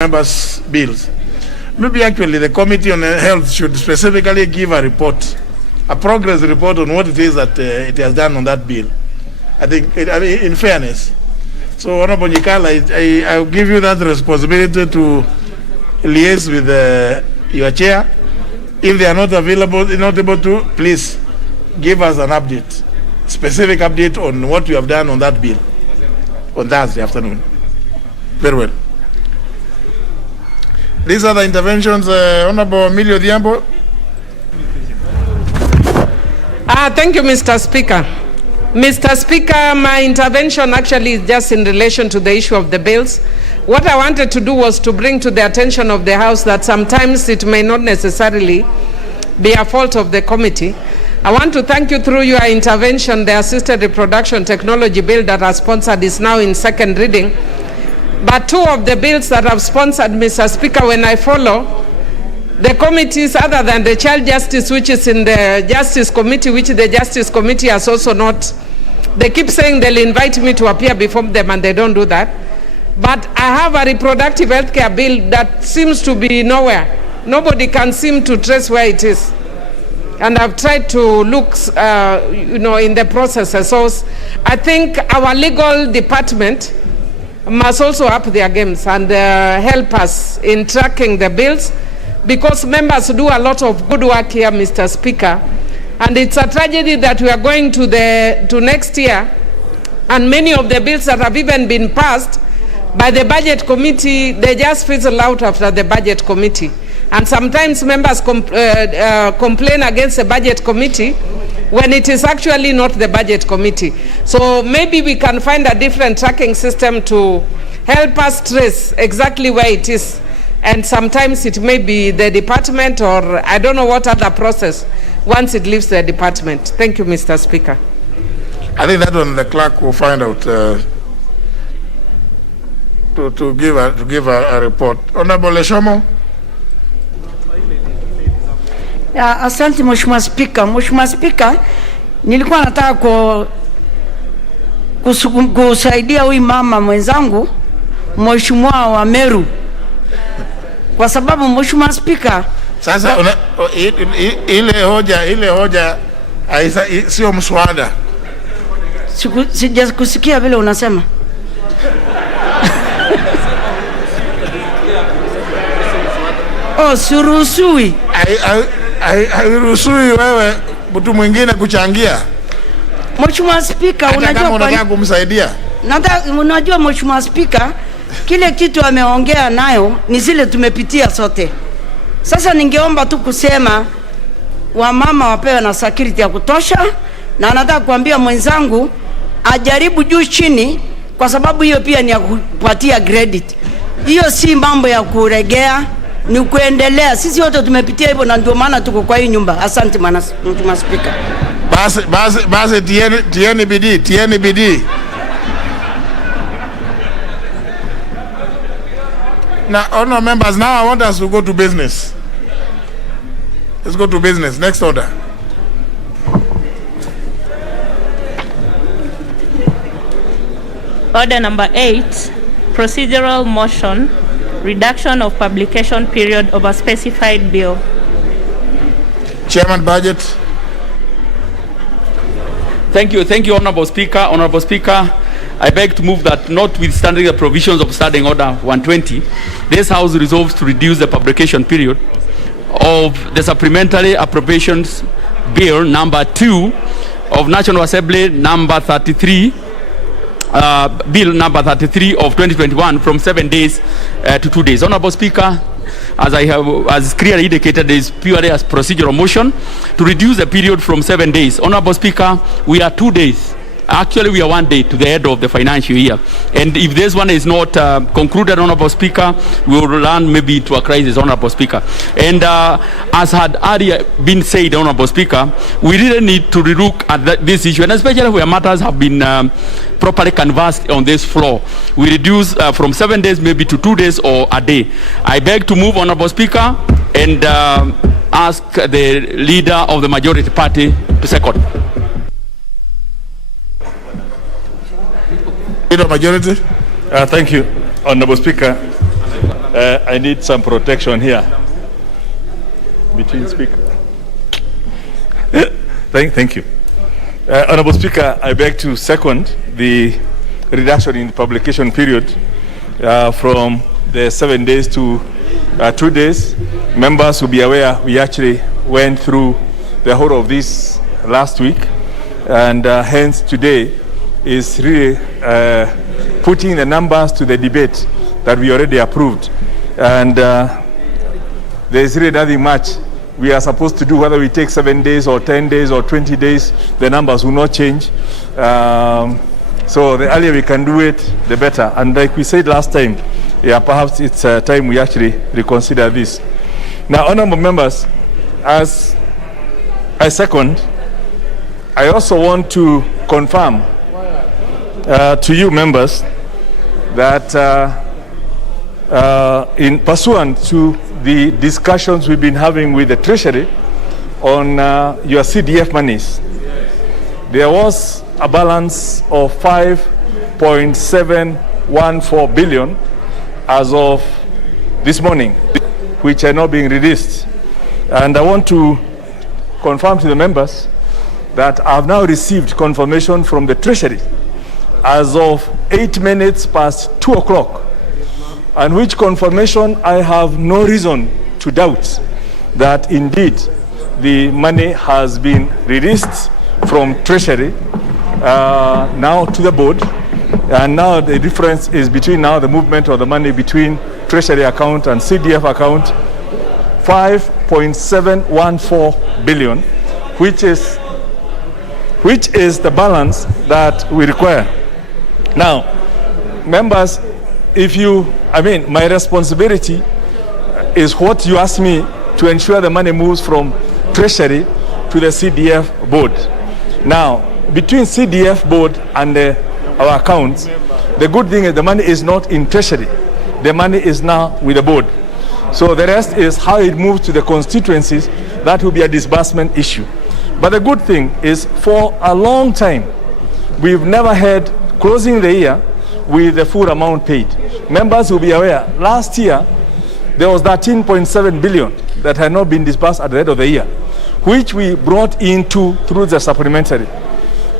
members' bills. Maybe actually the Committee on Health should specifically give a report, a progress report on what it is that it has done on that bill. I think, in fairness. So, Honorable Nyikala, I'll give you that responsibility to liaise with your chair. If they are not available, not able to, please give us an update, specific update on what you have done on that bill on Thursday afternoon. Very well. These are the interventions, Honorable Emilio Diambo. Thank you, Mr. Speaker. Mr. Speaker, my intervention actually is just in relation to the issue of the bills. What I wanted to do was to bring to the attention of the House that sometimes it may not necessarily be a fault of the committee. I want to thank you through your intervention. The Assisted Reproduction Technology Bill that I sponsored is now in second reading. But two of the bills that I've sponsored, Mr. Speaker, when I follow the committees other than the Child Justice, which is in the Justice Committee, which the Justice Committee has also not, they keep saying they'll invite me to appear before them and they don't do that. But I have a reproductive health care bill that seems to be nowhere. Nobody can seem to trace where it is. And I've tried to look, in the processes. So I think our legal department must also up their games and help us in tracking the bills, because members do a lot of good work here, Mr. Speaker. And it's a tragedy that we are going to next year, and many of the bills that have even been passed by the Budget Committee, they just fizzle out after the Budget Committee. And sometimes members complain against the Budget Committee when it is actually not the Budget Committee. So maybe we can find a different tracking system to help us trace exactly where it is. And sometimes it may be the department, or I don't know what other process once it leaves the department. Thank you, Mr. Speaker. I think that one the clerk will find out to give a report. Honorable Leshomo. Asante Mheshimiwa Spika. Mheshimiwa Spika, nilikuwa nataka kusaidia huyu mama mwenzangu Mheshimiwa wa Meru, kwa sababu Mheshimiwa Spika, sasa ile hoja sio mswada. Sijakusikia vile unasema. Suruhusiwi. Hairuhusiwi wewe mtu mwingine kuchangia. Mheshimiwa Spika, unataka kumsaidia. Unajua Mheshimiwa Spika, kile kitu ameongea nayo ni zile tumepitia sote. Sasa ningeomba tu kusema wamama wapewe na security ya kutosha, na nataka kuambia mwenzangu ajaribu juu chini, kwa sababu hiyo pia ni ya kupatia credit. Hiyo si mambo ya kuregea, ni kuendelea. Sisi wote tumepitia hivyo, na ndio maana tuko kwa hii nyumba. Asante Mheshimiwa Spika. Basi tieni bidii. Now, honourable members, now I want us to go to business. Let's go to business. Next order. Order number 8, procedural motion, reduction of publication period of a specified bill. Chairman, Budget. Thank you, Honourable Speaker. Honourable Speaker, I beg to move that, notwithstanding the provisions of Standing Order 120, this House resolves to reduce the publication period of the Supplementary Appropriations Bill number 2 of National Assembly number 33, Bill number 33 of 2021 from 7 days to 2 days. Honourable Speaker, as clearly indicated, is purely as procedural motion to reduce the period from 7 days. Honourable Speaker, we are 2 days. Actually, we are 1 day to the end of the financial year. And if this one is not concluded, Honourable Speaker, we will run maybe into a crisis, Honourable Speaker. And as had already been said, Honourable Speaker, we really need to relook at this issue, and especially where matters have been properly canvassed on this floor. We reduce from 7 days maybe to 2 days or a day. I beg to move, Honourable Speaker, and ask the leader of the majority party to second. Leader of majority. Thank you, Honourable Speaker. I need some protection here. Between speaker. Thank you. Honorable Speaker, I beg to second the reduction in the publication period from the 7 days to 2 days. Members will be aware we actually went through the whole of this last week, and hence today is really putting the numbers to the debate that we already approved. And there's really nothing much we are supposed to do, whether we take 7 days or 10 days or 20 days, the numbers will not change. So the earlier we can do it, the better. And like we said last time, yeah, perhaps it's time we actually reconsider this. Now, honorable members, as I second, I also want to confirm to you members that in pursuant to the discussions we've been having with the Treasury on your CDF monies, there was a balance of 5.714 billion as of this morning, which are now being released. And I want to confirm to the members that I've now received confirmation from the Treasury as of 8 minutes past 2 o'clock, and which confirmation I have no reason to doubt that indeed the money has been released from Treasury now to the board, and now the difference is between now the movement of the money between Treasury account and CDF account, 5.714 billion, which is the balance that we require. Now, members, my responsibility is what you ask me to ensure the money moves from Treasury to the CDF board. Now, between CDF board and our accounts, the good thing is the money is not in Treasury. The money is now with the board. So the rest is how it moves to the constituencies. That will be a disbursement issue. But the good thing is, for a long time, we've never had closing the year with the full amount paid. Members will be aware, last year, there was 13.7 billion that had not been disbursed at the end of the year, which we brought into through the supplementary.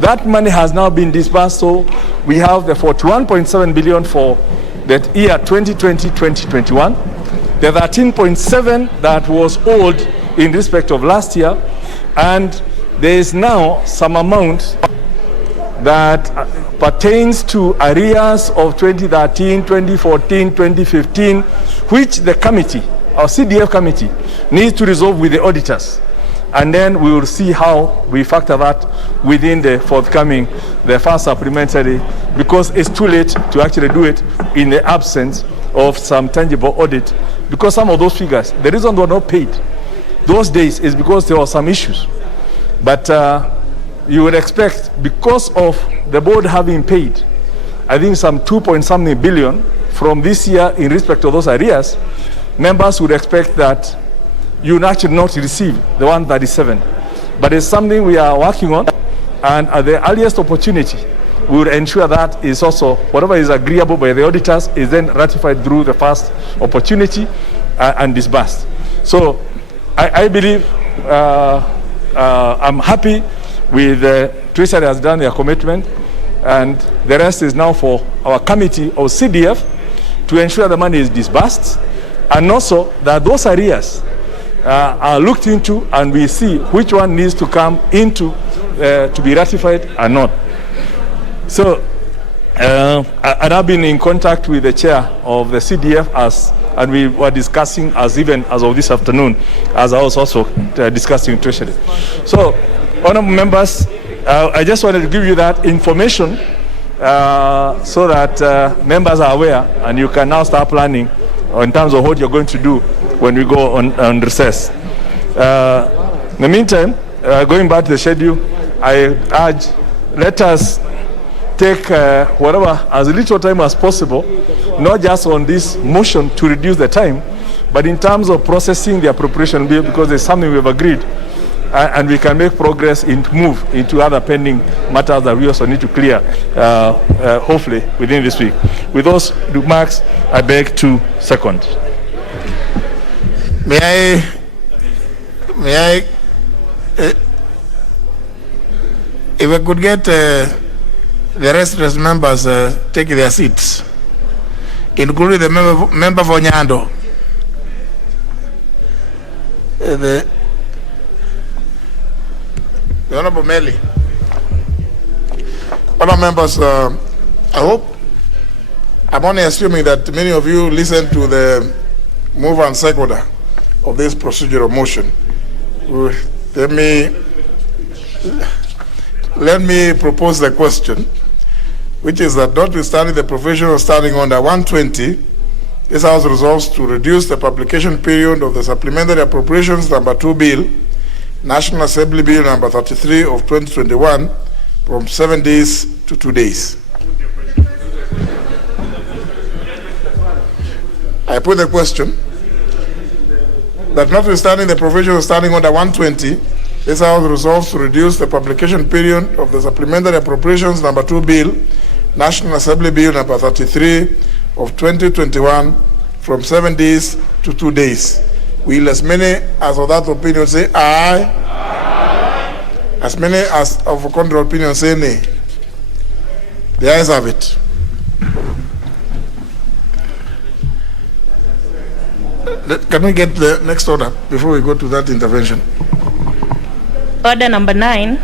That money has now been disbursed, so we have the 41.7 billion for the year 2020-2021, the 13.7 that was owed in respect of last year, and there is now some amount that pertains to arrears of 2013, 2014, 2015, which the committee, our CDF committee, needs to resolve with the auditors. And then we will see how we factor that within the forthcoming, the first supplementary, because it's too late to actually do it in the absence of some tangible audit, because some of those figures, the reason they were not paid those days is because there were some issues. But you would expect, because of the board having paid, I think some 2-point-something billion from this year in respect of those arrears, members would expect that you would actually not receive the 137. But it's something we are working on, and at the earliest opportunity, we will ensure that is also, whatever is agreeable by the auditors is then ratified through the first opportunity and disbursed. So I believe, I'm happy with the Treasury has done their commitment, and the rest is now for our committee of CDF to ensure the money is disbursed, and also that those arrears are looked into, and we see which one needs to come into to be ratified and not. So, and I've been in contact with the chair of the CDF and we were discussing even as of this afternoon, as I was also discussing Treasury. So, honorable members, I just wanted to give you that information so that members are aware, and you can now start planning in terms of what you're going to do when we go on recess. In the meantime, going back to the schedule, I urge, let us take whatever, as little time as possible, not just on this motion to reduce the time, but in terms of processing the appropriation bill, because there's something we've agreed and we can make progress and move into other pending matters that we also need to clear, hopefully within this week. With those remarks, I beg to second. May I, if I could get the restless members take their seats, including the member for Nyando. The Honorable Meli. Other members, I hope, I'm only assuming that many of you listened to the move and seconder of this procedural motion. Let me propose the question, which is that notwithstanding the provision of starting under 120, this House resolves to reduce the publication period of the Supplementary Appropriations number 2 Bill, National Assembly Bill number 33 of 2021, from 7 days to 2 days. I put the question that notwithstanding the provision of starting under 120, this House resolves to reduce the publication period of the Supplementary Appropriations number 2 Bill, National Assembly Bill number 33 of 2021, from 7 days to 2 days. Will as many as of that opinion say aye? Aye. As many as of a contrary opinion say nay? The ayes have it. Can we get the next order before we go to that intervention? Order number 9,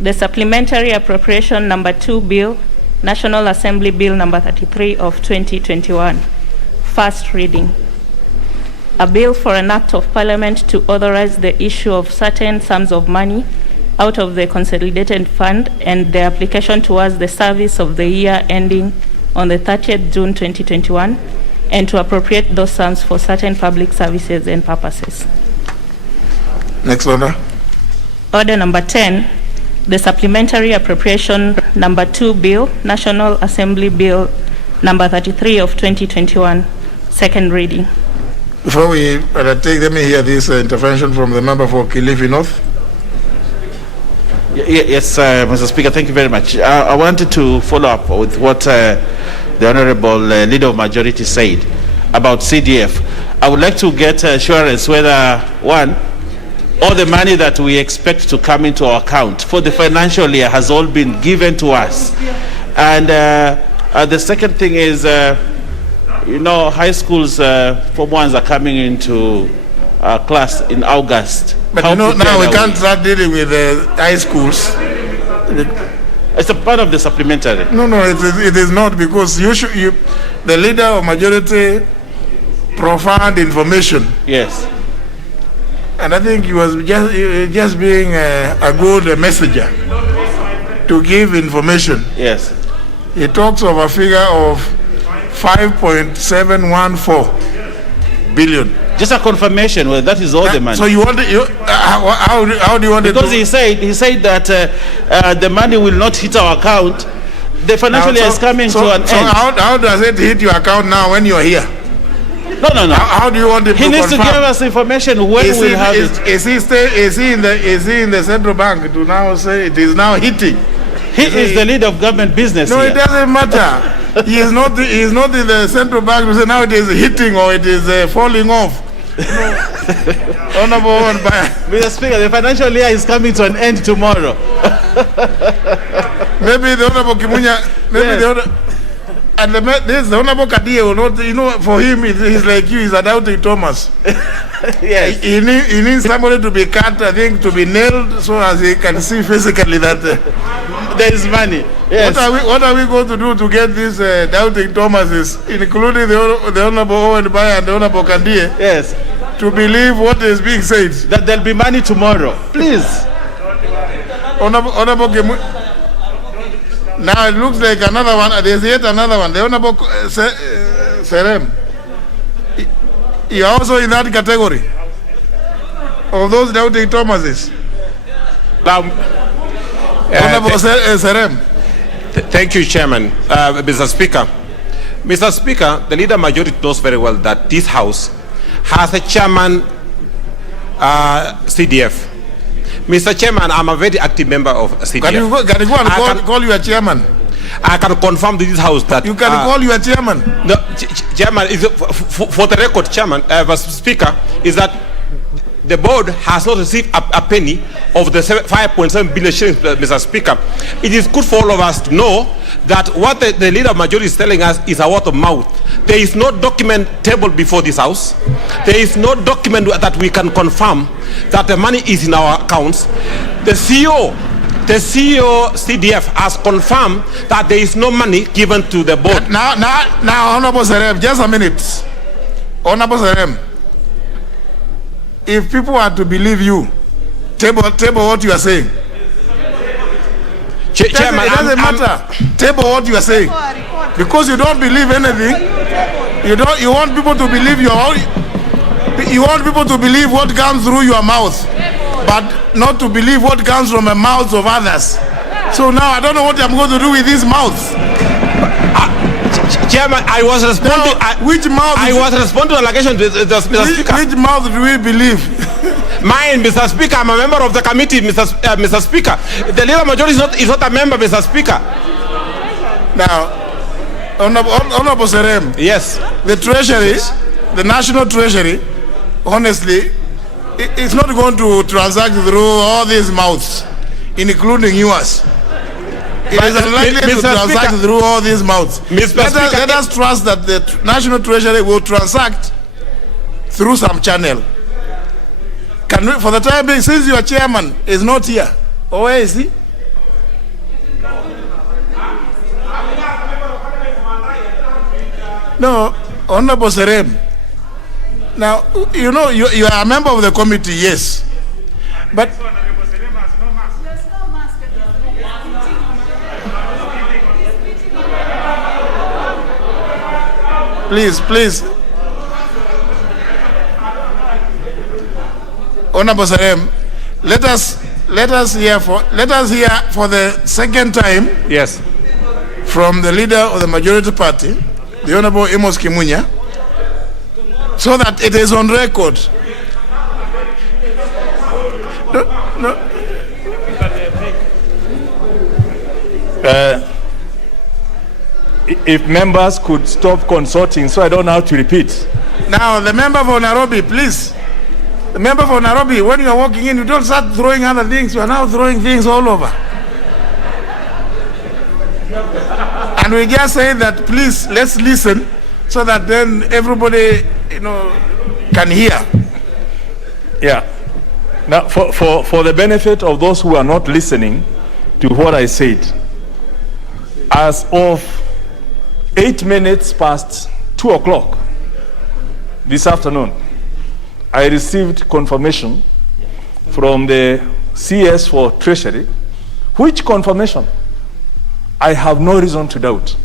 the Supplementary Appropriation number 2 Bill, National Assembly Bill number 33 of 2021. First reading. A bill for an act of parliament to authorize the issue of certain sums of money out of the consolidated fund and the application towards the service of the year ending on the 30th June 2021, and to appropriate those sums for certain public services and purposes. Next order. Order number 10, the Supplementary Appropriation number 2 Bill, National Assembly Bill number 33 of 2021, second reading. Before we undertake, let me hear this intervention from the member for Kilifi North. Yes, Mr. Speaker, thank you very much. I wanted to follow up with what the Honorable Leader of Majority said about CDF. I would like to get assurance whether, one, all the money that we expect to come into our account for the financial year has all been given to us. And the second thing is, high schools, Form 1s are coming into class in August. But now we can't start dealing with high schools. It's a part of the supplementary. No, it is not, because the Leader of Majority profound information. Yes. And I think he was just being a good messenger to give information. Yes. He talks of a figure of 5.714 billion. Just a confirmation whether that is all the money. So you want how do you want it? Because he said that the money will not hit our account. The financial year is coming to an end. So how does it hit your account now when you are here? No. How do you want it to confirm? He needs to give us information when we'll have it. Is he in the central bank to now say it is now hitting? He is the leader of government business. No, here. It doesn't matter. He is not in the central bank to say now it is hitting or it is falling off. Honorable Mr. Speaker, the financial year is coming to an end tomorrow. Maybe the Honorable Kimunya, and the Honorable Kadia will not, for him, he's like you, he's a doubting Thomas. Yes. He needs somebody to be cut, I think, to be nailed, so as he can see physically that there is money. Yes. What are we going to do to get these doubting Thomases, including the Honorable Owen Baya and the Honorable Kadia? Yes. To believe what is being said. That there'll be money tomorrow. Please. Honorable now it looks like another one. There's yet another one. The Honorable Serem. You're also in that category of those doubting Thomases. Honorable Serem. Thank you, Chairman. Mr. Speaker. Mr. Speaker, the Leader Majority knows very well that this House has a chairman CDF. Mr. Chairman, I'm a very active member of CDF. Can you go and call your chairman? I can confirm to this house that... You can call your chairman. No, Chairman, for the record, Chairman, Speaker, is that the board has not received a penny of the 5.7 billion shillings, Mr. Speaker. It is good for all of us to know that what the leader of majority is telling us is a word of mouth. There is no document table before this house. There is no document that we can confirm that the money is in our accounts. The CEO CDF has confirmed that there is no money given to the board. Now, Honorable Serem, just a minute. Honorable Serem, if people are to believe you, table what you are saying. Chairman, it doesn't matter. Table what you are saying, because you don't believe anything. You want people to believe you want people to believe what comes through your mouth, but not to believe what comes from the mouths of others. So now I don't know what I'm going to do with these mouths. Chairman, I was responding. Which mouth? I was responding to allegation, Mr. Speaker. Which mouth do we believe? Mine, Mr. Speaker. I'm a member of the committee, Mr. Speaker. The leader majority is not a member, Mr. Speaker. Now, Honorable Serem. Yes. The Treasury, the National Treasury, honestly, it's not going to transact through all these mouths, including yours. It is unlikely to transact through all these mouths. Let us trust that the National Treasury will transact through some channel. Can we, for the time being, since your chairman is not here, where is he? No, Honorable Serem. Now, you know, you are a member of the committee, yes. But please. Honorable Serem, let us hear for the second time. Yes. From the leader of the majority party, the Honorable Amos Kimunya, so that it is on record. No. If members could stop consulting, so I don't know how to repeat. Now, the member for Nairobi, please. The member for Nairobi, when you are walking in, you don't start throwing other things. You are now throwing things all over. And we just say that, please, let's listen, so that then everybody, can hear. Yeah. Now, for the benefit of those who are not listening to what I said, as of 8 minutes past 2 o'clock this afternoon, I received confirmation from the CS for Treasury, which confirmation I have no reason to doubt,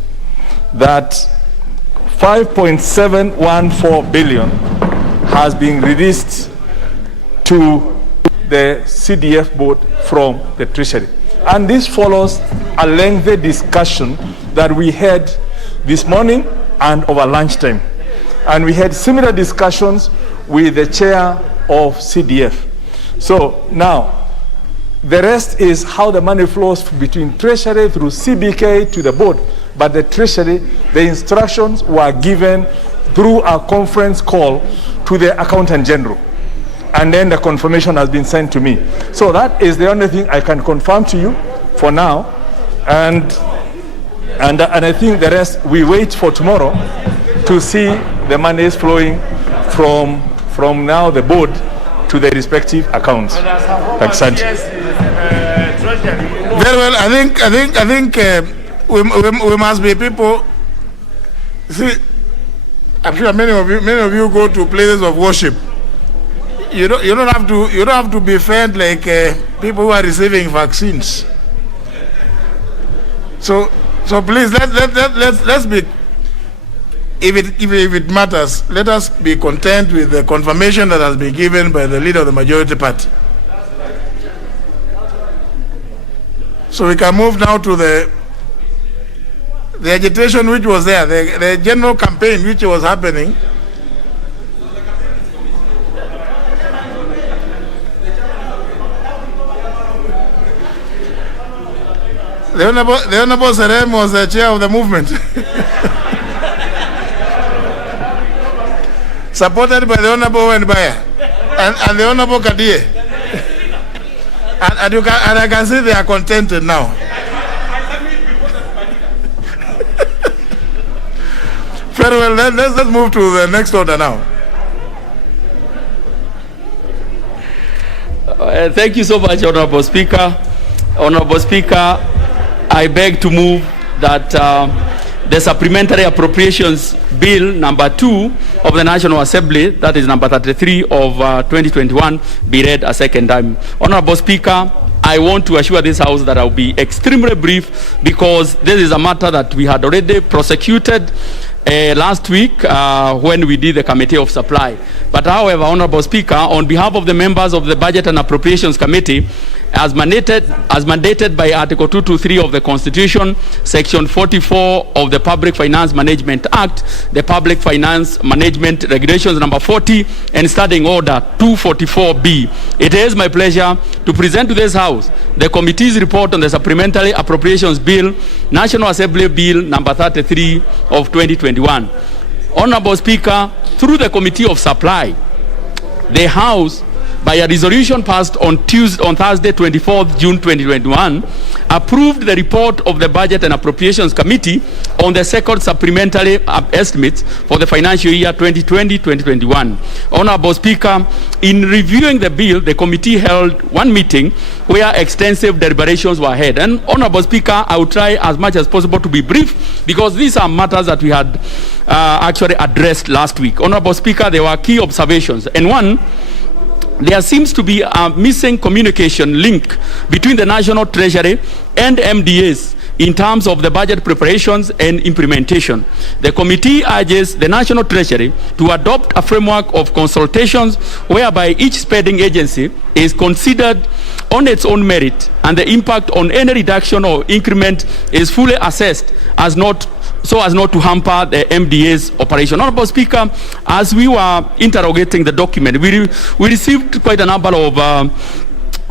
that 5.714 billion has been released to the CDF board from the Treasury. And this follows a lengthy discussion that we had this morning and over lunchtime. And we had similar discussions with the chair of CDF. So now, the rest is how the money flows between Treasury through CBK to the board. But the Treasury, the instructions were given through a conference call to the Accountant General. And then the confirmation has been sent to me. So that is the only thing I can confirm to you for now. And I think the rest, we wait for tomorrow to see the monies flowing from now the board to the respective accounts. Thanks, Santi. Very well. I think we must be people. See, I'm sure many of you go to places of worship. You don't have to be fed like people who are receiving vaccines. So please let's be. If it matters, let us be content with the confirmation that has been given by the leader of the majority party. So we can move now to the agitation which was there, the general campaign which was happening. The Honorable Serem was the chair of the movement. Supported by the Honorable Wenbaya and the Honorable Kadie. And I can see they are contented now. Very well, let's move to the next order now. Thank you so much, Honorable Speaker. Honorable Speaker, I beg to move that the Supplementary Appropriations Bill number 2 of the National Assembly, that is number 33 of 2021, be read a second time. Honorable Speaker, I want to assure this House that I will be extremely brief because this is a matter that we had already prosecuted last week when we did the Committee of Supply. But however, Honorable Speaker, on behalf of the members of the Budget and Appropriations Committee, as mandated by Article 223 of the Constitution, Section 44 of the Public Finance Management Act, the Public Finance Management Regulations number 40, and Standing Order 244B, it is my pleasure to present to this House the committee's report on the Supplementary Appropriations Bill, National Assembly Bill number 33 of 2021. Honorable Speaker, through the Committee of Supply, the House, by a resolution passed on Thursday, 24th June 2021, approved the report of the Budget and Appropriations Committee on the second supplementary estimates for the financial year 2020-2021. Honorable Speaker, in reviewing the bill, the committee held one meeting where extensive deliberations were held. And Honorable Speaker, I will try as much as possible to be brief because these are matters that we had actually addressed last week. Honorable Speaker, there were key observations. And one, there seems to be a missing communication link between the National Treasury and MDAs in terms of the budget preparations and implementation. The committee urges the National Treasury to adopt a framework of consultations whereby each spending agency is considered on its own merit and the impact on any reduction or increment is fully assessed so as not to hamper the MDA's operation. Honorable Speaker, as we were interrogating the document, we received quite a number of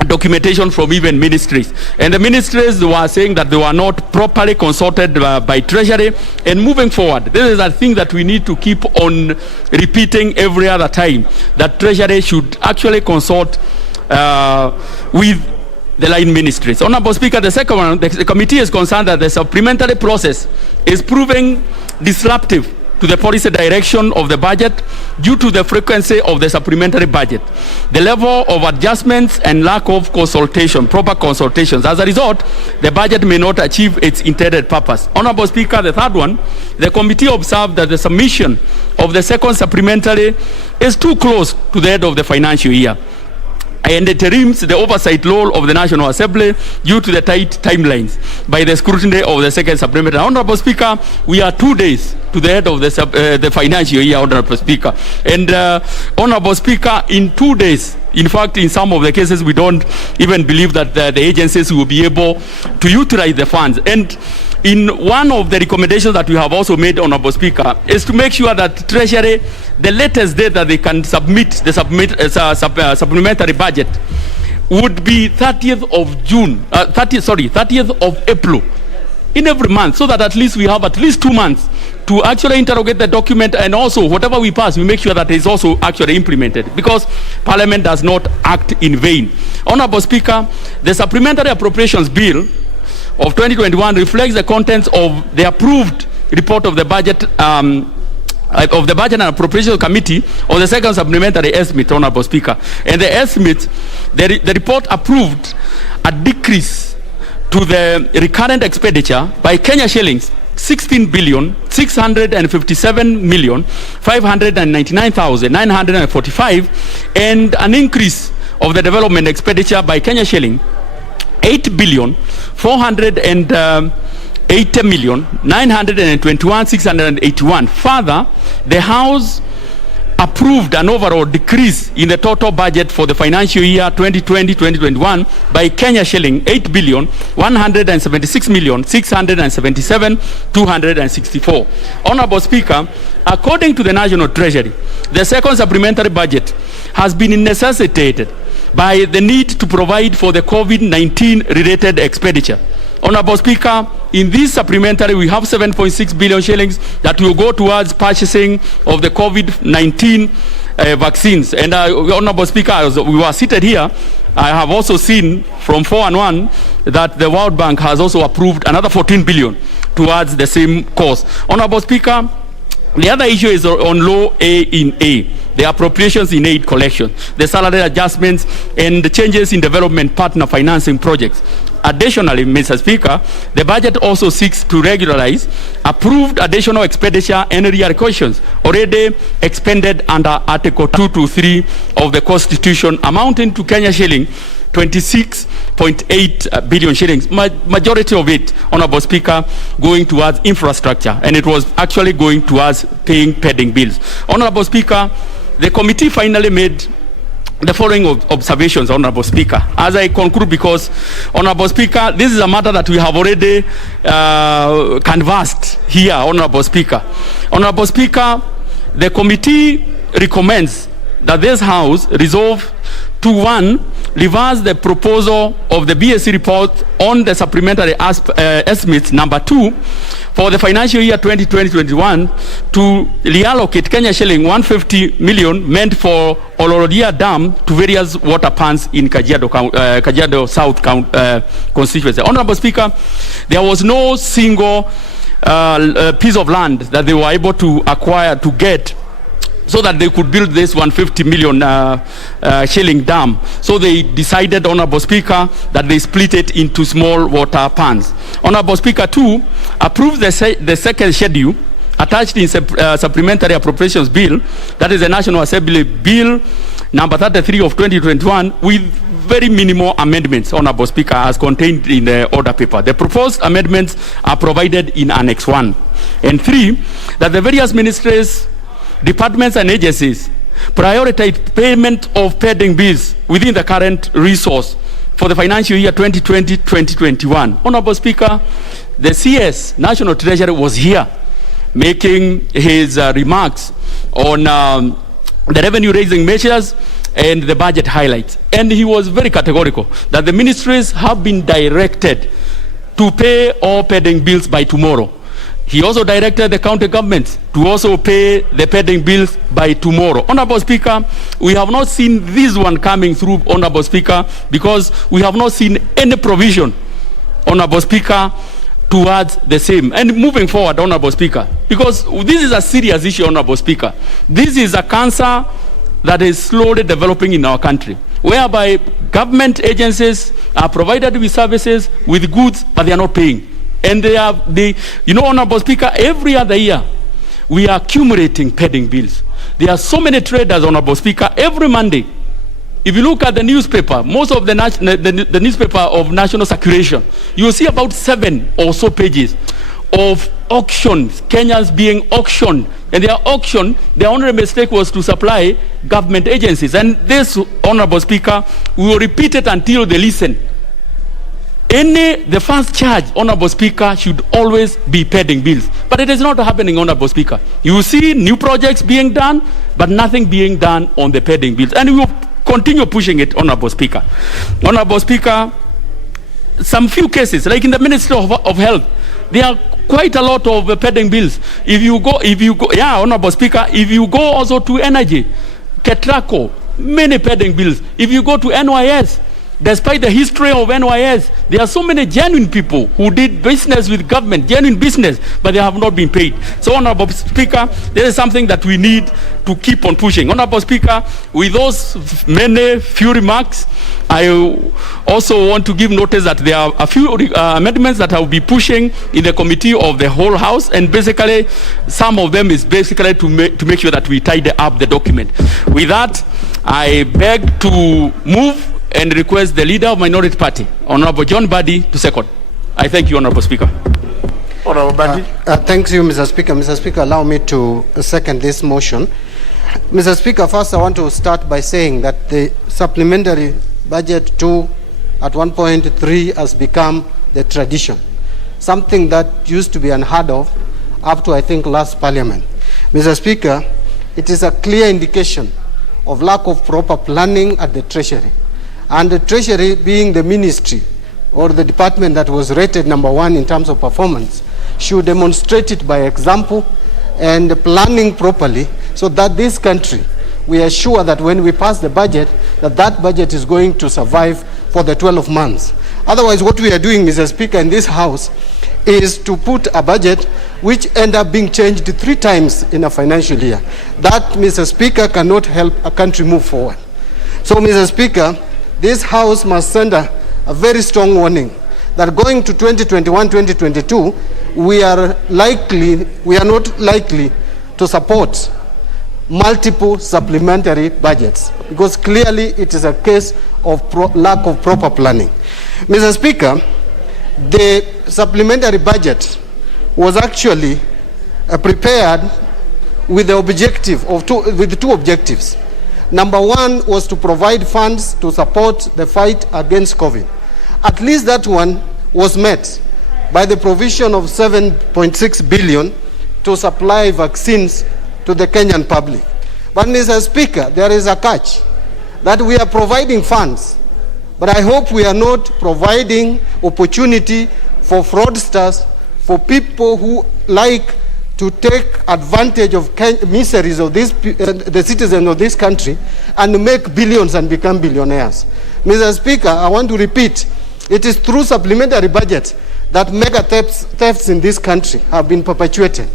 documentation from even ministries. And the ministries were saying that they were not properly consulted by Treasury. And moving forward, this is a thing that we need to keep on repeating every other time, that Treasury should actually consult with the line ministries. Honorable Speaker, the second one, the committee is concerned that the supplementary process is proving disruptive to the policy direction of the budget due to the frequency of the supplementary budget, the level of adjustments and lack of consultation, proper consultations. As a result, the budget may not achieve its intended purpose. Honorable Speaker, the third one, the committee observed that the submission of the second supplementary is too close to the end of the financial year, and it rims the oversight role of the National Assembly due to the tight timelines by the scrutiny of the second supplementary. Honorable Speaker, we are 2 days to the end of the financial year, Honorable Speaker. And Honorable Speaker, in 2 days, in fact, in some of the cases, we don't even believe that the agencies will be able to utilize the funds. And in one of the recommendations that we have also made, Honorable Speaker, is to make sure that Treasury, the latest date that they can submit the supplementary budget would be 30th of April in every month, so that at least we have at least 2 months to actually interrogate the document, and also whatever we pass, we make sure that it is also actually implemented, because Parliament does not act in vain. Honorable Speaker, the Supplementary Appropriations Bill of 2021 reflects the contents of the approved report of the Budget and Appropriations Committee on the second supplementary estimate, Honorable Speaker. And the estimate, the report approved a decrease to the recurrent expenditure by Kenya shillings 16,657,599,945, and an increase of the development expenditure by Kenya shilling 8,480,921,681. Further, the House approved an overall decrease in the total budget for the financial year 2020-2021 by Kenya shilling 8,176,677,264. Honorable Speaker, according to the National Treasury, the second supplementary budget has been necessitated by the need to provide for the COVID-19 related expenditure. Honorable Speaker, in this supplementary, we have 7.6 billion shillings that will go towards purchasing of the COVID-19 vaccines. And Honorable Speaker, as we were seated here, I have also seen from 411 that the World Bank has also approved another 14 billion towards the same cause. Honorable Speaker, the other issue is on Law A in A, the appropriations in aid collection, the salary adjustments, and the changes in development partner financing projects. Additionally, Mr. Speaker, the budget also seeks to regularize approved additional expenditure and reallocations already expended under Article 2 to 3 of the Constitution, amounting to Kenya shilling 26.8 billion shillings, majority of it, Honorable Speaker, going towards infrastructure, and it was actually going towards paying pending bills. Honorable Speaker, the committee finally made the following observations, Honorable Speaker, as I conclude, because, Honorable Speaker, this is a matter that we have already canvassed here, Honorable Speaker. Honorable Speaker, the committee recommends that this House resolve to 1, reverse the proposal of the BSc report on the supplementary estimates number 2 for the financial year 2020-21 to reallocate Kenya shilling 150 million meant for Olorodia Dam to various water plants in Kajiado South constituency. Honorable Speaker, there was no single piece of land that they were able to acquire to get so that they could build this 150 million shilling dam. So they decided, Honorable Speaker, that they split it into small water plants. Honorable Speaker, 2, approve the second schedule attached in Supplementary Appropriations Bill, that is the National Assembly Bill number 33 of 2021, with very minimal amendments, Honorable Speaker, as contained in the order paper. The proposed amendments are provided in Annex 1. And 3, that the various ministries, departments and agencies prioritize payment of pending bills within the current resource for the financial year 2020-2021. Honorable Speaker, the CS, National Treasury, was here making his remarks on the revenue-raising measures and the budget highlights. And he was very categorical that the ministries have been directed to pay all pending bills by tomorrow. He also directed the county governments to also pay the pending bills by tomorrow. Honorable Speaker, we have not seen this one coming through, Honorable Speaker, because we have not seen any provision, Honorable Speaker, towards the same. And moving forward, Honorable Speaker, because this is a serious issue, Honorable Speaker. This is a cancer that is slowly developing in our country, whereby government agencies are provided with services, with goods, but they are not paying. And Honorable Speaker, every other year, we are accumulating pending bills. There are so many traders, Honorable Speaker, every Monday. If you look at the newspaper, most of the newspaper of national circulation, you will see about 7 or so pages of auctions, Kenyans being auctioned. And their auction, their only mistake was to supply government agencies. And this, Honorable Speaker, we will repeat it until they listen. The first charge, Honorable Speaker, should always be pending bills. But it is not happening, Honorable Speaker. You see new projects being done, but nothing being done on the pending bills. And we will continue pushing it, Honorable Speaker. Honorable Speaker, some few cases, like in the Ministry of Health, there are quite a lot of pending bills. If you go, Honorable Speaker, if you go also to Energy, Ketraco, many pending bills. If you go to NYS, despite the history of NYS, there are so many genuine people who did business with government, genuine business, but they have not been paid. So, Honorable Speaker, there is something that we need to keep on pushing. Honorable Speaker, with those few remarks, I also want to give notice that there are a few amendments that I will be pushing in the committee of the whole House, and basically, some of them is basically to make sure that we tidy up the document. With that, I beg to move and request the Leader of Minority Party, Honorable John Badi, to second. I thank you, Honorable Speaker. Honorable Badi. Thank you, Mr. Speaker. Mr. Speaker, allow me to second this motion. Mr. Speaker, first I want to start by saying that the supplementary budget 2 at 1.3 has become the tradition, something that used to be unheard of up to, I think, last Parliament. Mr. Speaker, it is a clear indication of lack of proper planning at the Treasury. And the Treasury, being the ministry or the department that was rated number 1 in terms of performance should demonstrate it by example and planning properly, so that this country, we are sure that when we pass the budget, that budget is going to survive for the 12 months. Otherwise, what we are doing, Mr. Speaker, in this House is to put a budget which end up being changed 3 times in a financial year. That, Mr. Speaker, cannot help a country move forward. So, Mr. Speaker, this House must send a very strong warning that going to 2021-2022, we are not likely to support multiple supplementary budgets, because clearly it is a case of lack of proper planning. Mr. Speaker, the supplementary budget was actually prepared with the objective of with two objectives. Number 1 was to provide funds to support the fight against COVID. At least that one was met by the provision of 7.6 billion to supply vaccines to the Kenyan public. But, Mr. Speaker, there is a catch, that we are providing funds, but I hope we are not providing opportunity for fraudsters, for people who like to take advantage of miseries of the citizens of this country and make billions and become billionaires. Mr. Speaker, I want to repeat, it is through supplementary budgets that mega thefts in this country have been perpetuated.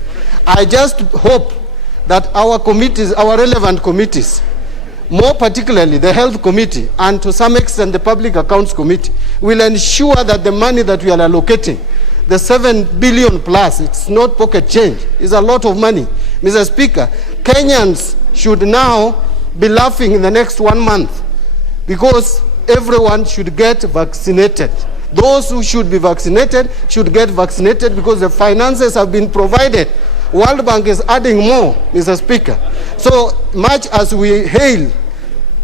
I just hope that our committees, our relevant committees, more particularly the Health Committee and to some extent the Public Accounts Committee, will ensure that the money that we are allocating, the 7 billion plus, it's not pocket change, it's a lot of money. Mr. Speaker, Kenyans should now be laughing in the next 1 month, because everyone should get vaccinated. Those who should be vaccinated should get vaccinated, because the finances have been provided. World Bank is adding more, Mr. Speaker. So much as we hail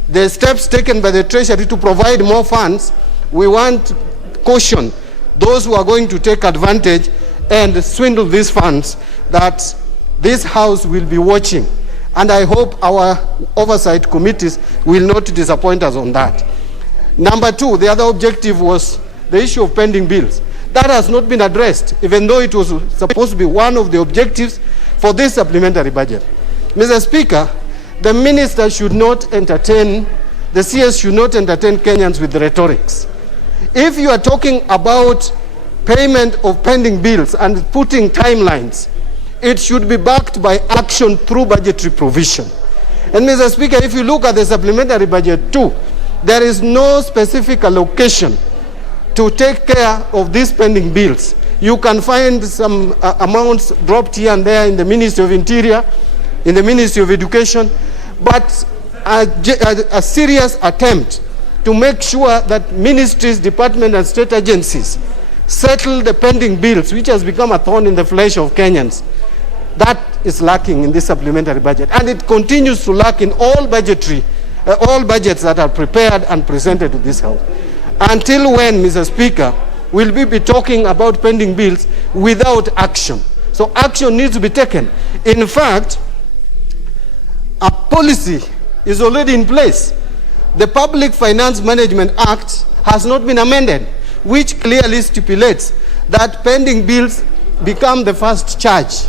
the steps taken by the Treasury to provide more funds, we want to caution those who are going to take advantage and swindle these funds, that this House will be watching. And I hope our oversight committees will not disappoint us on that. Number 2, the other objective was the issue of pending bills. That has not been addressed, even though it was supposed to be one of the objectives for this supplementary budget. Mr. Speaker, the minister should not entertain, the CS should not entertain Kenyans with rhetorics. If you are talking about payment of pending bills and putting timelines, it should be backed by action through budgetary provision. And Mr. Speaker, if you look at the supplementary budget too, there is no specific allocation to take care of these pending bills. You can find some amounts dropped here and there in the Ministry of Interior, in the Ministry of Education, but a serious attempt to make sure that ministries, departments, and state agencies settle the pending bills, which has become a thorn in the flesh of Kenyans, that is lacking in this supplementary budget. And it continues to lack in all budgets that are prepared and presented to this House. Until when, Mr. Speaker, will we be talking about pending bills without action? So action needs to be taken. In fact, a policy is already in place. The Public Finance Management Act has not been amended, which clearly stipulates that pending bills become the first charge.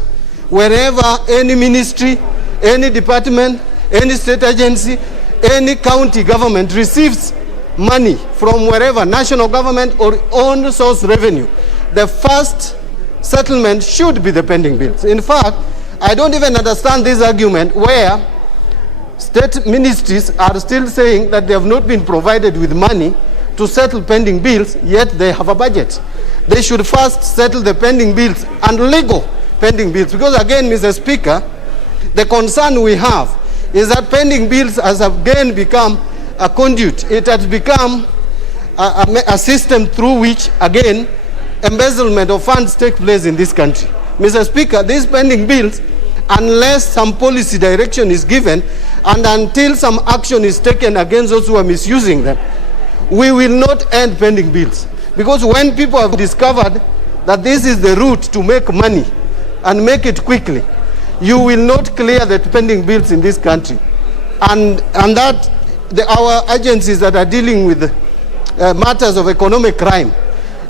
Wherever any ministry, any department, any state agency, any county government receives money from wherever, national government or own source revenue, the first settlement should be the pending bills. In fact, I don't even understand this argument where state ministries are still saying that they have not been provided with money to settle pending bills, yet they have a budget. They should first settle the pending bills and legal pending bills, because again, Mr. Speaker, the concern we have is that pending bills has again become a conduit. It has become a system through which, again, embezzlement of funds take place in this country. Mr. Speaker, these pending bills, unless some policy direction is given and until some action is taken against those who are misusing them, we will not end pending bills. Because when people have discovered that this is the route to make money and make it quickly, you will not clear the pending bills in this country. And that our agencies that are dealing with matters of economic crime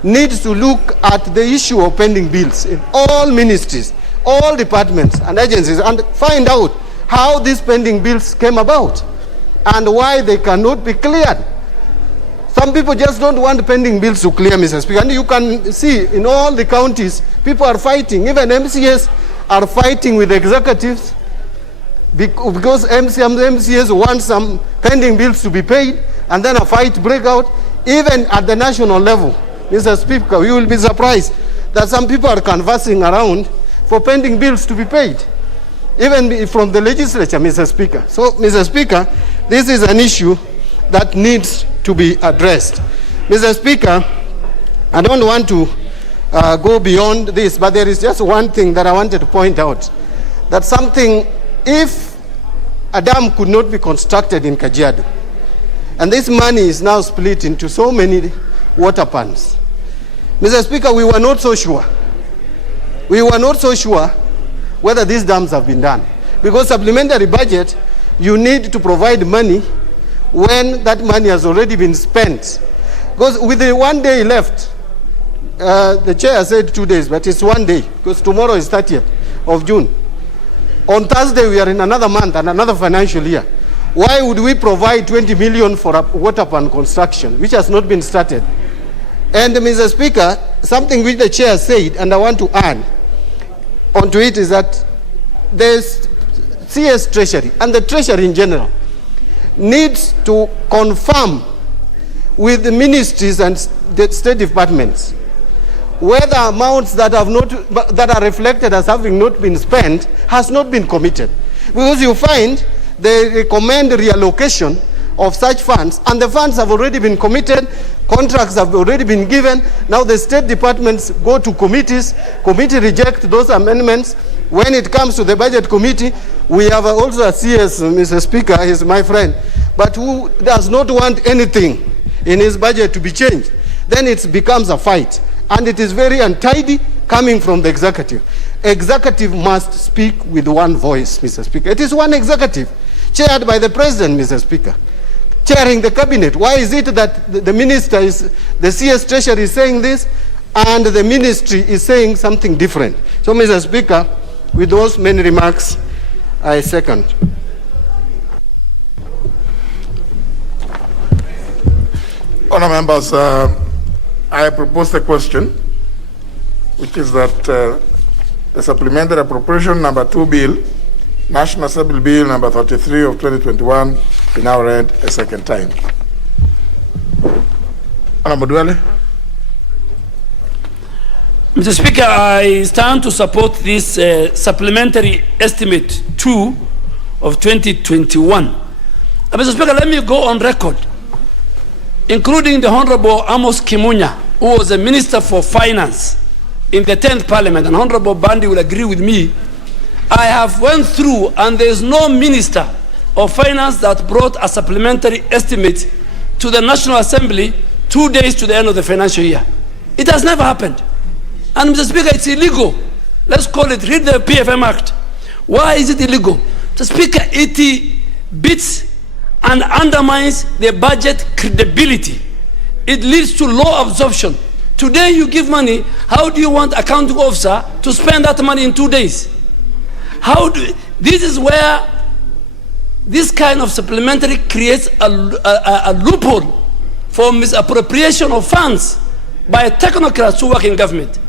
needs to look at the issue of pending bills in all ministries, all departments and agencies, and find out how these pending bills came about and why they cannot be cleared. Some people just don't want pending bills to clear, Mr. Speaker. And you can see in all the counties, people are fighting. Even MCAs are fighting with executives because MCAs want some pending bills to be paid, and then a fight break out. Even at the national level, Mr. Speaker, you will be surprised that some people are canvassing around for pending bills to be paid, even from the legislature, Mr. Speaker. So, Mr. Speaker, this is an issue that needs to be addressed. Mr. Speaker, I don't want to go beyond this, but there is just one thing that I wanted to point out, that something, if a dam could not be constructed in Kajiado, and this money is now split into so many water pans, Mr. Speaker, we were not so sure. We were not so sure whether these dams have been done. Because supplementary budget, you need to provide money when that money has already been spent. Because with the 1 day left, the chair said 2 days, but it's 1 day, because tomorrow is 30th of June. On Thursday, we are in another month and another financial year. Why would we provide 20 million for a water pan construction, which has not been started? And Mr. Speaker, something which the chair said, and I want to add onto it, is that the CS Treasury and the Treasury in general needs to confirm with the ministries and the state departments whether amounts that are reflected as having not been spent has not been committed. Because you find they recommend reallocation of such funds, and the funds have already been committed, contracts have already been given. Now the state departments go to committees, committee reject those amendments. When it comes to the budget committee, we have also a CS, Mr. Speaker, he's my friend, but who does not want anything in his budget to be changed. Then it becomes a fight, and it is very untidy coming from the executive. Executive must speak with one voice, Mr. Speaker. It is one executive, chaired by the President, Mr. Speaker, chairing the cabinet. Why is it that the minister is, the CS Treasury is saying this, and the ministry is saying something different? So, Mr. Speaker, with those many remarks, I second. Honourable members, I propose the question, which is that the supplementary appropriation number 2 bill, National Assembly Bill number 33 of 2021, be now read a second time. Honourable Duale. Mr. Speaker, I stand to support this supplementary estimate 2 of 2021. Mr. Speaker, let me go on record, including the Honorable Amos Kimunya, who was a Minister for Finance in the 10th Parliament, and Honorable Bandi will agree with me. I have went through, and there is no Minister of Finance that brought a supplementary estimate to the National Assembly 2 days to the end of the financial year. It has never happened. And Mr. Speaker, it's illegal. Let's call it, read the PFM Act. Why is it illegal? Mr. Speaker, it beats and undermines the budget credibility. It leads to low absorption. Today you give money, how do you want accounting officer to spend that money in 2 days? This is where this kind of supplementary creates a loophole for misappropriation of funds by technocrats who work in government.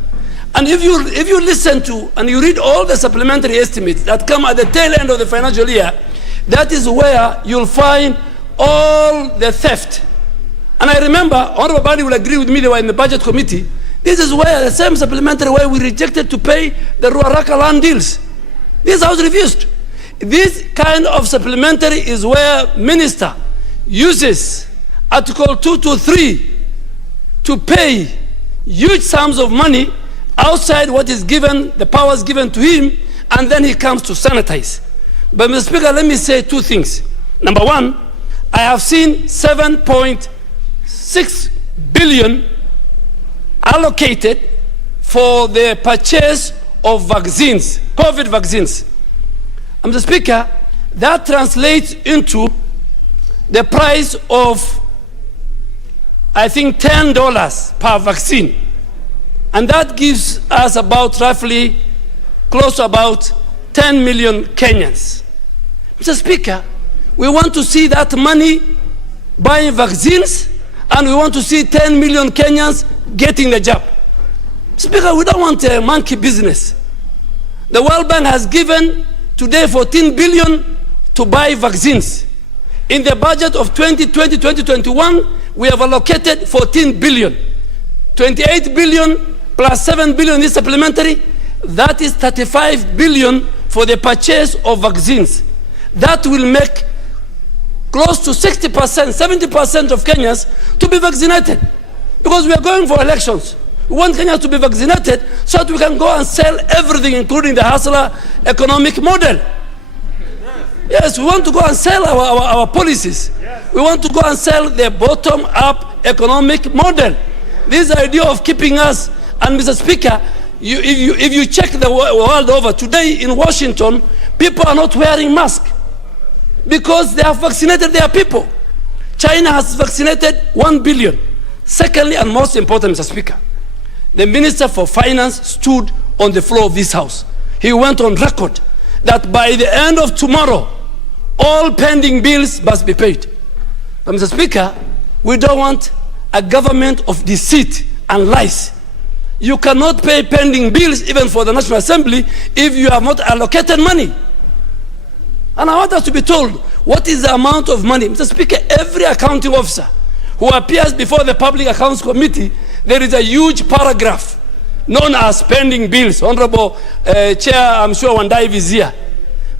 And if you listen to and you read all the supplementary estimates that come at the tail end of the financial year, that is where you'll find all the theft. And I remember, Honorable Bani will agree with me, they were in the budget committee. This is where the same supplementary where we rejected to pay the Ruaraka land deals. This house refused. This kind of supplementary is where minister uses Article 223 to pay huge sums of money outside what is given, the powers given to him, and then he comes to sanitize. But Mr. Speaker, let me say 2 things. Number 1, I have seen 7.6 billion allocated for the purchase of vaccines, COVID vaccines. And Mr. Speaker, that translates into the price of, I think, $10 per vaccine. And that gives us about roughly close to about 10 million Kenyans. Mr. Speaker, we want to see that money buying vaccines, and we want to see 10 million Kenyans getting the jab. Speaker, we don't want a monkey business. The World Bank has given today 14 billion to buy vaccines. In the budget of 2020-2021, we have allocated 14 billion. 28 billion plus 7 billion is supplementary. That is 35 billion for the purchase of vaccines. That will make close to 60%, 70% of Kenyans to be vaccinated. Because we are going for elections. We want Kenyans to be vaccinated so that we can go and sell everything, including the hustler economic model. Yes, we want to go and sell our policies. We want to go and sell the bottom-up economic model. This idea of keeping us, and Mr. Speaker, if you check the world over, today in Washington, people are not wearing masks because they have vaccinated their people. China has vaccinated 1 billion. Secondly, and most important, Mr. Speaker, the Minister for Finance stood on the floor of this House. He went on record that by the end of tomorrow, all pending bills must be paid. But Mr. Speaker, we don't want a government of deceit and lies. You cannot pay pending bills even for the National Assembly if you have not allocated money. And I want us to be told what is the amount of money. Mr. Speaker, every accounting officer who appears before the Public Accounts Committee, there is a huge paragraph known as pending bills. Honorable Chair, I'm sure Wandai is here.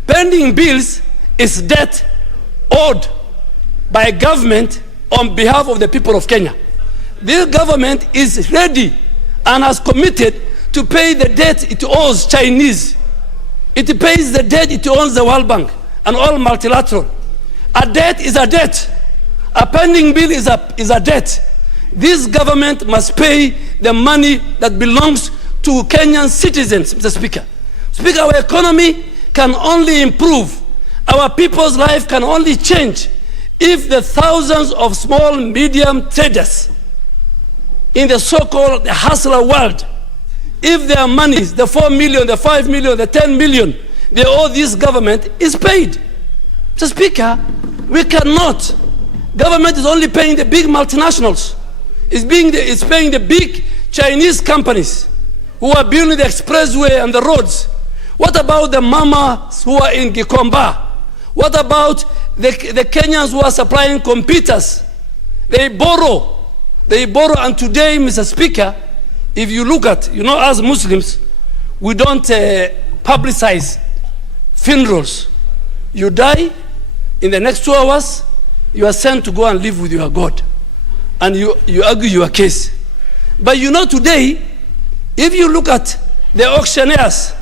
Pending bills is debt owed by government on behalf of the people of Kenya. This government is ready and has committed to pay the debt it owes Chinese. It pays the debt it owes the World Bank and all multilateral. A debt is a debt. A pending bill is a debt. This government must pay the money that belongs to Kenyan citizens, Mr. Speaker. Speaker, our economy can only improve. Our people's life can only change if the thousands of small, medium traders in the so-called hustler world, if their monies, the 4 million, the 5 million, the 10 million, they owe this government is paid. Mr. Speaker, we cannot. Government is only paying the big multinationals. It's paying the big Chinese companies who are building the expressway and the roads. What about the mamas who are in Gikomba? What about the Kenyans who are supplying computers? They borrow, and today, Mr. Speaker, if you look at, as Muslims, we don't publicize funerals. You die, in the next 2 hours, you are sent to go and live with your God. And you argue your case. But today, if you look at the auctioneers,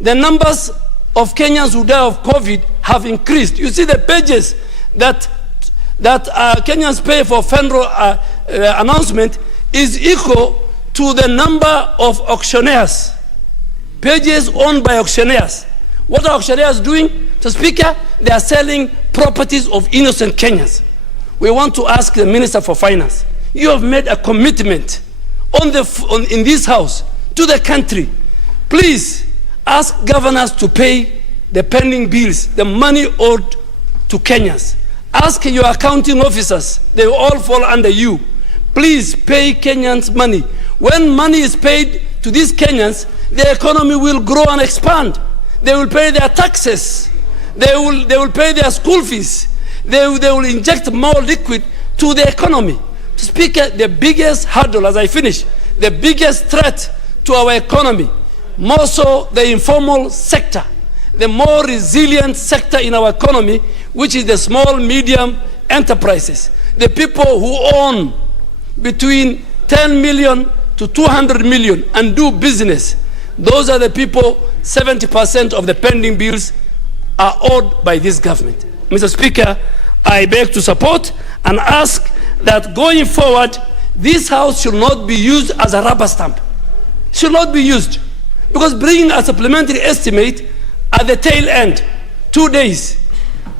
the numbers of Kenyans who die of COVID have increased. You see the pages that Kenyans pay for funeral announcement is equal to the number of auctioneers. Pages owned by auctioneers. What are auctioneers doing? Mr. Speaker, they are selling properties of innocent Kenyans. We want to ask the Minister for Finance. You have made a commitment in this House to the country. Please ask governors to pay the pending bills, the money owed to Kenyans. Ask your accounting officers, they all fall under you. Please pay Kenyans money. When money is paid to these Kenyans, the economy will grow and expand. They will pay their taxes. They will pay their school fees. They will inject more liquid to the economy. Speaker, the biggest hurdle, as I finish, the biggest threat to our economy, more so the informal sector, the more resilient sector in our economy, which is the small, medium enterprises, the people who own between 10 million to 200 million and do business. Those are the people, 70% of the pending bills are owed by this government. Mr. Speaker, I beg to support and ask that going forward, this House should not be used as a rubber stamp. Should not be used. Because bringing a supplementary estimate at the tail end, 2 days.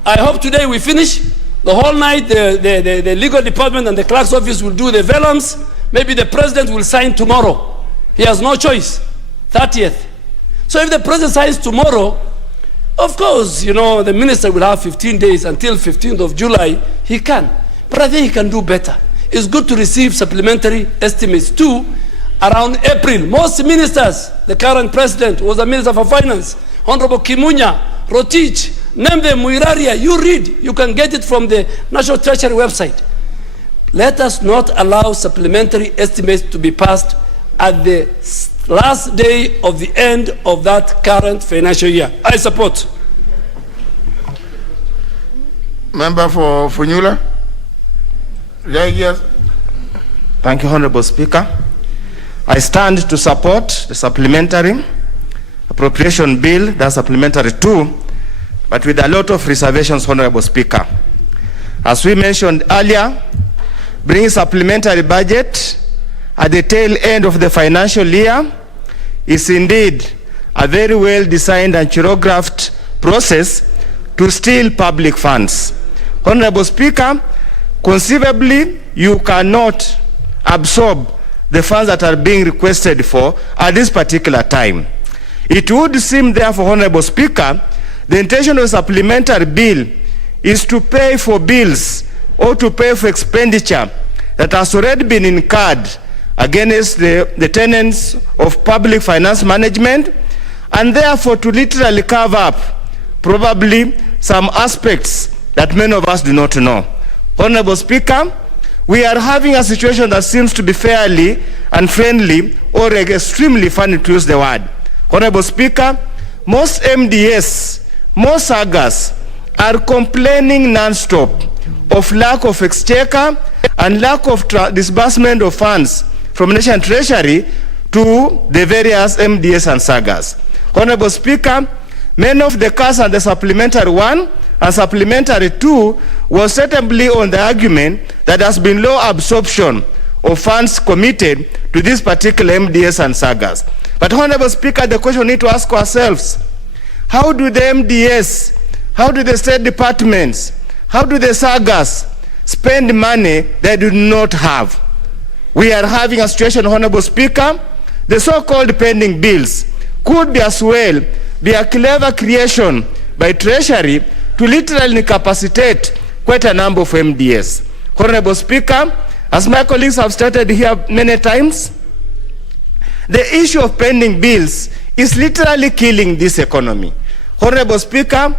I hope today we finish. The whole night, the legal department and the clerk's office will do the vellums. Maybe the president will sign tomorrow. He has no choice. 30th. So if the president signs tomorrow, of course, you know, the minister will have 15 days until 15th of July. He can. But I think he can do better. It's good to receive supplementary estimates too around April. Most ministers, the current president was a minister for finance, Honorable Kimunya, Rotich, name them, Muiraria, you read. You can get it from the National Treasury website. Let us not allow supplementary estimates to be passed at the last day of the end of that current financial year. I support. Member for Funyula. Thank you, Honorable Speaker. I stand to support the supplementary appropriation bill, that's supplementary 2, but with a lot of reservations, Honorable Speaker. As we mentioned earlier, bringing supplementary budget at the tail end of the financial year is indeed a very well designed and choreographed process to steal public funds. Honorable Speaker, conceivably you cannot absorb the funds that are being requested for at this particular time. It would seem therefore, Honorable Speaker, the intention of a supplementary bill is to pay for bills or to pay for expenditure that has already been incurred against the tenets of public finance management, and therefore to literally cover up probably some aspects that many of us do not know. Honorable Speaker, we are having a situation that seems to be fairly unfriendly or extremely funny, to use the word. Honorable Speaker, most MDS, most sagas are complaining non-stop of lack of exchequer and lack of disbursement of funds from National Treasury to the various MDS and sagas. Honorable Speaker, many of the cuts and the supplementary 1 and supplementary 2 was certainly on the argument that has been low absorption of funds committed to this particular MDS and sagas. But Honorable Speaker, the question we need to ask ourselves, how do the MDS, how do the state departments, how do the sagas spend money they do not have? We are having a situation, Honorable Speaker, the so-called pending bills could be as well be a clever creation by Treasury to literally incapacitate quite a number of MDS. Honorable Speaker, as my colleagues have stated here many times, the issue of pending bills is literally killing this economy. Honorable Speaker,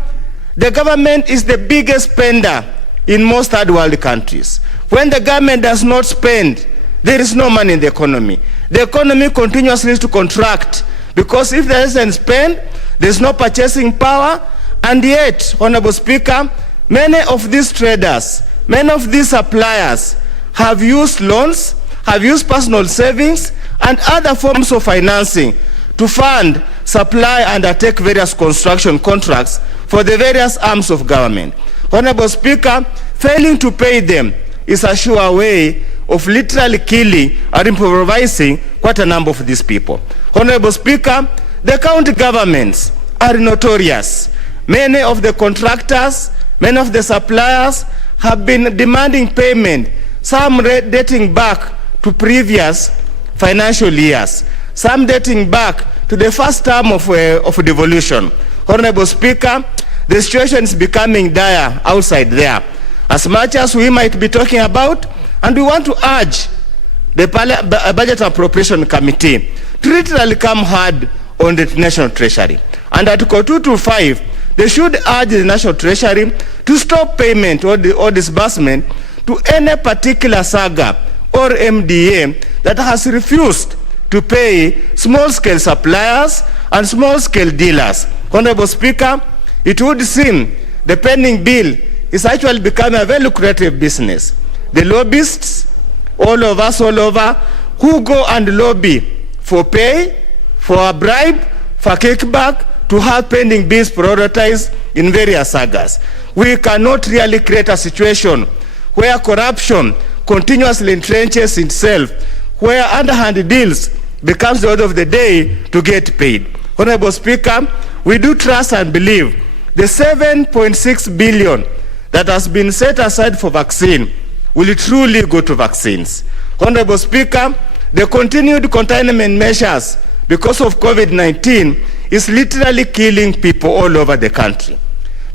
the government is the biggest spender in most third world countries. When the government does not spend, there is no money in the economy. The economy continuously to contract because if there isn't spend, there's no purchasing power. And yet, Honorable Speaker, many of these traders, many of these suppliers have used loans, have used personal savings and other forms of financing to fund, supply and undertake various construction contracts for the various arms of government. Honorable Speaker, failing to pay them is a sure way of literally killing or improvising quite a number of these people. Honorable Speaker, the county governments are notorious. Many of the contractors, many of the suppliers have been demanding payment, some dating back to previous financial years, some dating back to the first term of devolution. Honorable Speaker, the situation is becoming dire outside there. As much as we might be talking about, and we want to urge the Budget Appropriation Committee to literally come hard on the National Treasury. And Article 225, they should urge the National Treasury to stop payment or disbursement to any particular saga or MDA that has refused to pay small-scale suppliers and small-scale dealers. Honorable Speaker, it would seem the pending bill is actually becoming a very lucrative business. The lobbyists, all of us all over, who go and lobby for pay, for a bribe, for kickback, to have pending bills prioritized in various sagas. We cannot really create a situation where corruption continuously entrenches itself, where underhand deals becomes the order of the day to get paid. Honorable Speaker, we do trust and believe the 7.6 billion that has been set aside for vaccine will truly go to vaccines. Honorable Speaker, The continued containment measures because of COVID-19 is literally killing people all over the country.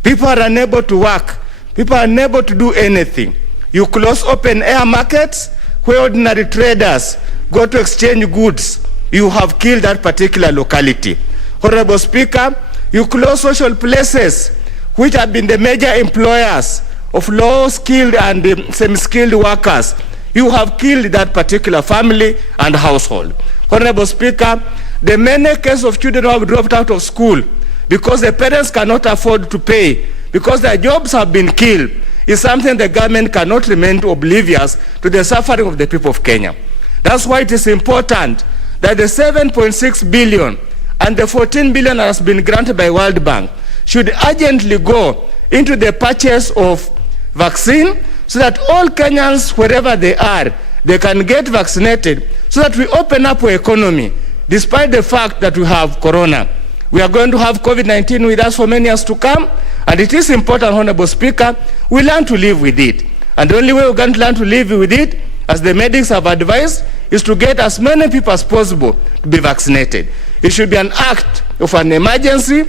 People are unable to work. People are unable to do anything. You close open air markets where ordinary traders go to exchange goods. You have killed that particular locality. Honorable Speaker, you close social places which have been the major employers of low-skilled and semi-skilled workers. You have killed that particular family and household. Honorable Speaker, the many cases of children who have dropped out of school because the parents cannot afford to pay, because their jobs have been killed, is something the government cannot remain oblivious to the suffering of the people of Kenya. That's why it is important that the 7.6 billion and the 14 billion that has been granted by World Bank should urgently go into the purchase of vaccine so that all Kenyans, wherever they are, they can get vaccinated so that we open up our economy, despite the fact that we have corona. We are going to have COVID-19 with us for many years to come, and it is important, Honorable Speaker, we learn to live with it. And the only way we're going to learn to live with it, as the medics have advised, is to get as many people as possible to be vaccinated. It should be an act of an emergency,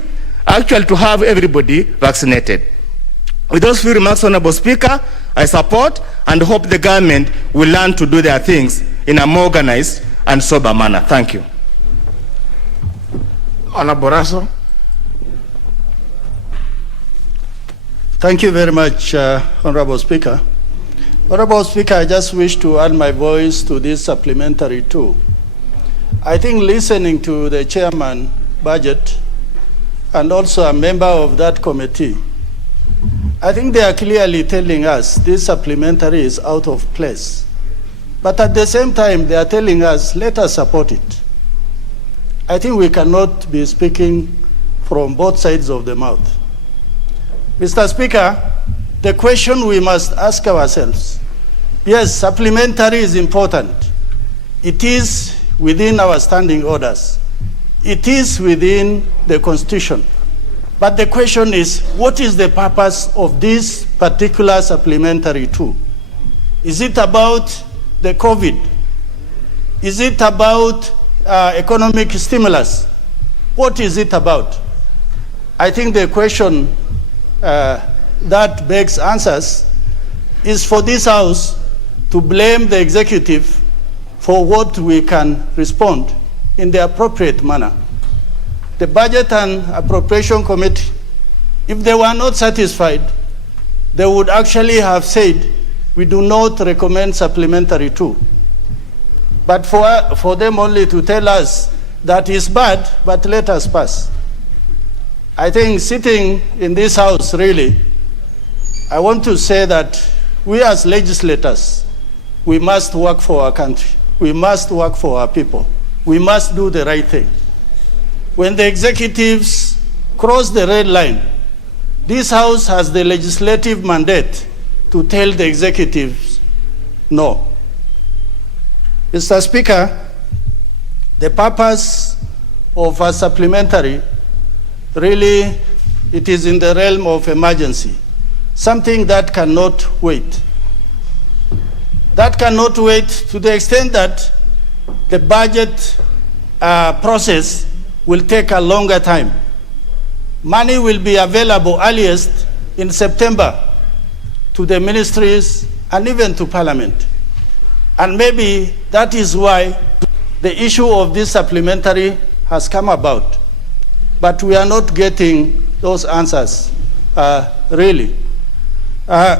actually, to have everybody vaccinated. With those few remarks, Honorable Speaker, I support and hope the government will learn to do their things in a more organized and sober manner. Thank you. Honorable Raso. Thank you very much, Honorable Speaker. Honorable Speaker, I just wish to add my voice to this supplementary too. I think listening to the chairman budget and also a member of that committee, I think they are clearly telling us this supplementary is out of place. But at the same time, they are telling us, let us support it. I think we cannot be speaking from both sides of the mouth. Mr. Speaker, the question we must ask ourselves, yes, supplementary is important. It is within our standing orders. It is within the Constitution. But the question is, what is the purpose of this particular supplementary tool? Is it about the COVID? Is it about economic stimulus? What is it about? I think the question that begs answers is for this House to blame the executive for what we can respond in the appropriate manner. The Budget and Appropriation Committee, if they were not satisfied, they would actually have said, we do not recommend supplementary too. But for them only to tell us that is bad, but let us pass. I think sitting in this House, really, I want to say that we as legislators, we must work for our country. We must work for our people. We must do the right thing. When the executives cross the red line, this House has the legislative mandate to tell the executives no. Mr. Speaker, the purpose of a supplementary, really, it is in the realm of emergency, something that cannot wait. That cannot wait to the extent that the budget process will take a longer time. Money will be available earliest in September to the ministries and even to Parliament. And maybe that is why the issue of this supplementary has come about. But we are not getting those answers, really.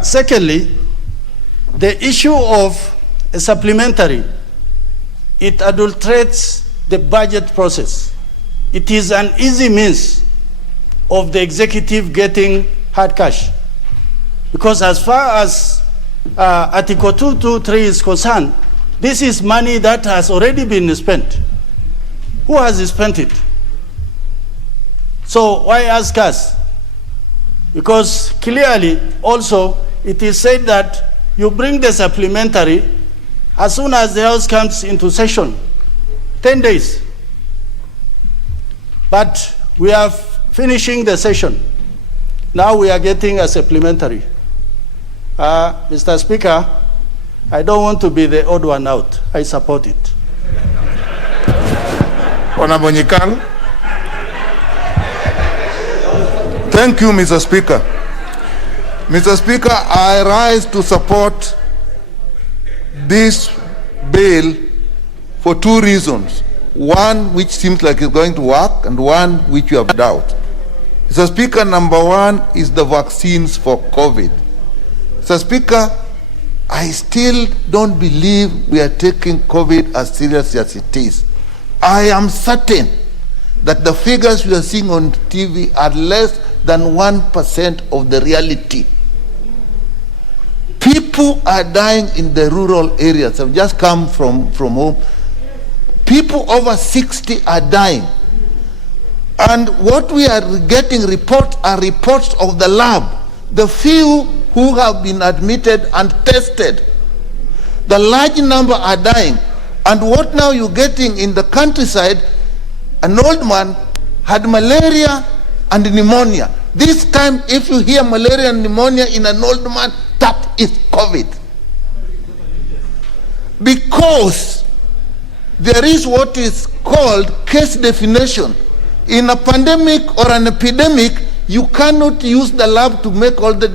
Secondly, the issue of a supplementary, it adulterates the budget process. It is an easy means of the executive getting hard cash. Because as far as Article 223 is concerned, this is money that has already been spent. Who has spent it? So why ask us? Because clearly also it is said that you bring the supplementary as soon as the House comes into session, 10 days. But we are finishing the session. Now we are getting a supplementary. Mr. Speaker, I don't want to be the odd one out. I support it. Honorable Nyikal. Thank you, Mr. Speaker. Mr. Speaker, I rise to support this bill for two reasons. One which seems like it's going to work, and one which you have doubt. Mr. Speaker, number one is the vaccines for COVID. Mr. Speaker, I still don't believe we are taking COVID as seriously as it is. I am certain that the figures we are seeing on TV are less than 1% of the reality. People are dying in the rural areas. I've just come from home. People over 60 are dying. And what we are getting are reports of the lab, the few who have been admitted and tested. The large number are dying. And what now you're getting in the countryside, an old man had malaria and pneumonia. This time, if you hear malaria and pneumonia in an old man, that is COVID. Because there is what is called case definition. In a pandemic or an epidemic, you cannot use the lab to make all the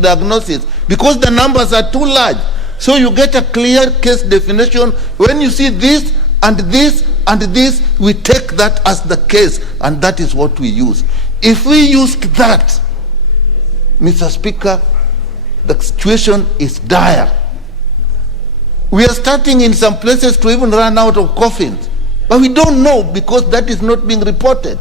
diagnosis because the numbers are too large. So you get a clear case definition. When you see this and this and this, we take that as the case, and that is what we use. If we used that, Mr. Speaker, the situation is dire. We are starting in some places to even run out of coffins, but we don't know because that is not being reported.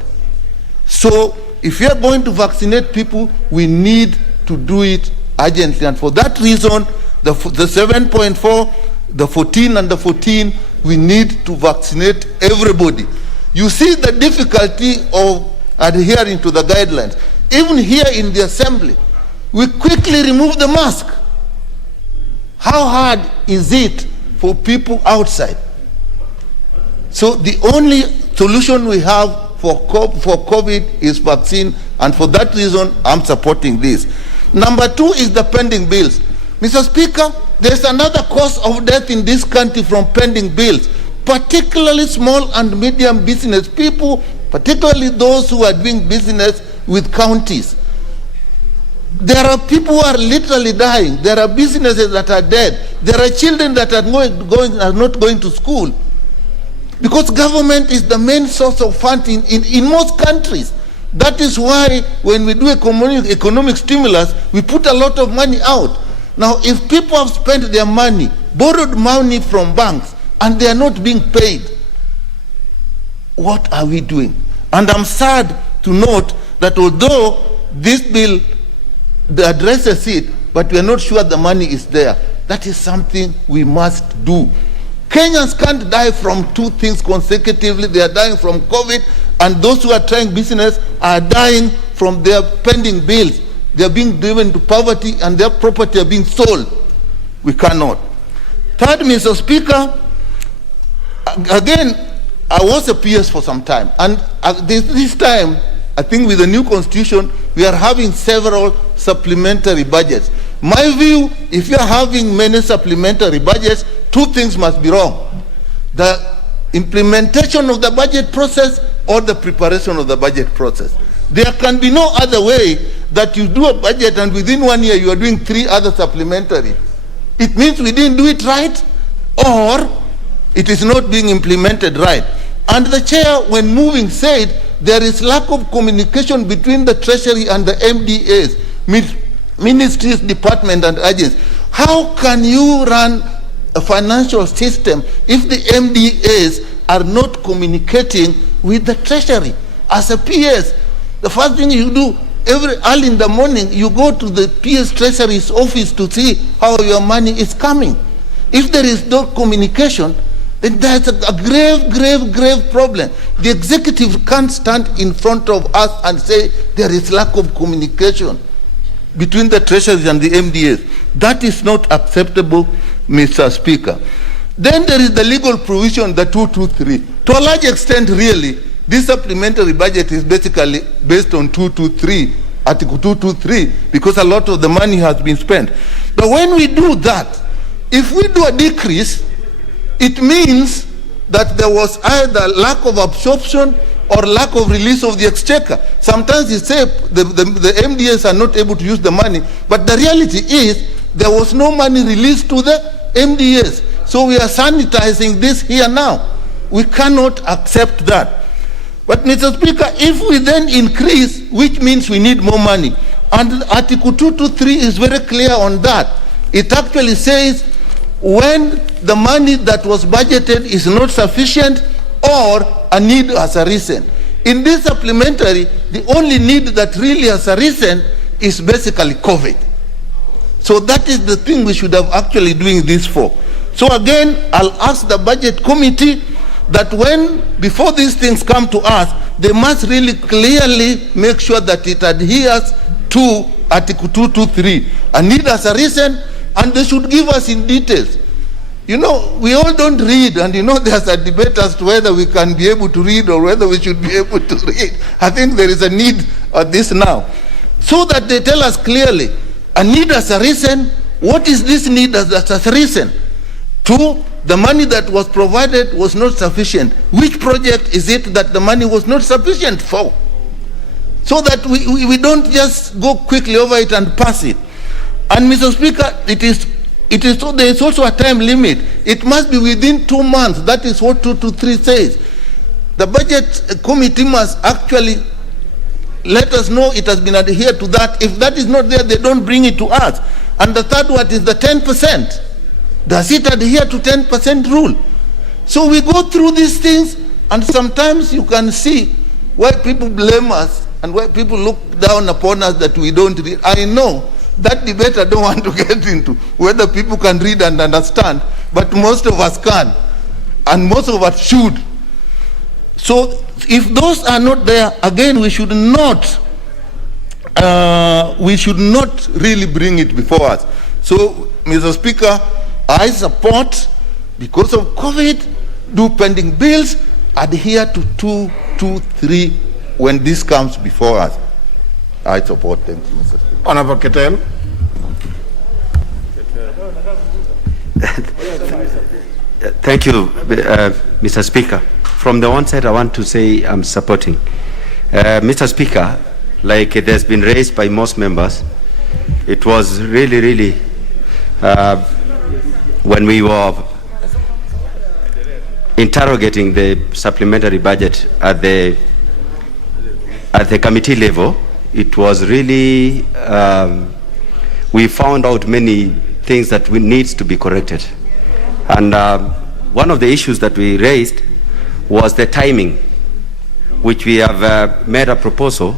So if we are going to vaccinate people, we need to do it urgently, and for that reason, the 7.4, the 14 and the 14, we need to vaccinate everybody. You see the difficulty of adhering to the guidelines. Even here in the assembly, we quickly remove the mask. How hard is it for people outside? So the only solution we have for COVID is vaccine, and for that reason, I'm supporting this. Number two is the pending bills. Mr. Speaker, there's another cause of death in this country from pending bills, particularly small and medium business people, particularly those who are doing business with counties. There are people who are literally dying. There are businesses that are dead. There are children that are not going to school. Because government is the main source of funding in most countries. That is why when we do economic stimulus, we put a lot of money out. Now, if people have spent their money, borrowed money from banks, and they are not being paid, what are we doing? And I'm sad to note that although this bill addresses it, but we are not sure the money is there. That is something we must do. Kenyans can't die from two things consecutively. They are dying from COVID, and those who are trying business are dying from their pending bills. They are being driven to poverty, and their property are being sold. We cannot. Third, Mr. Speaker, again, I was a PS for some time, and this time, I think with the new constitution, we are having several supplementary budgets. My view, if you are having many supplementary budgets, two things must be wrong: the implementation of the budget process or the preparation of the budget process. There can be no other way that you do a budget and within 1 year you are doing 3 other supplementary. It means we didn't do it right, or it is not being implemented right. And the chair, when moving, said there is lack of communication between the Treasury and the MDAs, ministries, department, and agencies. How can you run a financial system if the MDAs are not communicating with the Treasury? As a PS, the first thing you do early in the morning, you go to the PS Treasury's office to see how your money is coming. If there is no communication, then there's a grave problem. The executive can't stand in front of us and say there is lack of communication between the treasuries and the MDAs. That is not acceptable, Mr. Speaker. Then there is the legal provision, the 223. To a large extent, really, this supplementary budget is basically based on 223, Article 223, because a lot of the money has been spent. But when we do that, if we do a decrease, it means that there was either lack of absorption or lack of release of the exchequer. Sometimes you say the MDAs are not able to use the money, but the reality is there was no money released to the MDAs. So we are sanitizing this here now. We cannot accept that. But Mr. Speaker, if we then increase, which means we need more money, and Article 223 is very clear on that. It actually says when the money that was budgeted is not sufficient or a need has arisen. In this supplementary, the only need that really has arisen is basically COVID. So that is the thing we should have actually doing this for. So again, I'll ask the budget committee that before these things come to us, they must really clearly make sure that it adheres to Article 223. A need has arisen, and they should give us in details. You know, we all don't read, and you know there's a debate as to whether we can be able to read or whether we should be able to read. I think there is a need of this now. So that they tell us clearly, a need has arisen. What is this need that has arisen? 2, the money that was provided was not sufficient. Which project is it that the money was not sufficient for? So that we don't just go quickly over it and pass it. And Mr. Speaker, there is also a time limit. It must be within 2 months. That is what 223 says. The budget committee must actually let us know it has been adhered to that. If that is not there, they don't bring it to us. And the third one is the 10%. Does it adhere to 10% rule? So we go through these things, and sometimes you can see why people blame us and why people look down upon us that we don't read. I know that debate I don't want to get into, whether people can read and understand, but most of us can, and most of us should. So if those are not there, again, we should not really bring it before us. So, Mr. Speaker, I support, because of COVID, do pending bills, adhere to 223 when this comes before us. I support. Thank you, Mr. Speaker. Honorable Ketel. Thank you, Mr. Speaker. From the onset, I want to say I'm supporting. Mr. Speaker, like it has been raised by most members, it was really, when we were interrogating the supplementary budget at the committee level, it was really, we found out many things that needs to be corrected. And one of the issues that we raised was the timing, which we have made a proposal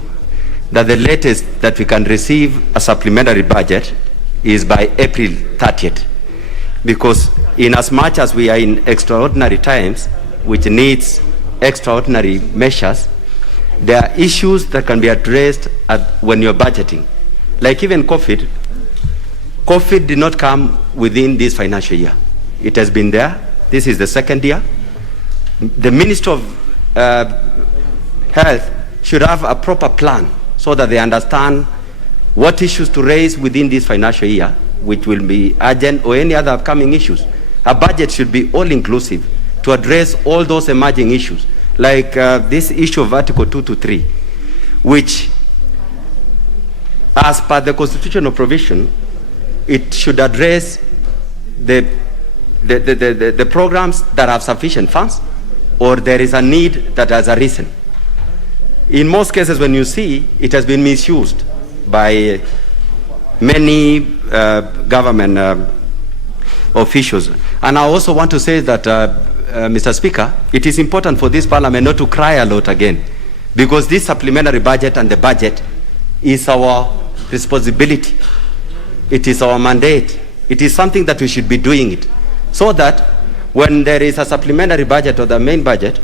that the latest that we can receive a supplementary budget is by April 30th. Because in as much as we are in extraordinary times, which needs extraordinary measures, there are issues that can be addressed when you're budgeting. Like even COVID did not come within this financial year. It has been there. This is the second year. The Minister of Health should have a proper plan so that they understand what issues to raise within this financial year, which will be urgent, or any other upcoming issues. A budget should be all-inclusive to address all those emerging issues, like this issue of Article 223, which, as per the constitutional provision, it should address the programs that have sufficient funds, or there is a need that has arisen. In most cases, when you see, it has been misused by many government officials. And I also want to say that, Mr. Speaker, it is important for this Parliament not to cry a lot again, because this supplementary budget and the budget is our responsibility. It is our mandate. It is something that we should be doing it, so that when there is a supplementary budget or the main budget,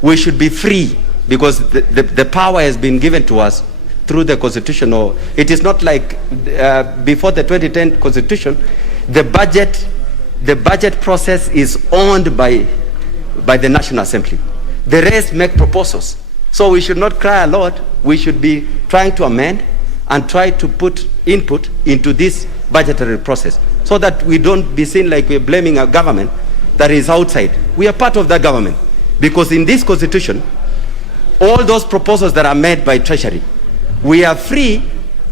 we should be free, because the power has been given to us through the constitutional. It is not like before the 2010 constitution, the budget process is owned by the National Assembly. The rest make proposals. So we should not cry a lot. We should be trying to amend and try to put input into this budgetary process, so that we don't be seen like we're blaming our government that is outside. We are part of that government. Because in this constitution, all those proposals that are made by Treasury, we are free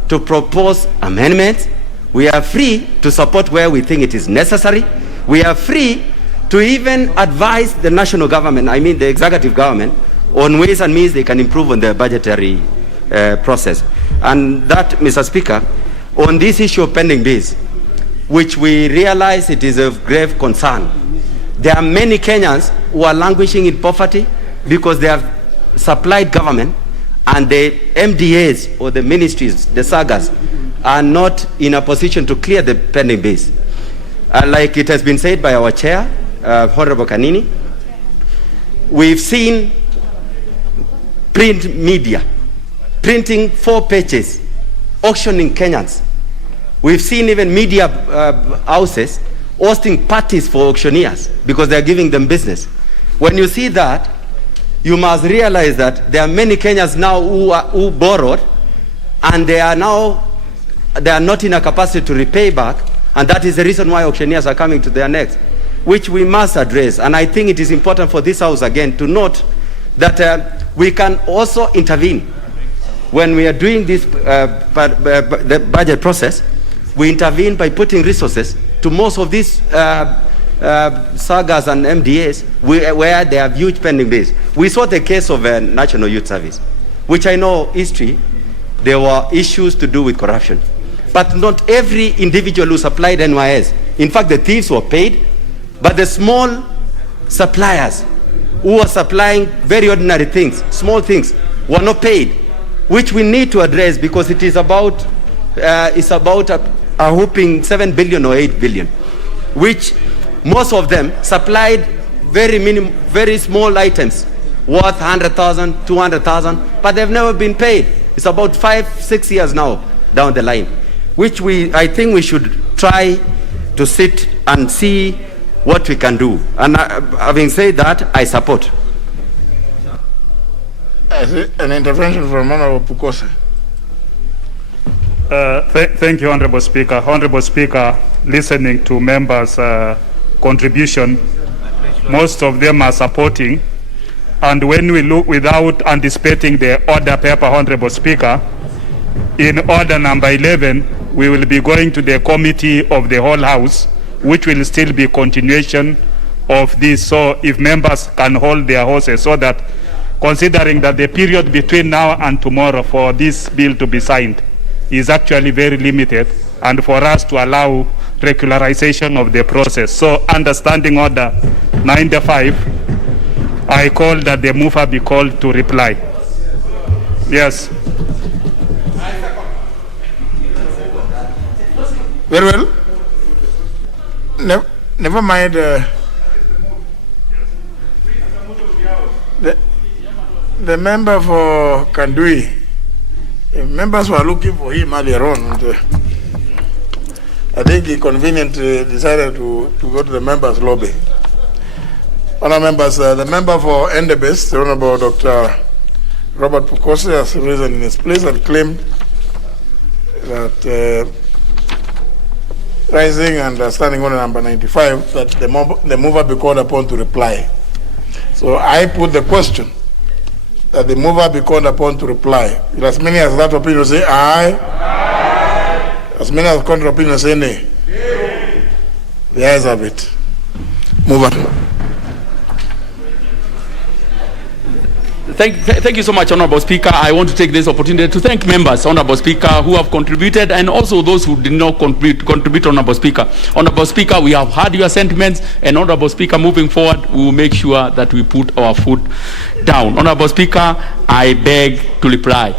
to propose amendments. We are free to support where we think it is necessary. We are free to even advise the national government, I mean the executive government, on ways and means they can improve on their budgetary process. And that, Mr. Speaker, on this issue of pending bills, which we realize it is of grave concern, there are many Kenyans who are languishing in poverty because they have supplied government and the MDAs or the ministries, the sagas, are not in a position to clear the pending bills. Like it has been said by our chair, Honorable Kanini, we've seen print media printing 4 pages, auctioning Kenyans. We've seen even media houses hosting parties for auctioneers because they're giving them business. When you see that, you must realize that there are many Kenyans now who borrowed, and they are not in a capacity to repay back, and that is the reason why auctioneers are coming to their necks, which we must address. And I think it is important for this House again to note that we can also intervene. When we are doing this the budget process, we intervene by putting resources to most of these sagas and MDAs where they have huge pending bills. We saw the case of National Youth Service, which I know history, there were issues to do with corruption. But not every individual who supplied NYS, in fact the thieves were paid, but the small suppliers who were supplying very ordinary things, small things, were not paid, which we need to address because it is about a whopping 7 billion or 8 billion, which most of them supplied very small items worth 100,000, 200,000, but they've never been paid. It's about 5-6 years now down the line, which I think we should try to sit and see what we can do. And having said that, I support. An intervention from Honorable Pukose. Thank you, Honorable Speaker. Honorable Speaker, listening to members' contribution, most of them are supporting. And when we look without anticipating the order paper, Honorable Speaker, in order number 11, we will be going to the committee of the whole House, which will still be continuation of this. So if members can hold their horses so that, considering that the period between now and tomorrow for this bill to be signed is actually very limited, and for us to allow regularization of the process. So understanding order 95, I call that the mover be called to reply. Yes. Very well. Never mind. The member for Kandui, members were looking for him earlier on. And, I think he conveniently decided to go to the members' lobby. Honourable members, the member for Endebess, the Honourable Dr. Robert Pukose, has risen in his place and claimed that rising and standing order number 95, that the mover be called upon to reply. So I put the question that the mover be called upon to reply. As many as that opinion say aye. Aye. As many as contrary opinion say nay. Nay. The ayes have it. Move on. Thank you so much, Honorable Speaker. I want to take this opportunity to thank members, Honorable Speaker, who have contributed, and also those who did not contribute, Honorable Speaker. Honorable Speaker, we have heard your sentiments, and Honorable Speaker, moving forward, we will make sure that we put our foot down. Honorable Speaker, I beg to reply.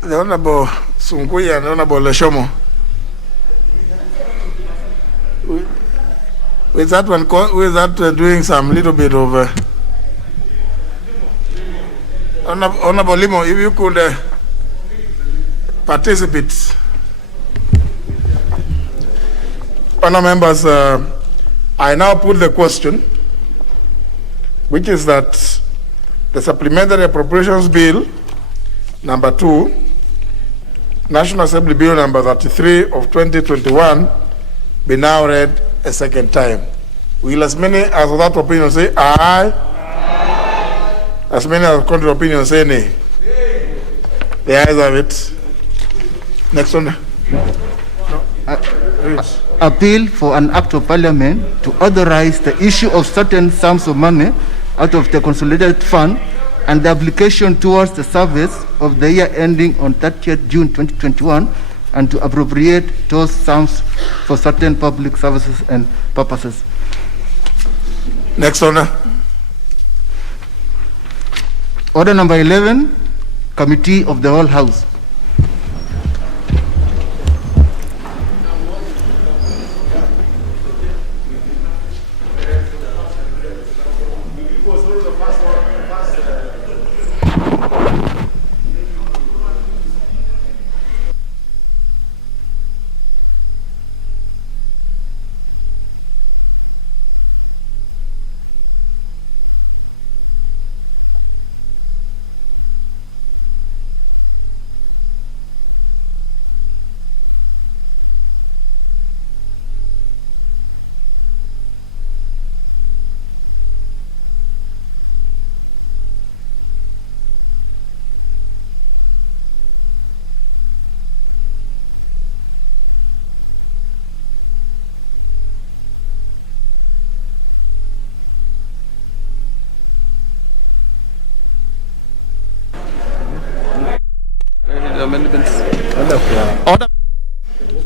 The Honorable Sunkuya and the Honorable Leshomo. With that one, with that doing some little bit of Honorable Limo, if you could participate. Honourable members, I now put the question, which is that the Supplementary Appropriations Bill number 2, National Assembly Bill number 33 of 2021 be now read a second time. Will as many as of that opinion say aye? Aye. As many as contrary opinion say nay? Nay. The ayes have it. Next one. Appeal for an act of parliament to authorize the issue of certain sums of money out of the consolidated fund and the application towards the service of the year ending on 30th June 2021 and to appropriate those sums for certain public services and purposes. Next order. Order number 11, Committee of the Whole House.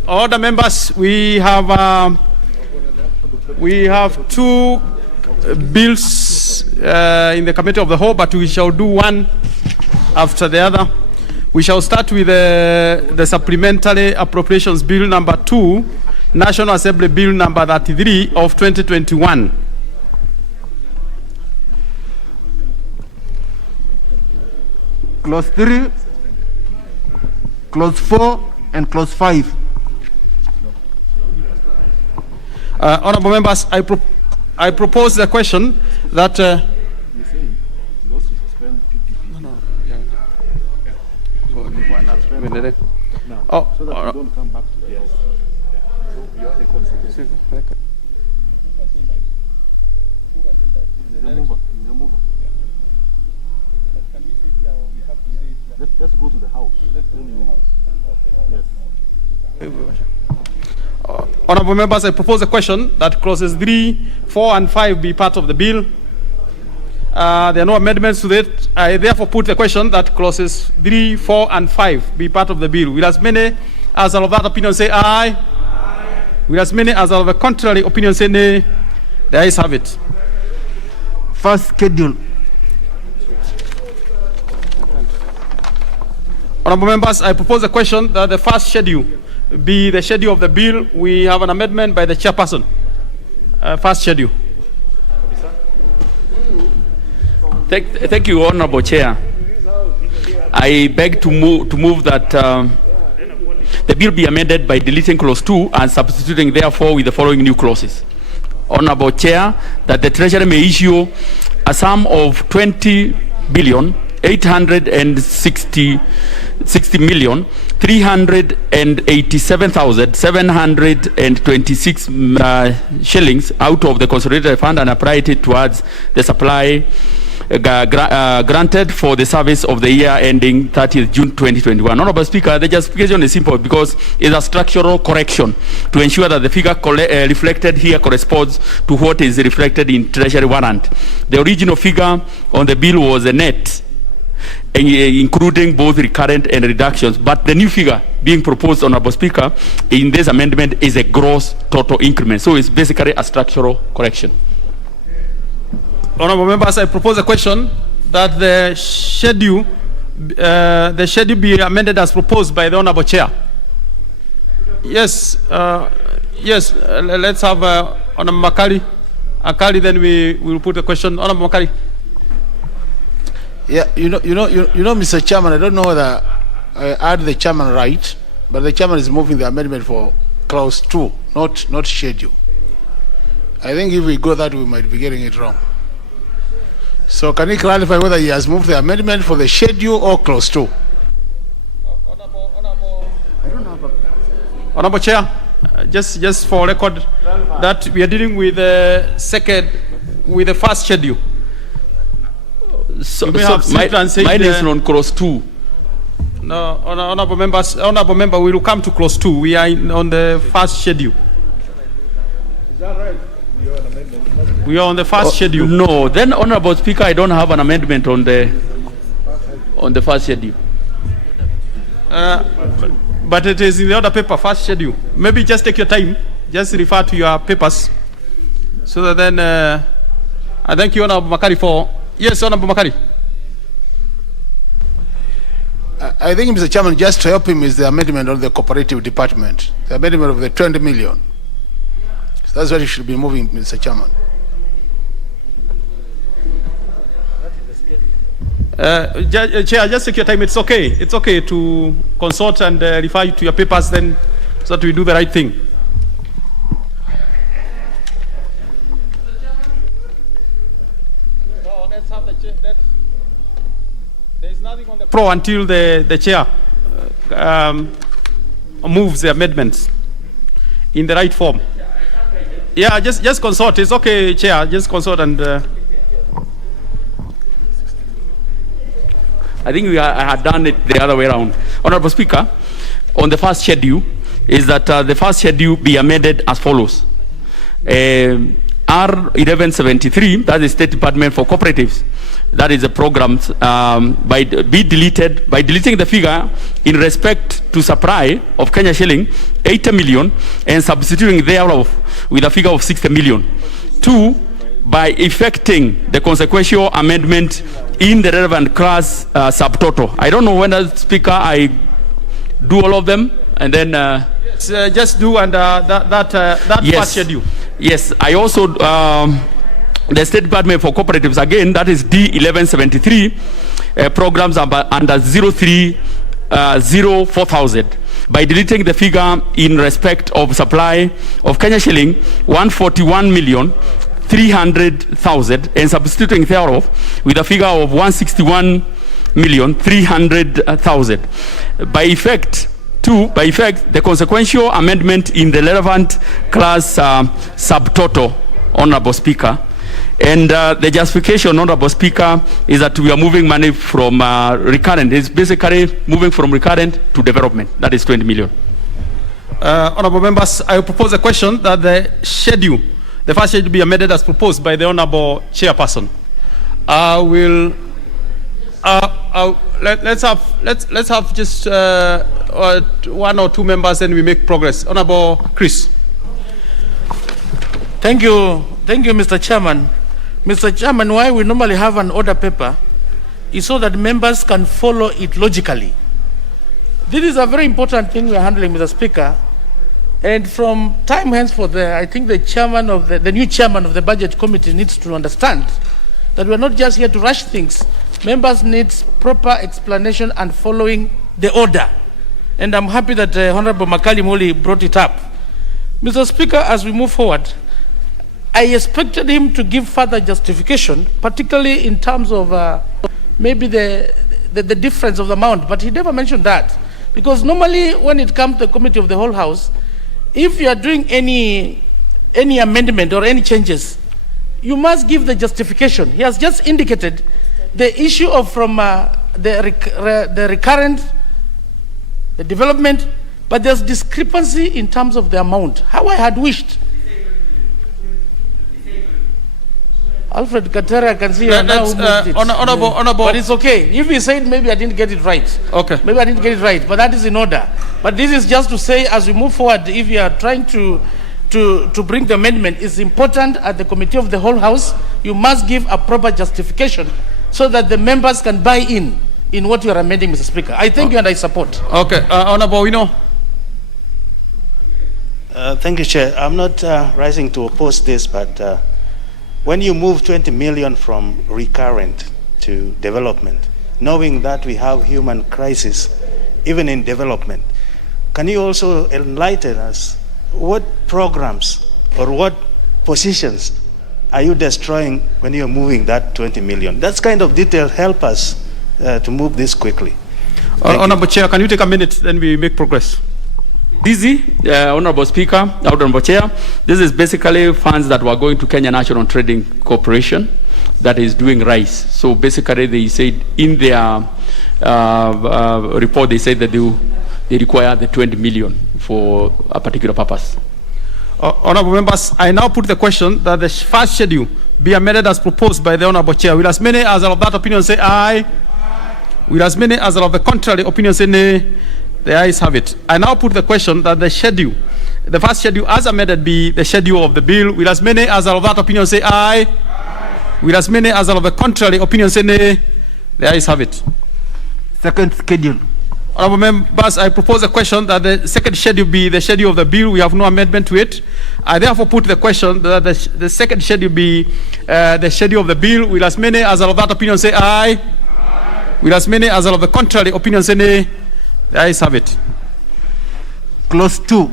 Order members, we have 2 bills in the committee of the whole, but we shall do one after the other. We shall start with the Supplementary Appropriations Bill number 2, National Assembly Bill number 33 of 2021. Clause 3, Clause 4, and Clause 5. Honorable members, I propose the question that Let's go to the house. Honorable members, I propose a question that clauses 3, 4, and 5 be part of the bill. There are no amendments to that. I therefore put the question that clauses 3, 4, and 5 be part of the bill. Will as many as are of that opinion say aye? Aye. Will as many as are of a contrary opinion say nay? The ayes have it. First schedule. Honorable members, I propose a question that the first schedule be the schedule of the bill. We have an amendment by the chairperson. First schedule. Thank you, Honorable Chair. I beg to move that the bill be amended by deleting clause 2 and substituting therefore with the following new clauses. Honorable Chair, that the Treasury may issue a sum of 20,860,387,726 shillings out of the consolidated fund and apply it towards the supply granted for the service of the year ending 30th June 2021. Honorable Speaker, the justification is simple because it's a structural correction to ensure that the figure reflected here corresponds to what is reflected in Treasury warrant. The original figure on the bill was a net, including both recurrent and reductions, but the new figure being proposed, Honorable Speaker, in this amendment is a gross total increment. So it's basically a structural correction. Honorable members, I propose a question that the schedule be amended as proposed by the Honorable Chair. Yes, let's have Honorable Makari. Akari, then we will put the question. Honorable Makari. Yeah, you know, Mr. Chairman, I don't know whether I heard the chairman right, but the chairman is moving the amendment for clause 2, not schedule. I think if we go that, we might be getting it wrong. So can he clarify whether he has moved the amendment for the schedule or clause 2? Honorable Chair, just for record, that we are dealing with the first schedule. So, You may have slipped and said, mine is on clause 2. No, honorable member, we will come to clause 2. We are on the first schedule. Is that right? We are on the first schedule. No, then Honorable Speaker, I don't have an amendment on the first schedule. But it is in the other paper, first schedule. Maybe just take your time. Just refer to your papers. So that then, I thank you, Honorable Makari, for... Yes, Honorable Makari. I think, Mr. Chairman, just to help him is the amendment on the cooperative department, the amendment of the 20 million. So that's what he should be moving, Mr. Chairman. Chair, just take your time. It's okay. It's okay to consult and refer to your papers then so that we do the right thing. No, let's have the chair. There is nothing on the floor until the chair moves the amendments in the right form. Yeah, just consult. It's okay, Chair. Just consult and... I think I had done it the other way around. Honorable Speaker, on the first schedule, is that the first schedule be amended as follows. R1173, that is State Department for Cooperatives. That is a program by deleting the figure in respect to supply of Kenya shilling 80 million and substituting thereof with a figure of 60 million. 2, by effecting the consequential amendment in the relevant class subtotal. I don't know when as Speaker I do all of them and then just do under that yes. first schedule. Yes, I also the State Department for Cooperatives again, that is D1173 programs under 0304,000 by deleting the figure in respect of supply of Kenya shilling 141,300,000 and substituting thereof with a figure of 161,300,000 by effect the consequential amendment in the relevant class subtotal, Honorable Speaker. And the justification, Honorable Speaker, is that we are moving money from recurrent. It's basically moving from recurrent to development. That is 20 million. Honorable members, I will propose a question that the first schedule be amended as proposed by the Honorable Chairperson. Let's have just 1 or 2 members, and we make progress. Honorable Chris. Thank you, Mr. Chairman. Mr. Chairman, why we normally have an order paper is so that members can follow it logically. This is a very important thing we are handling, Mr. Speaker. And from time henceforth, I think the chairman of the new chairman of the Budget Committee needs to understand that we are not just here to rush things. Members need proper explanation and following the order. And I'm happy that Honorable Makali Moli brought it up. Mr. Speaker, as we move forward, I expected him to give further justification, particularly in terms of maybe the difference of the amount, but he never mentioned that. Because normally when it comes to the Committee of the Whole House, if you are doing any amendment or any changes, you must give the justification. He has just indicated the issue of from the recurrent, the development, but there's discrepancy in terms of the amount. How I had wished. Alfred Katera, I can see now moved it. Honorable. But it's okay. If he said maybe I didn't get it right. Okay. Maybe I didn't get it right, but that is in order. But this is just to say, as we move forward, if you are trying to bring the amendment, it's important at the Committee of the Whole House, you must give a proper justification so that the members can buy in what you are amending, Mr. Speaker. I thank you and I support. Okay. Honorable Wino. Thank you, Chair. I'm not rising to oppose this, but when you move 20 million from recurrent to development, knowing that we have human crisis, even in development, can you also enlighten us what programs or what positions are you destroying when you're moving that 20 million? That's kind of detail help us to move this quickly. Honorable Chair, can you take a minute, then we make progress. Easy, Honorable Speaker, Honorable Chair. This is basically funds that were going to Kenya National Trading Corporation that is doing rice. So basically they said in their report, they said that they require the 20 million for a particular purpose. Honorable members, I now put the question that the first schedule be amended as proposed by the Honorable Chair. Will as many as are of that opinion say aye? Will as many as are of the contrary opinion say nay? The ayes have it. I now put the question that the schedule, the first schedule as amended be the schedule of the bill. Will as many as are of that opinion say aye? Will as many as are of the contrary opinion say nay? The ayes have it. Second schedule. Honorable members, I propose a question that the second schedule be the schedule of the bill. We have no amendment to it. I therefore put the question that the second schedule be the schedule of the bill. Will as many as are of that opinion say aye? Will as many as are of the contrary opinion say nay? The ayes have it. Clause 2.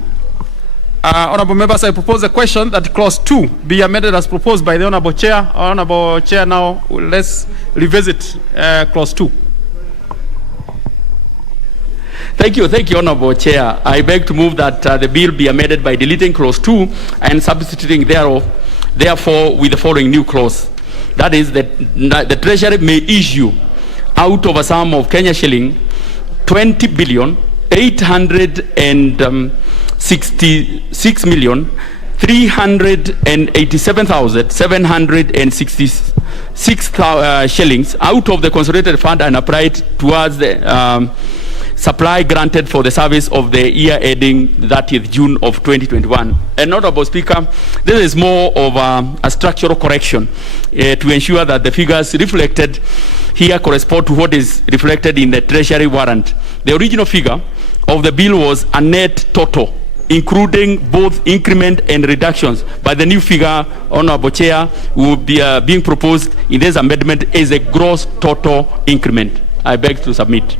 Honorable members, I propose a question that clause 2 be amended as proposed by the Honorable Chair. Honorable Chair, now let's revisit clause 2. Thank you, Honorable Chair. I beg to move that the bill be amended by deleting clause 2 and substituting therefore with the following new clause. That is that the Treasury may issue out of a sum of Kenya shilling 20 billion 866 million 387,766 shillings out of the consolidated fund and applied towards the supply granted for the service of the year ending 30th June of 2021. And Honorable Speaker, this is more of a structural correction to ensure that the figures reflected here correspond to what is reflected in the Treasury warrant. The original figure of the bill was a net total, including both increment and reductions. But the new figure, Honorable Chair, will be being proposed in this amendment is a gross total increment. I beg to submit.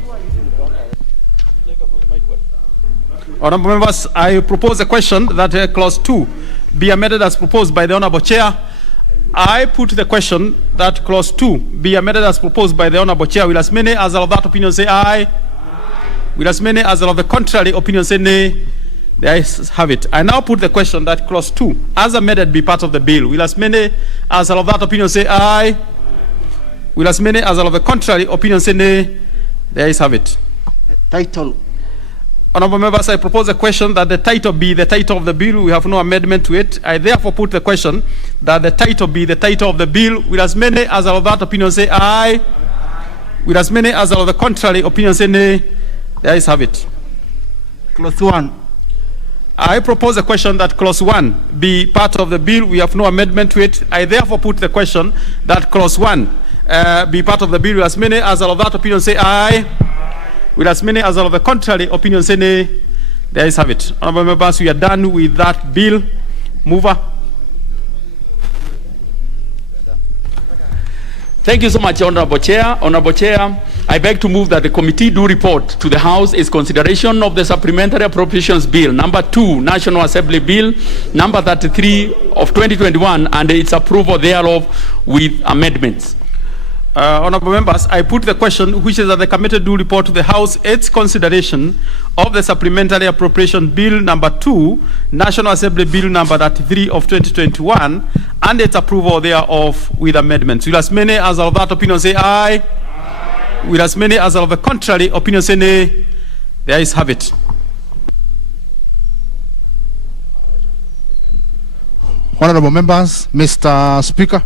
Honorable members, I propose a question that clause 2 be amended as proposed by the Honorable Chair. I put the question that clause 2 be amended as proposed by the Honorable Chair. Will as many as are of that opinion say aye? Will as many as are of the contrary opinion say nay? The ayes have it. I now put the question that clause 2 as amended be part of the bill. Will as many as are of that opinion say aye? Will as many as are of the contrary opinion say nay? The ayes have it. Title. Honorable members, I propose a question that the title be the title of the bill. We have no amendment to it. I therefore put the question that the title be the title of the bill. Will as many as are of that opinion say aye? Will as many as are of the contrary opinion say nay? The ayes have it. Clause 1. I propose a question that clause 1 be part of the bill. We have no amendment to it. I therefore put the question that clause 1 be part of the bill. Will as many as are of that opinion say aye? Will as many as are of the contrary opinion say nay? The ayes have it. Honorable members, we are done with that bill. Mover. Thank you so much, Honorable Chair. Honorable Chair, I beg to move that the committee do report to the House its consideration of the Supplementary Appropriations Bill, number 2, National Assembly Bill, number 33 of 2021, and its approval thereof with amendments. Honorable members, I put the question which is that the committee do report to the House its consideration of the Supplementary Appropriation Bill number 2, National Assembly Bill number 33 of 2021, and its approval thereof with amendments. Will as many as are of that opinion say aye? Aye. Will as many as are of the contrary opinion say nay? The ayes have it. Honorable members, Mr. Speaker.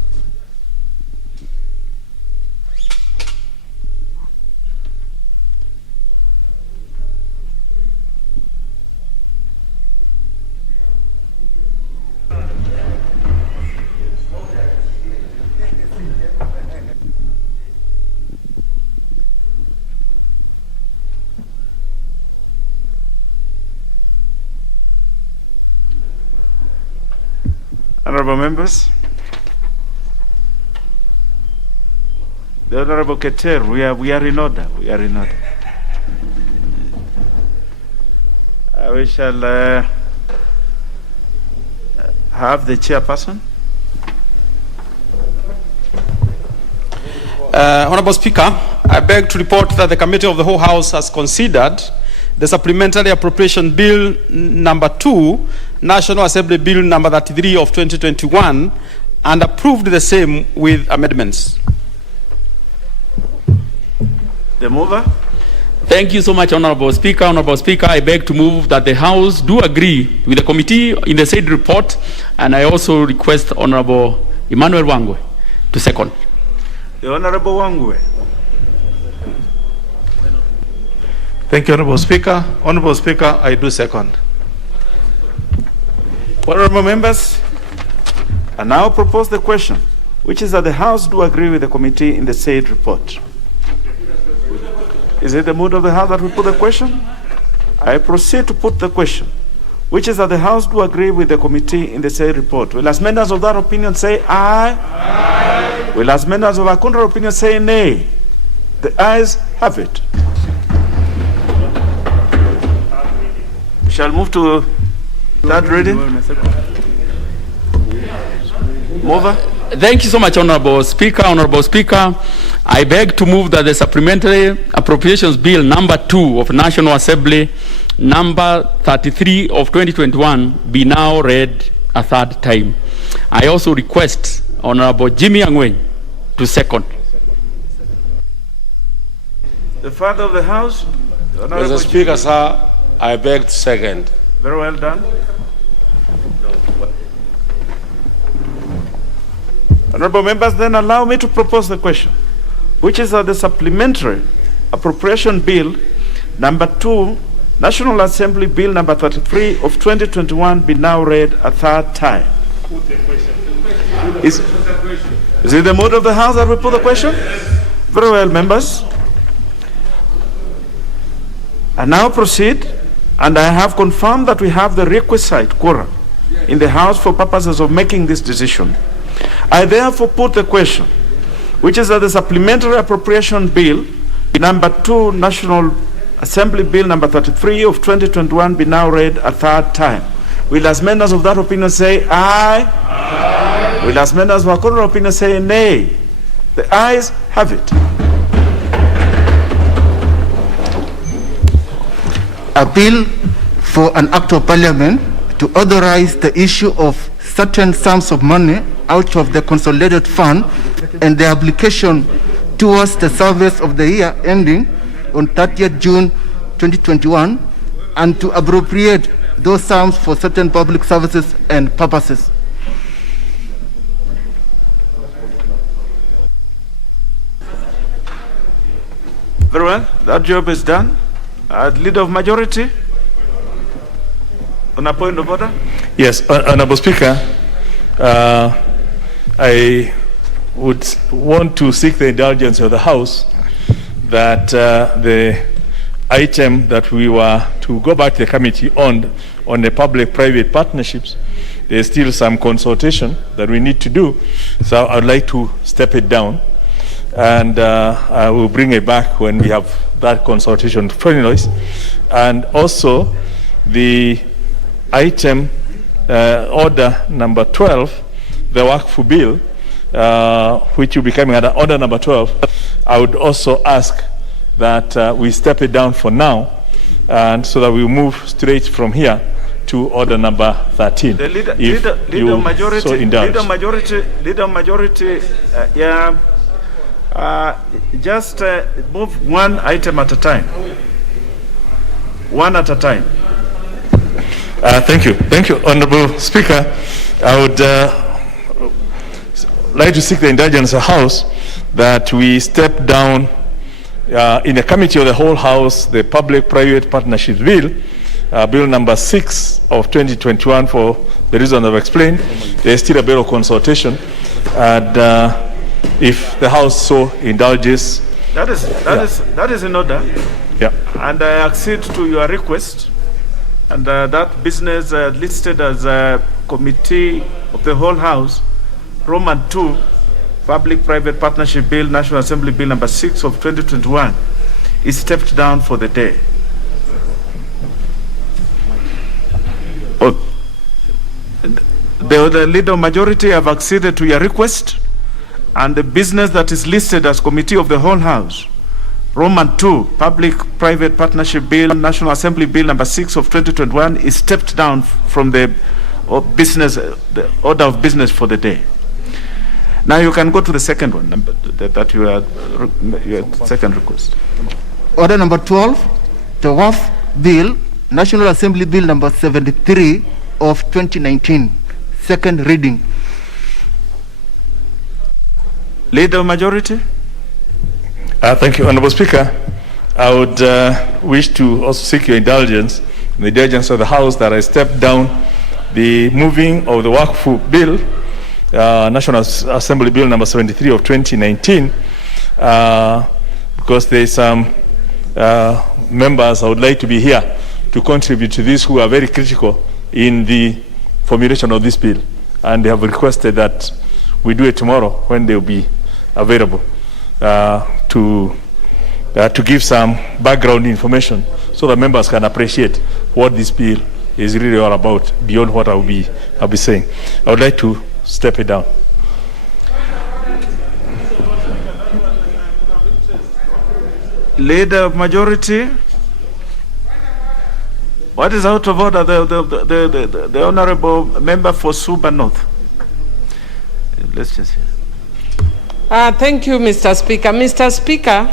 Honorable members, the Honorable Keter, we are in order. We are in order. We shall have the chairperson. Honorable Speaker, I beg to report that the Committee of the Whole House has considered the Supplementary Appropriation Bill number 2, National Assembly Bill number 33 of 2021, and approved the same with amendments. The mover. Thank you so much, Honorable Speaker. Honorable Speaker, I beg to move that the House do agree with the committee in the said report, and I also request Honorable Emmanuel Wangwe to second. The Honorable Wangwe. Thank you, Honorable Speaker. Honorable Speaker, I do second. Honorable members, I now propose the question, which is that the House do agree with the committee in the said report. Is it the mood of the House that we put the question? I proceed to put the question, which is that the House do agree with the committee in the said report. Will as members of that opinion say aye? Aye. Will as members of our contrary opinion say nay? The ayes have it. We shall move to third reading. Mover. Thank you so much, Honorable Speaker. Honorable Speaker, I beg to move that the Supplementary Appropriations Bill number 2 of National Assembly number 33 of 2021 be now read a third time. I also request Honorable Jimmy Angwen to second. The Father of the House. Mr. Speaker, sir, I beg to second. Very well done. Honorable members, then allow me to propose the question, which is that the Supplementary Appropriation Bill number 2, National Assembly Bill number 33 of 2021 be now read a third time. Is it the mood of the House that we put the question? Very well, members. I now proceed, and I have confirmed that we have the requisite quorum in the House for purposes of making this decision. I therefore put the question, which is that the Supplementary Appropriation Bill number 2, National Assembly Bill number 33 of 2021 be now read a third time. Will as members of that opinion say aye? Aye. Will as members of our contrary opinion say nay? The ayes have it. A bill for an act of parliament to authorize the issue of certain sums of money out of the consolidated fund and the application towards the service of the year ending on 30th June 2021 and to appropriate those sums for certain public services and purposes. Very well, that job is done. Leader of Majority, on a point of order. Yes, Honorable Speaker, I would want to seek the indulgence of the House that the item that we were to go back to the committee on the public-private partnerships, there's still some consultation that we need to do. So I'd like to step it down, and I will bring it back when we have that consultation finalized. And also the item order number 12, the Wakfu bill, which will be coming under order number 12, I would also ask that we step it down for now, and so that we move straight from here to order number 13. The leader of majority, just move one item at a time. One at a time. Thank you, Honorable Speaker. I would like to seek the indulgence of the House that we step down in the committee of the whole House the Public-Private Partnerships Bill, Bill number 6 of 2021, for the reason I've explained. There is still a bit of consultation, and if the House so indulges. That is in order. Yeah. And I accede to your request, and that business listed as a committee of the whole House, Roman 2, Public-Private Partnership Bill, National Assembly Bill number 6 of 2021, is stepped down for the day. The leader of majority have acceded to your request, and the business that is listed as committee of the whole House, Roman 2, Public-Private Partnership Bill, National Assembly Bill number 6 of 2021 is stepped down from the the order of business for the day. Now you can go to the second one, that your second request. Order number 12, the WAF Bill, National Assembly Bill number 73 of 2019, second reading. Leader of Majority. Thank you, Honorable Speaker. I would wish to also seek your indulgence, in the indulgence of the House, that I step down the moving of the Waqf Bill, National Assembly Bill number 73 of 2019, because there is some members I would like to be here to contribute to this who are very critical in the formulation of this bill, and they have requested that we do it tomorrow when they will be available to give some background information so that members can appreciate what this bill is really all about beyond what I'll be saying. I would like to step it down. Leader of Majority. What is out of order? The Honorable Member for Suba North. Let's just hear. Thank you, Mr. Speaker. Mr. Speaker,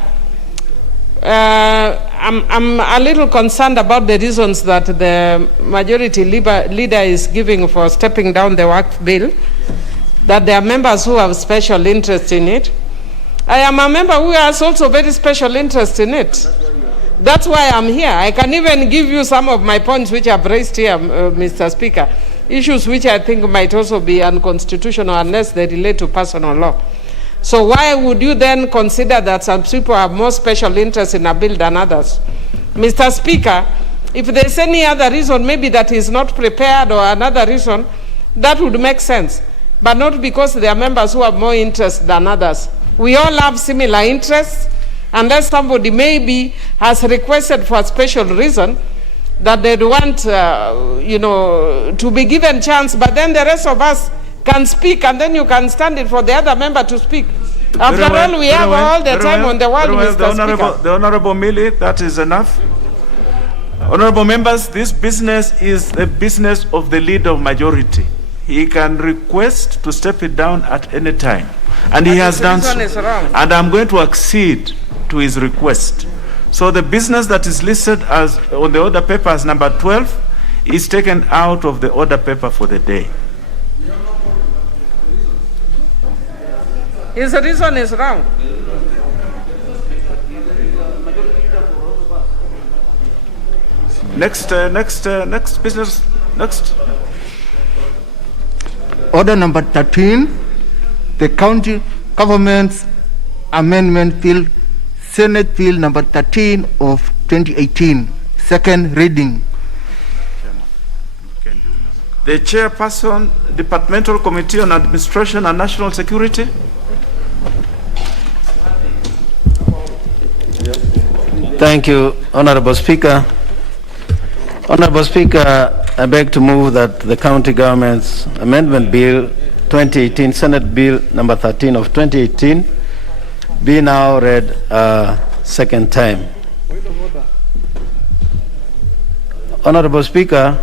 I'm a little concerned about the reasons that the majority leader is giving for stepping down the Waqf bill, that there are members who have special interest in it. I am a member who has also very special interest in it. That's why I'm here. I can even give you some of my points which I've raised here, Mr. Speaker, issues which I think might also be unconstitutional unless they relate to personal law. So why would you then consider that some people have more special interest in a bill than others? Mr. Speaker, if there's any other reason, maybe that is not prepared or another reason, that would make sense. But not because there are members who have more interest than others. We all have similar interests, unless somebody maybe has requested for a special reason that they'd want, to be given chance, but then the rest of us can speak, and then you can stand it for the other member to speak. After all, we have all the time on the world, Mr. Speaker. The Honorable Millie, that is enough. Honorable members, this business is the business of the Leader of Majority. He can request to step it down at any time, and he has done so. And I'm going to accede to his request. So the business that is listed as on the order paper as number 12 is taken out of the order paper for the day. His reason is wrong. Next business. Next. Order number 13, the County Government's Amendment Bill, Senate Bill number 13 of 2018, second reading. The Chairperson, Departmental Committee on Administration and National Security. Thank you, Honorable Speaker. Honorable Speaker, I beg to move that the County Government's Amendment Bill 2018, Senate Bill number 13 of 2018, be now read a second time. Honorable Speaker,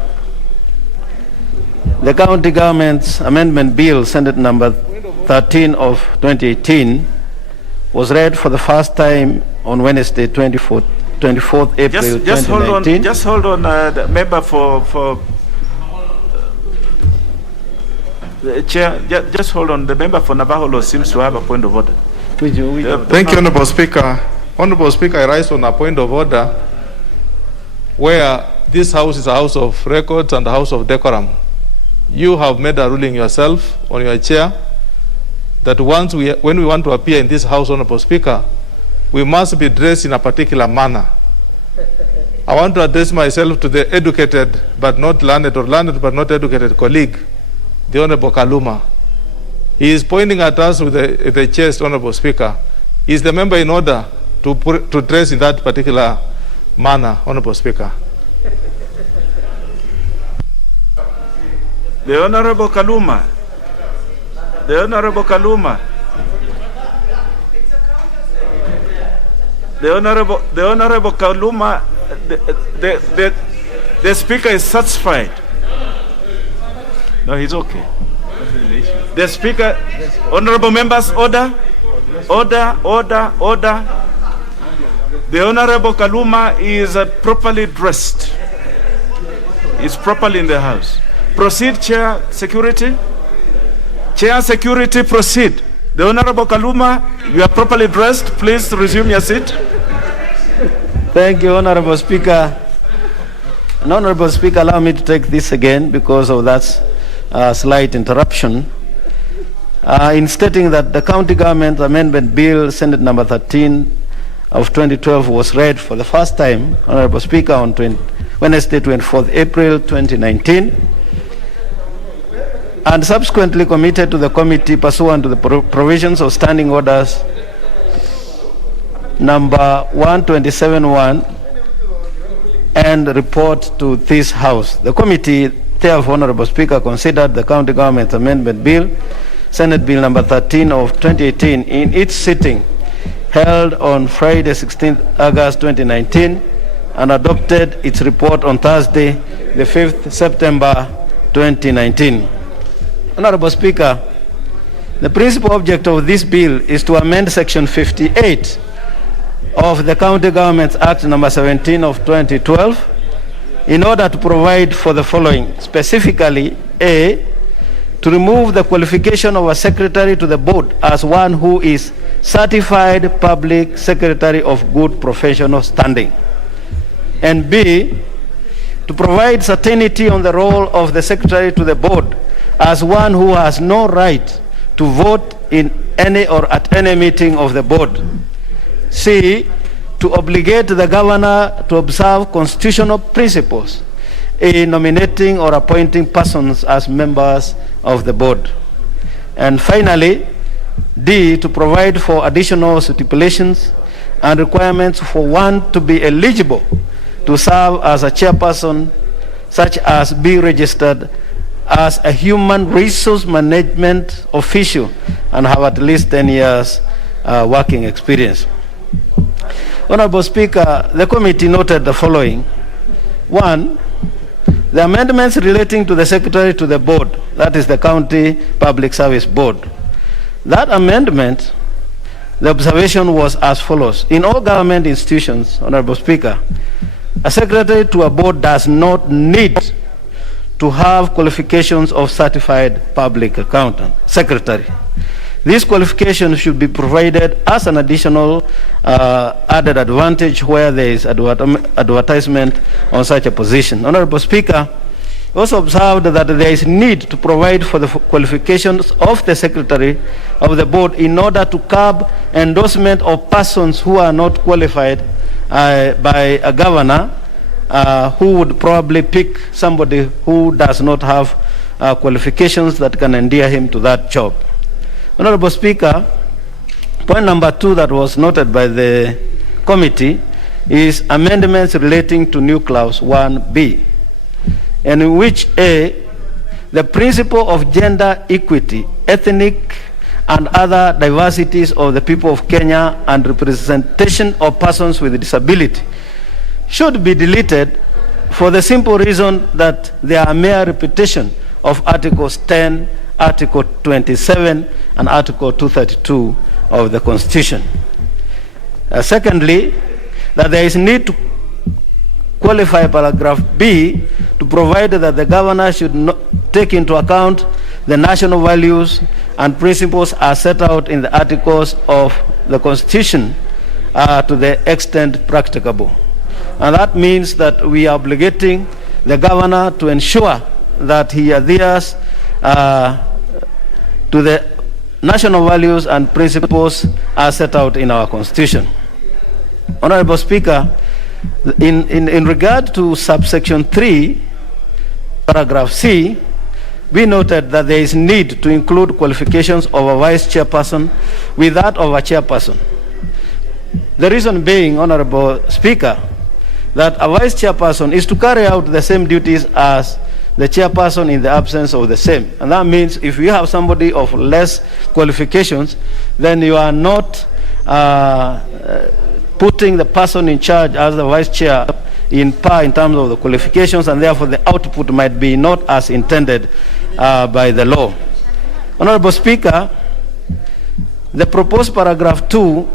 the County Government's Amendment Bill, Senate number 13 of 2018, was read for the first time on Wednesday, 24th April 2019. Just hold on, the member for the chair. Just hold on. The member for Navaholo seems to have a point of order. Thank you, Honorable Speaker. Honorable Speaker, I rise on a point of order where this House is a House of Records and a House of Decorum. You have made a ruling yourself on your chair that when we want to appear in this House, Honorable Speaker, we must be dressed in a particular manner. I want to address myself to the educated but not learned, or learned but not educated colleague, the Honorable Kaluma. He is pointing at us with the chest, Honorable Speaker. Is the member in order to dress in that particular manner, Honorable Speaker? The Honorable Kaluma. The Honorable Kaluma. The Honorable Kaluma, the Speaker is satisfied. No, he's okay. The Speaker, honorable members, order. The Honorable Kaluma is properly dressed. He's properly in the house. Proceed, Chair Security. Chair Security, proceed. The Honorable Kaluma, you are properly dressed. Please resume your seat. Thank you, Honorable Speaker. And Honorable Speaker, allow me to take this again because of that slight interruption. In stating that the County Government Amendment Bill, Senate number 13 of 2012 was read for the first time, Honorable Speaker, on Wednesday, 24th April 2019, and subsequently committed to the committee pursuant to the provisions of Standing Orders number 127-1 and report to this House. The committee, therefore, Honorable Speaker, considered the County Government Amendment Bill, Senate Bill number 13 of 2018, in its sitting held on Friday, 16th August 2019, and adopted its report on Thursday, the 5th September 2019. Honorable Speaker, the principal object of this bill is to amend Section 58 of the County Governments Act number 17 of 2012 in order to provide for the following. Specifically, A, to remove the qualification of a secretary to the board as one who is certified public secretary of good professional standing. And B, to provide certainty on the role of the secretary to the board as one who has no right to vote in any or at any meeting of the board. C, to obligate the governor to observe constitutional principles in nominating or appointing persons as members of the board. And finally, D, to provide for additional stipulations and requirements for one to be eligible to serve as a chairperson, such as be registered as a human resource management official and have at least 10 years working experience. Honorable Speaker, the committee noted the following. One, the amendments relating to the secretary to the board, that is the County Public Service Board. That amendment, the observation was as follows. In all government institutions, Honorable Speaker, a secretary to a board does not need to have qualifications of certified public accountant, secretary. These qualifications should be provided as an additional added advantage where there is advertisement on such a position. Honorable Speaker, also observed that there is need to provide for the qualifications of the secretary of the board in order to curb endorsement of persons who are not qualified by a governor who would probably pick somebody who does not have qualifications that can endear him to that job. Honorable Speaker, point number 2 that was noted by the committee is amendments relating to new clause 1B, in which A, the principle of gender equity, ethnic and other diversities of the people of Kenya and representation of persons with disability should be deleted for the simple reason that they are mere repetition of Articles 10, Article 27, and Article 232 of the Constitution. Secondly, that there is need to qualify paragraph B to provide that the governor should not take into account the national values and principles as set out in the articles of the Constitution to the extent practicable. And that means that we are obligating the governor to ensure that he adheres to the national values and principles as set out in our Constitution. Honorable Speaker, in regard to subsection 3, paragraph C, we noted that there is need to include qualifications of a vice chairperson with that of a chairperson. The reason being, Honorable Speaker, that a vice chairperson is to carry out the same duties as the chairperson in the absence of the same. And that means if you have somebody of less qualifications, then you are not putting the person in charge as the vice chair in par in terms of the qualifications, and therefore the output might be not as intended by the law. Honorable Speaker, the proposed paragraph 2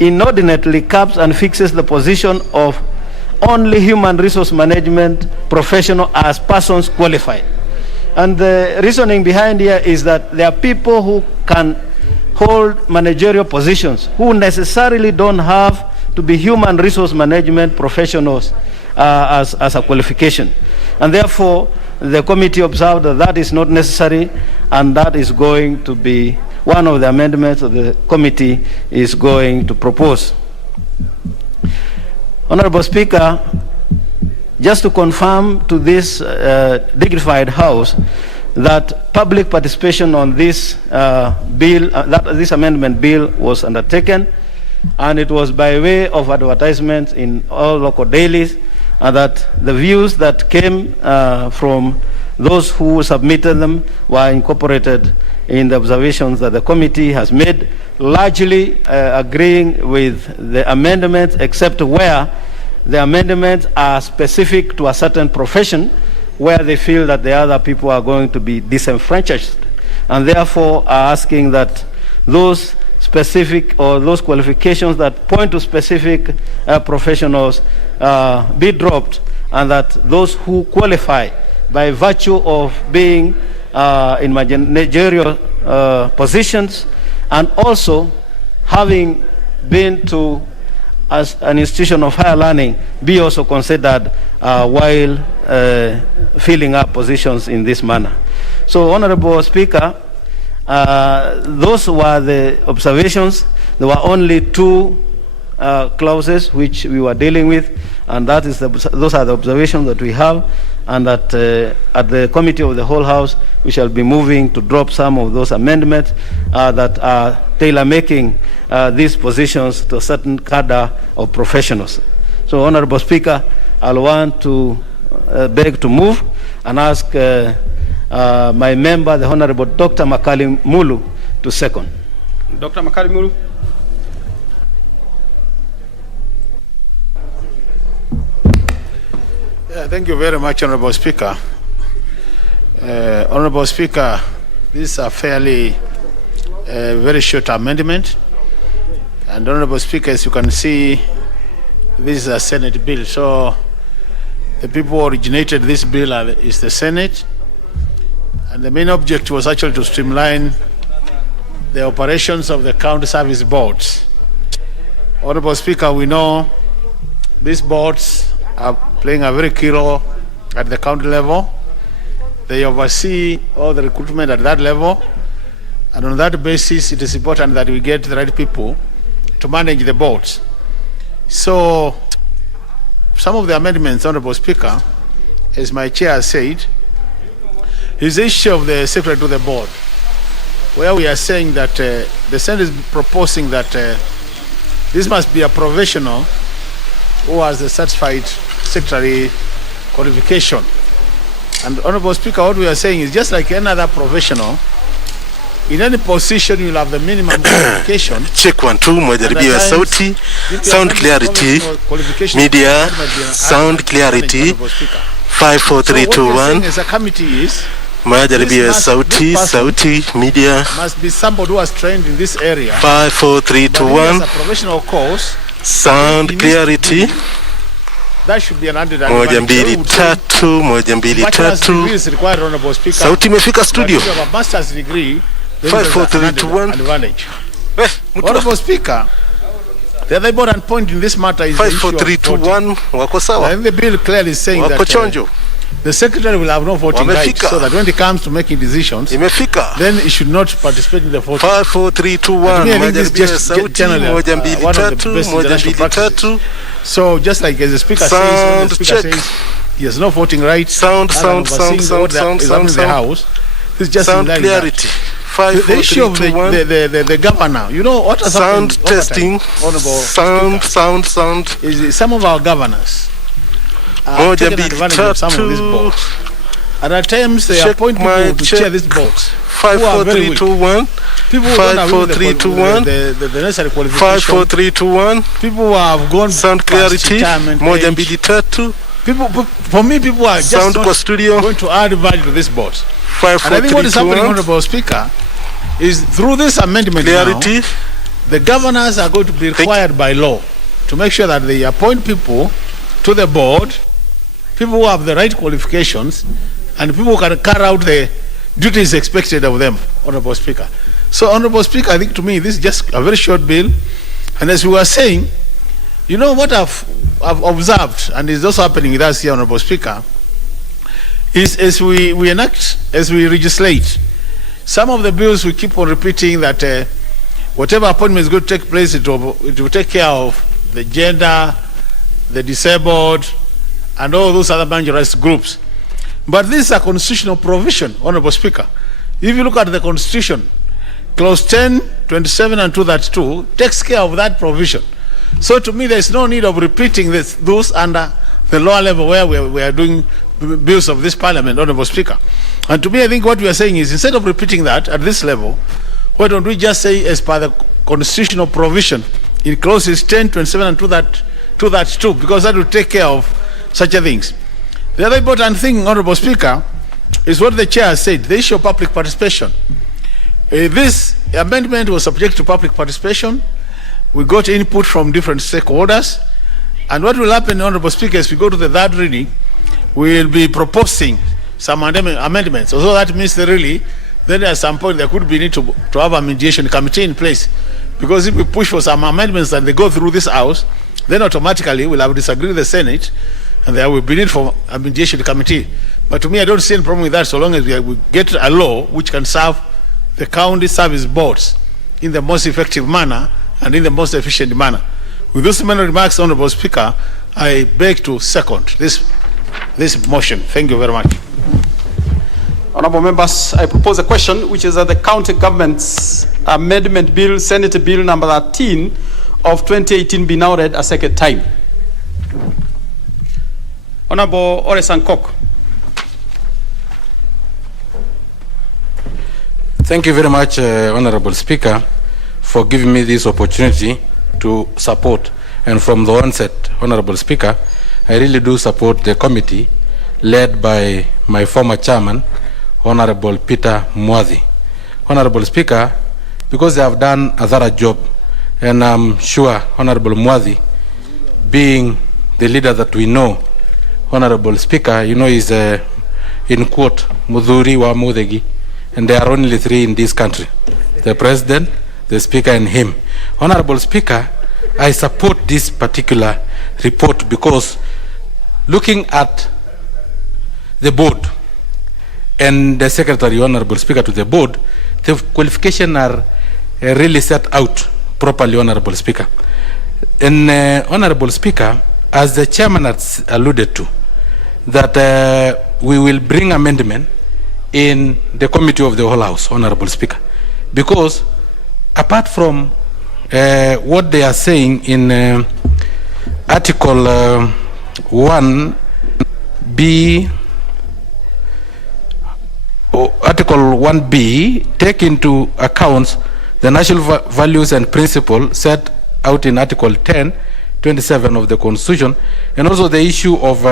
inordinately caps and fixes the position of only human resource management professional as persons qualified. And the reasoning behind here is that there are people who can hold managerial positions who necessarily don't have to be human resource management professionals as a qualification. And therefore, the committee observed that that is not necessary, and that is going to be one of the amendments that the committee is going to propose. Honorable Speaker, just to confirm to this dignified House that public participation on this bill, this amendment bill was undertaken, and it was by way of advertisement in all local dailies, and that the views that came from those who submitted them were incorporated in the observations that the committee has made, largely agreeing with the amendments, except where the amendments are specific to a certain profession, where they feel that the other people are going to be disenfranchised, and therefore are asking that those specific or those qualifications that point to specific professionals be dropped, and that those who qualify by virtue of being in managerial positions and also having been to as an institution of higher learning be also considered while filling up positions in this manner. So, Honorable Speaker, those were the observations. There were only two clauses which we were dealing with, and that is those are the observations that we have, and that at the Committee of the Whole House we shall be moving to drop some of those amendments that are tailor-making these positions to a certain cadre of professionals. So, Honorable Speaker, I'll want to beg to move and ask my member, the Honorable Dr. Makali Mulu, to second. Dr. Makali Mulu. Thank you very much, Honorable Speaker. Honorable Speaker, this is a fairly very short amendment. And Honorable Speaker, as you can see, this is a Senate bill. So the people who originated this bill is the Senate. And the main object was actually to streamline the operations of the county service boards. Honorable Speaker, we know these boards are playing a very key role at the county level. They oversee all the recruitment at that level. And on that basis, it is important that we get the right people to manage the boards. So, some of the amendments, Honorable Speaker, as my chair said, is the issue of the secretary to the board, where we are saying that the Senate is proposing that this must be a professional who has a certified secretary qualification. And Honorable Speaker, what we are saying is just like any other professional, in any position you'll have the minimum qualification. Check 1 2 majaribio ya sauti, sound clarity, media, sound clarity, 5 4 3 2 1. As a committee is majaribio ya sauti, sauti, media, must be somebody who has trained in this area. 5 4 3 2 1. A professional course. Sound clarity. That should be an under moja mbili tatu. Sauti imefika studio. 5 4 3 2 1. Honorable Speaker, the other important point in this matter is 5 4 3 2 1. Wako sawa. The bill clearly saying that the secretary will have no voting rights, so that when it comes to making decisions, then he should not participate in the voting. 5 4 3 2 1. So just like as the speaker says, when the speaker says he has no voting rights, sound in the house, it's just sound clarity. 5 the issue of the governor, you know what has sound testing, sound is some of our governors are taking advantage of some of these boards. And at times they appoint people to chair these boards. 54321. People who don't have the necessary qualification. 54321. People who have gone sound clarity. Moja mbili tatu. People, for me, people are just sound not studio. going to add value to this board. 54321. And I think what is happening, Honorable Speaker, is through this amendment clarity. now, the governors are going to be required by law to make sure that they appoint people to the board, people who have the right qualifications, and people who can carry out the duties expected of them, Honorable Speaker. So, Honorable Speaker, I think to me this is just a very short bill, and as we were saying, you know what I've observed, and is also happening with us here, Honorable Speaker, is as we enact, as we legislate, some of the bills we keep on repeating that whatever appointment is going to take place, it will take care of the gender, the disabled, and all those other marginalized groups. But this is a constitutional provision, Honorable Speaker. If you look at the Constitution, Clause 10, 27, and 232 takes care of that provision. So to me, there's no need of repeating those under the lower level where we are doing bills of this Parliament, Honorable Speaker. And to me, I think what we are saying is, instead of repeating that at this level, why don't we just say, as per the constitutional provision in clauses 10, 27, and 232, because that will take care of such things. The other important thing, Honorable Speaker, is what the chair said, the issue of public participation. This amendment was subject to public participation. We got input from different stakeholders. And what will happen, Honorable Speaker, as we go to the third reading, we will be proposing some amendments. So that means that really, then at some point there could be need to have a mediation committee in place. Because if we push for some amendments and they go through this house, then automatically we'll have disagreed with the Senate, and there will be need for a mediation committee. But to me, I don't see any problem with that, so long as we get a law which can serve the county service boards in the most effective manner and in the most efficient manner. With those many remarks, Honorable Speaker, I beg to second this motion. Thank you very much. Honorable members, I propose a question which is that the County Government's Amendment Bill, Senate Bill number 13 of 2018 be now read a second time. Honorable Oresan Kok. Thank you very much, Honorable Speaker, for giving me this opportunity to support. And from the onset, Honorable Speaker, I really do support the committee led by my former chairman, Honorable Peter Mwadhi. Honorable Speaker, because they have done a thorough job, and I'm sure Honorable Mwadhi, being the leader that we know, Honorable Speaker, you know, is in quote, Mudhuri wa Mudhegi, and there are only three in this country, the President, the Speaker, and him. Honorable Speaker, I support this particular report because looking at the board and the Secretary, Honorable Speaker, to the board, the qualifications are really set out properly, Honorable Speaker. And Honorable Speaker, as the Chairman has alluded to, that we will bring amendment in the Committee of the Whole House, Honorable Speaker, because apart from what they are saying in Article 1B, Article 1B, take into account the national values and principles set out in Article 10(27) of the Constitution, and also the issue of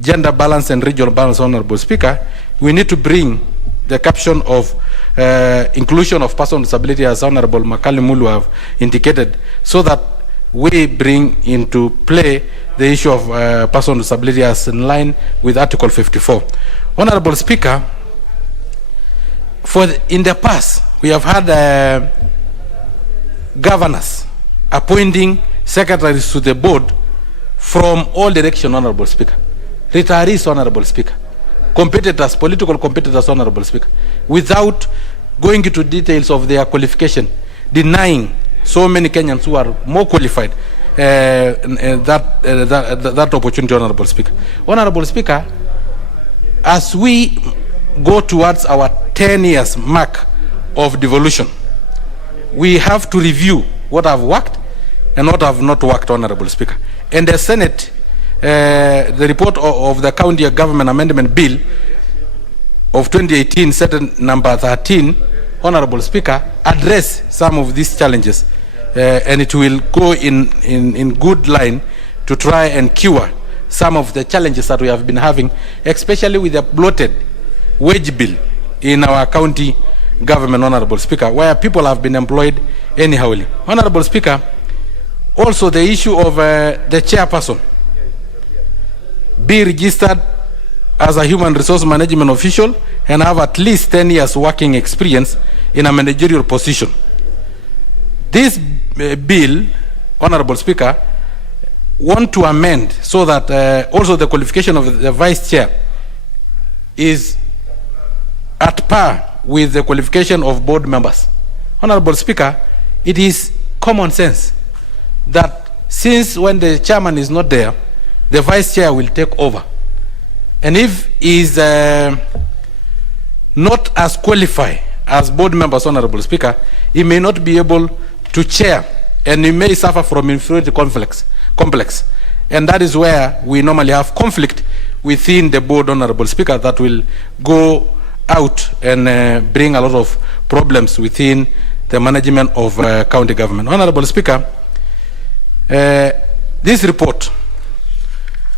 gender balance and regional balance, Honorable Speaker, we need to bring the caption of inclusion of persons with disability, as Honorable Makali Mulu have indicated, so that we bring into play the issue of persons with disability as in line with Article 54. Honorable Speaker, in the past, we have had governors appointing secretaries to the board from all directions, Honorable Speaker. Retirees, Honorable Speaker. Competitors, political competitors, Honorable Speaker, without going into details of their qualification, denying so many Kenyans who are more qualified that opportunity, Honorable Speaker. Honorable Speaker, as we go towards our 10 years mark of devolution, we have to review what have worked and what have not worked, Honorable Speaker. And the Senate, the report of the County Government Amendment Bill of 2018, Senate number 13, Honorable Speaker, address some of these challenges, and it will go in good line to try and cure some of the challenges that we have been having, especially with the bloated wage bill in our county government, Honorable Speaker, where people have been employed anyhowly. Honorable Speaker, also the issue of the chairperson be registered as a human resource management official and have at least 10 years working experience in a managerial position. This bill, Honorable Speaker, want to amend so that also the qualification of the vice chair is at par with the qualification of board members. Honorable Speaker, it is common sense that since when the chairman is not there, the vice chair will take over. And if he is not as qualified as board members, Honorable Speaker, he may not be able to chair, and he may suffer from inferiority complex. And that is where we normally have conflict within the board, Honorable Speaker, that will go out and bring a lot of problems within the management of county government. Honorable Speaker, this report,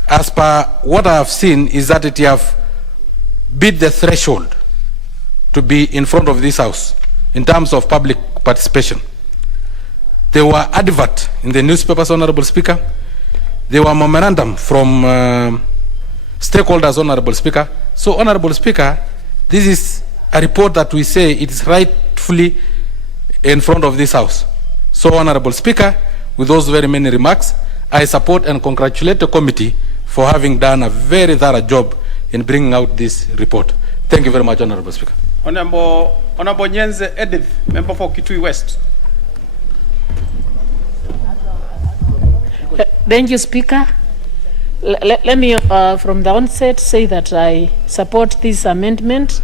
as per what I have seen, is that it have beat the threshold to be in front of this house in terms of public participation. There were adverts in the newspapers, Honorable Speaker. There were memorandum from stakeholders, Honorable Speaker. So, Honorable Speaker, this is a report that we say it is rightfully in front of this house. So, Honorable Speaker, with those very many remarks, I support and congratulate the committee for having done a very thorough job in bringing out this report. Thank you very much, Honorable Speaker. Honorable Nyenze Edith, member for Kitui West. Thank you, Speaker. Let me, from the onset, say that I support this amendment,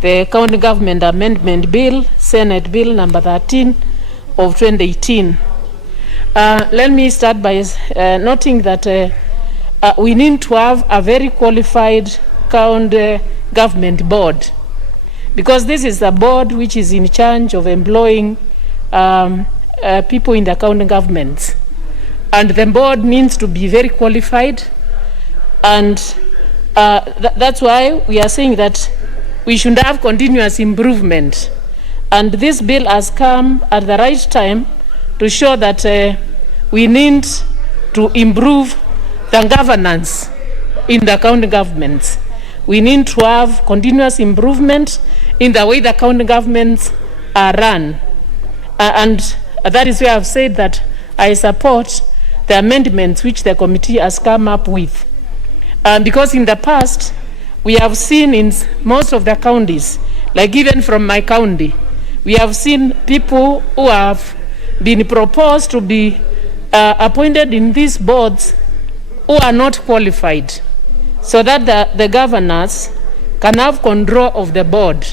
the County Government Amendment Bill, Senate Bill number 13 of 2018. Let me start by noting that we need to have a very qualified county government board, because this is the board which is in charge of employing people in the county governments. And the board needs to be very qualified, and that's why we are saying that we should have continuous improvement. And this bill has come at the right time to show that we need to improve the governance in the county governments. We need to have continuous improvement in the way the county governments are run. And that is why I've said that I support the amendments which the committee has come up with. Because in the past, we have seen in most of the counties, like even from my county, we have seen people who have been proposed to be appointed in these boards who are not qualified, so that the governors can have control of the board.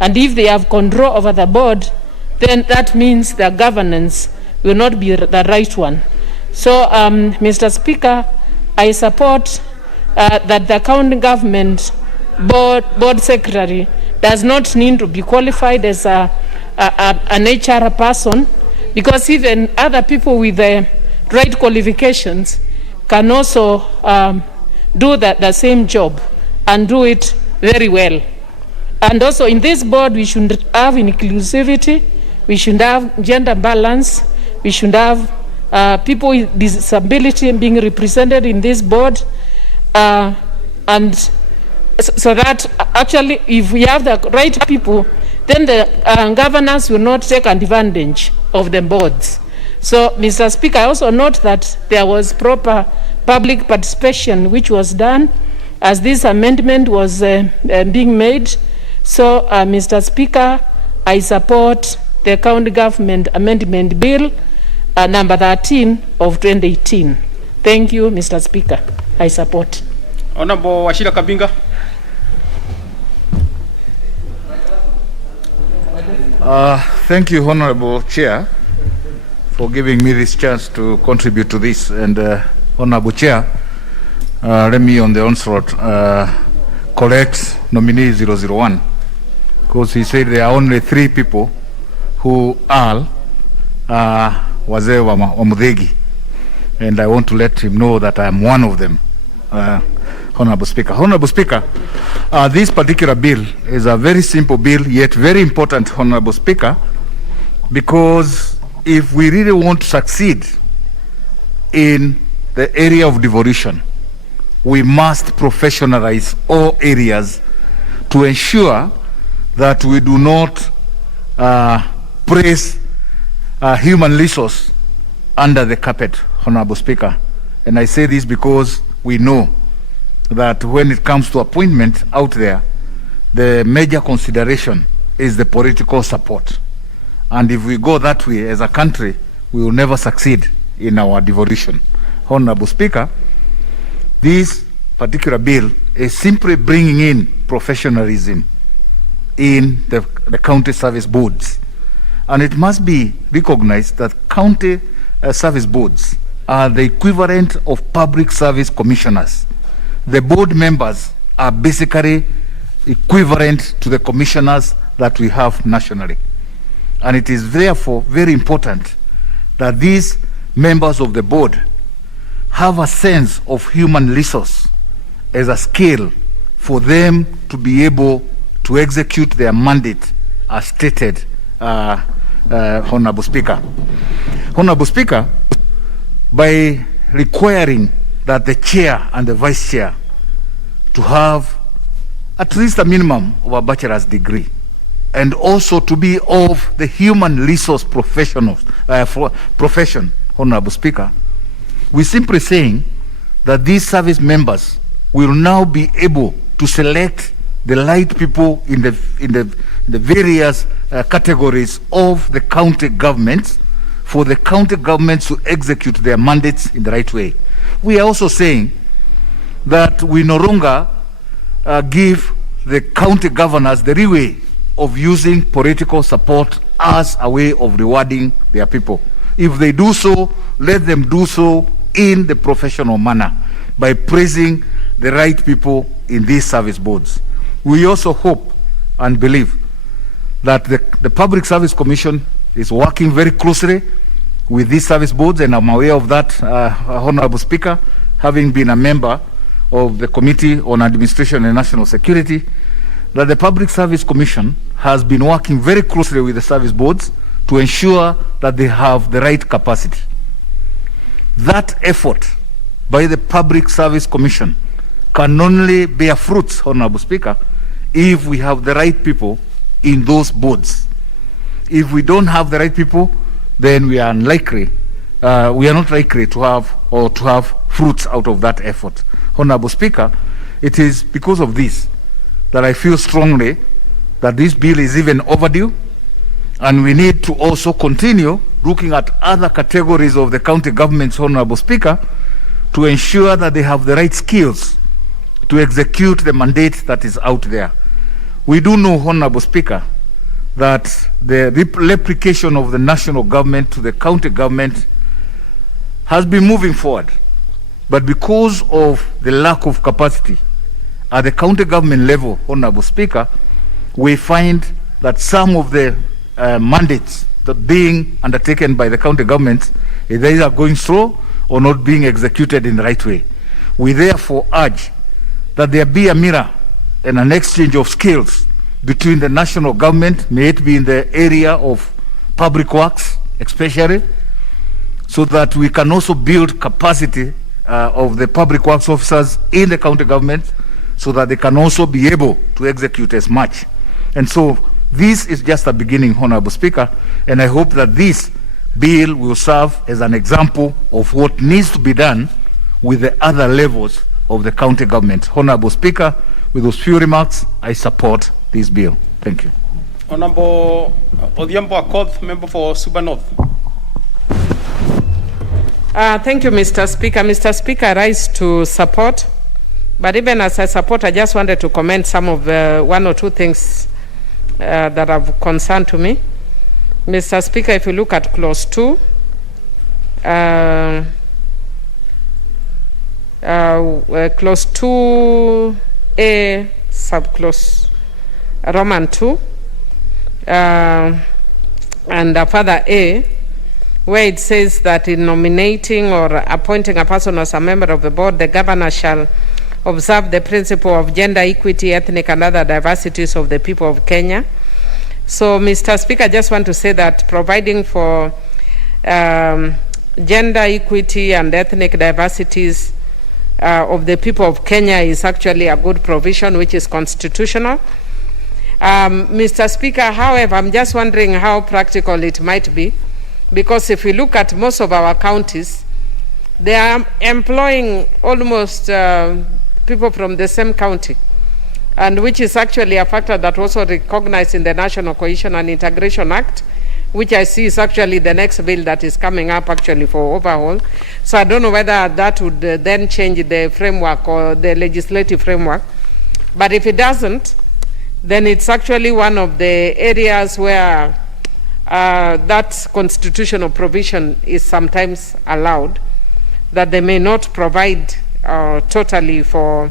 And if they have control over the board, then that means the governance will not be the right one. So, Mr. Speaker, I support that the county government board secretary does not need to be qualified as an HR person, because even other people with the right qualifications can also do the same job and do it very well. And also in this board, we should have inclusivity, we should have gender balance, we should have people with disability being represented in this board, and so that actually if we have the right people, then the governors will not take advantage of the boards. So, Mr. Speaker, I also note that there was proper public participation which was done as this amendment was being made. So, Mr. Speaker, I support the County Government Amendment Bill number 13 of 2018. Thank you, Mr. Speaker. I support. Honorable Wachira Kabinga. Thank you, Honorable Chair, for giving me this chance to contribute to this. And Honorable Chair, let me on the onslaught correct nominee 001, because he said there are only 3 people who are wazee wa Muthegi, and I want to let him know that I am one of them. Honorable Speaker. Honorable Speaker, this particular bill is a very simple bill, yet very important, Honorable Speaker, because if we really want to succeed in the area of devolution, we must professionalize all areas to ensure that we do not place human resource under the carpet, Honorable Speaker. And I say this because we know that when it comes to appointment out there, the major consideration is the political support. And if we go that way as a country, we will never succeed in our devolution. Honorable Speaker, this particular bill is simply bringing in professionalism in the county service boards. And it must be recognized that county service boards are the equivalent of public service commissioners. The board members are basically equivalent to the commissioners that we have nationally. And it is therefore very important that these members of the board have a sense of human resource as a skill for them to be able to execute their mandate as stated, Honorable Speaker. Honorable Speaker, by requiring that the chair and the vice chair to have at least a minimum of a bachelor's degree, and also to be of the human resource professionals, profession, Honorable Speaker, we're simply saying that these service members will now be able to select the right people in the various categories of the county governments for the county governments to execute their mandates in the right way. We are also saying that we no longer give the county governors the leeway of using political support as a way of rewarding their people. If they do so, let them do so in the professional manner by praising the right people in these service boards. We also hope and believe that the Public Service Commission is working very closely with these service boards, and I'm aware of that, Honorable Speaker, having been a member of the Committee on Administration and National Security, that the Public Service Commission has been working very closely with the service boards to ensure that they have the right capacity. That effort by the Public Service Commission can only bear fruits, Honorable Speaker, if we have the right people in those boards. If we don't have the right people, then we are unlikely, we are not likely to have fruits out of that effort. Honorable Speaker, it is because of this that I feel strongly that this bill is even overdue, and we need to also continue looking at other categories of the county governments, Honorable Speaker, to ensure that they have the right skills to execute the mandate that is out there. We do know, Honorable Speaker, that the replication of the national government to the county government has been moving forward. But because of the lack of capacity at the county government level, Honorable Speaker, we find that some of the mandates that being undertaken by the county governments is either going slow or not being executed in the right way. We therefore urge that there be a mirror and an exchange of skills between the national government, may it be in the area of public works especially, so that we can also build capacity of the public works officers in the county government, so that they can also be able to execute as much. And so this is just a beginning, Honorable Speaker, and I hope that this bill will serve as an example of what needs to be done with the other levels of the county government. Honorable Speaker, with those few remarks, I support this bill. Thank you. Honorable Odhiambo Akoth, member for Suba North. Thank you, Mr. Speaker. Mr. Speaker, I rise to support, but even as I support, I just wanted to comment some of one or two things that have concern to me. Mr. Speaker, if you look at clause 2, clause 2A subclause Roman 2 and further A, where it says that in nominating or appointing a person as a member of the board, the governor shall observe the principle of gender equity, ethnic and other diversities of the people of Kenya. So, Mr. Speaker, I just want to say that providing for gender equity and ethnic diversities of the people of Kenya is actually a good provision which is constitutional. Mr. Speaker, however, I'm just wondering how practical it might be, because if we look at most of our counties, they are employing almost people from the same county, and which is actually a factor that also recognized in the National Cohesion and Integration Act, which I see is actually the next bill that is coming up actually for overhaul. So I don't know whether that would then change the framework or the legislative framework. But if it doesn't, then it's actually one of the areas where that constitutional provision is sometimes allowed, that they may not provide totally for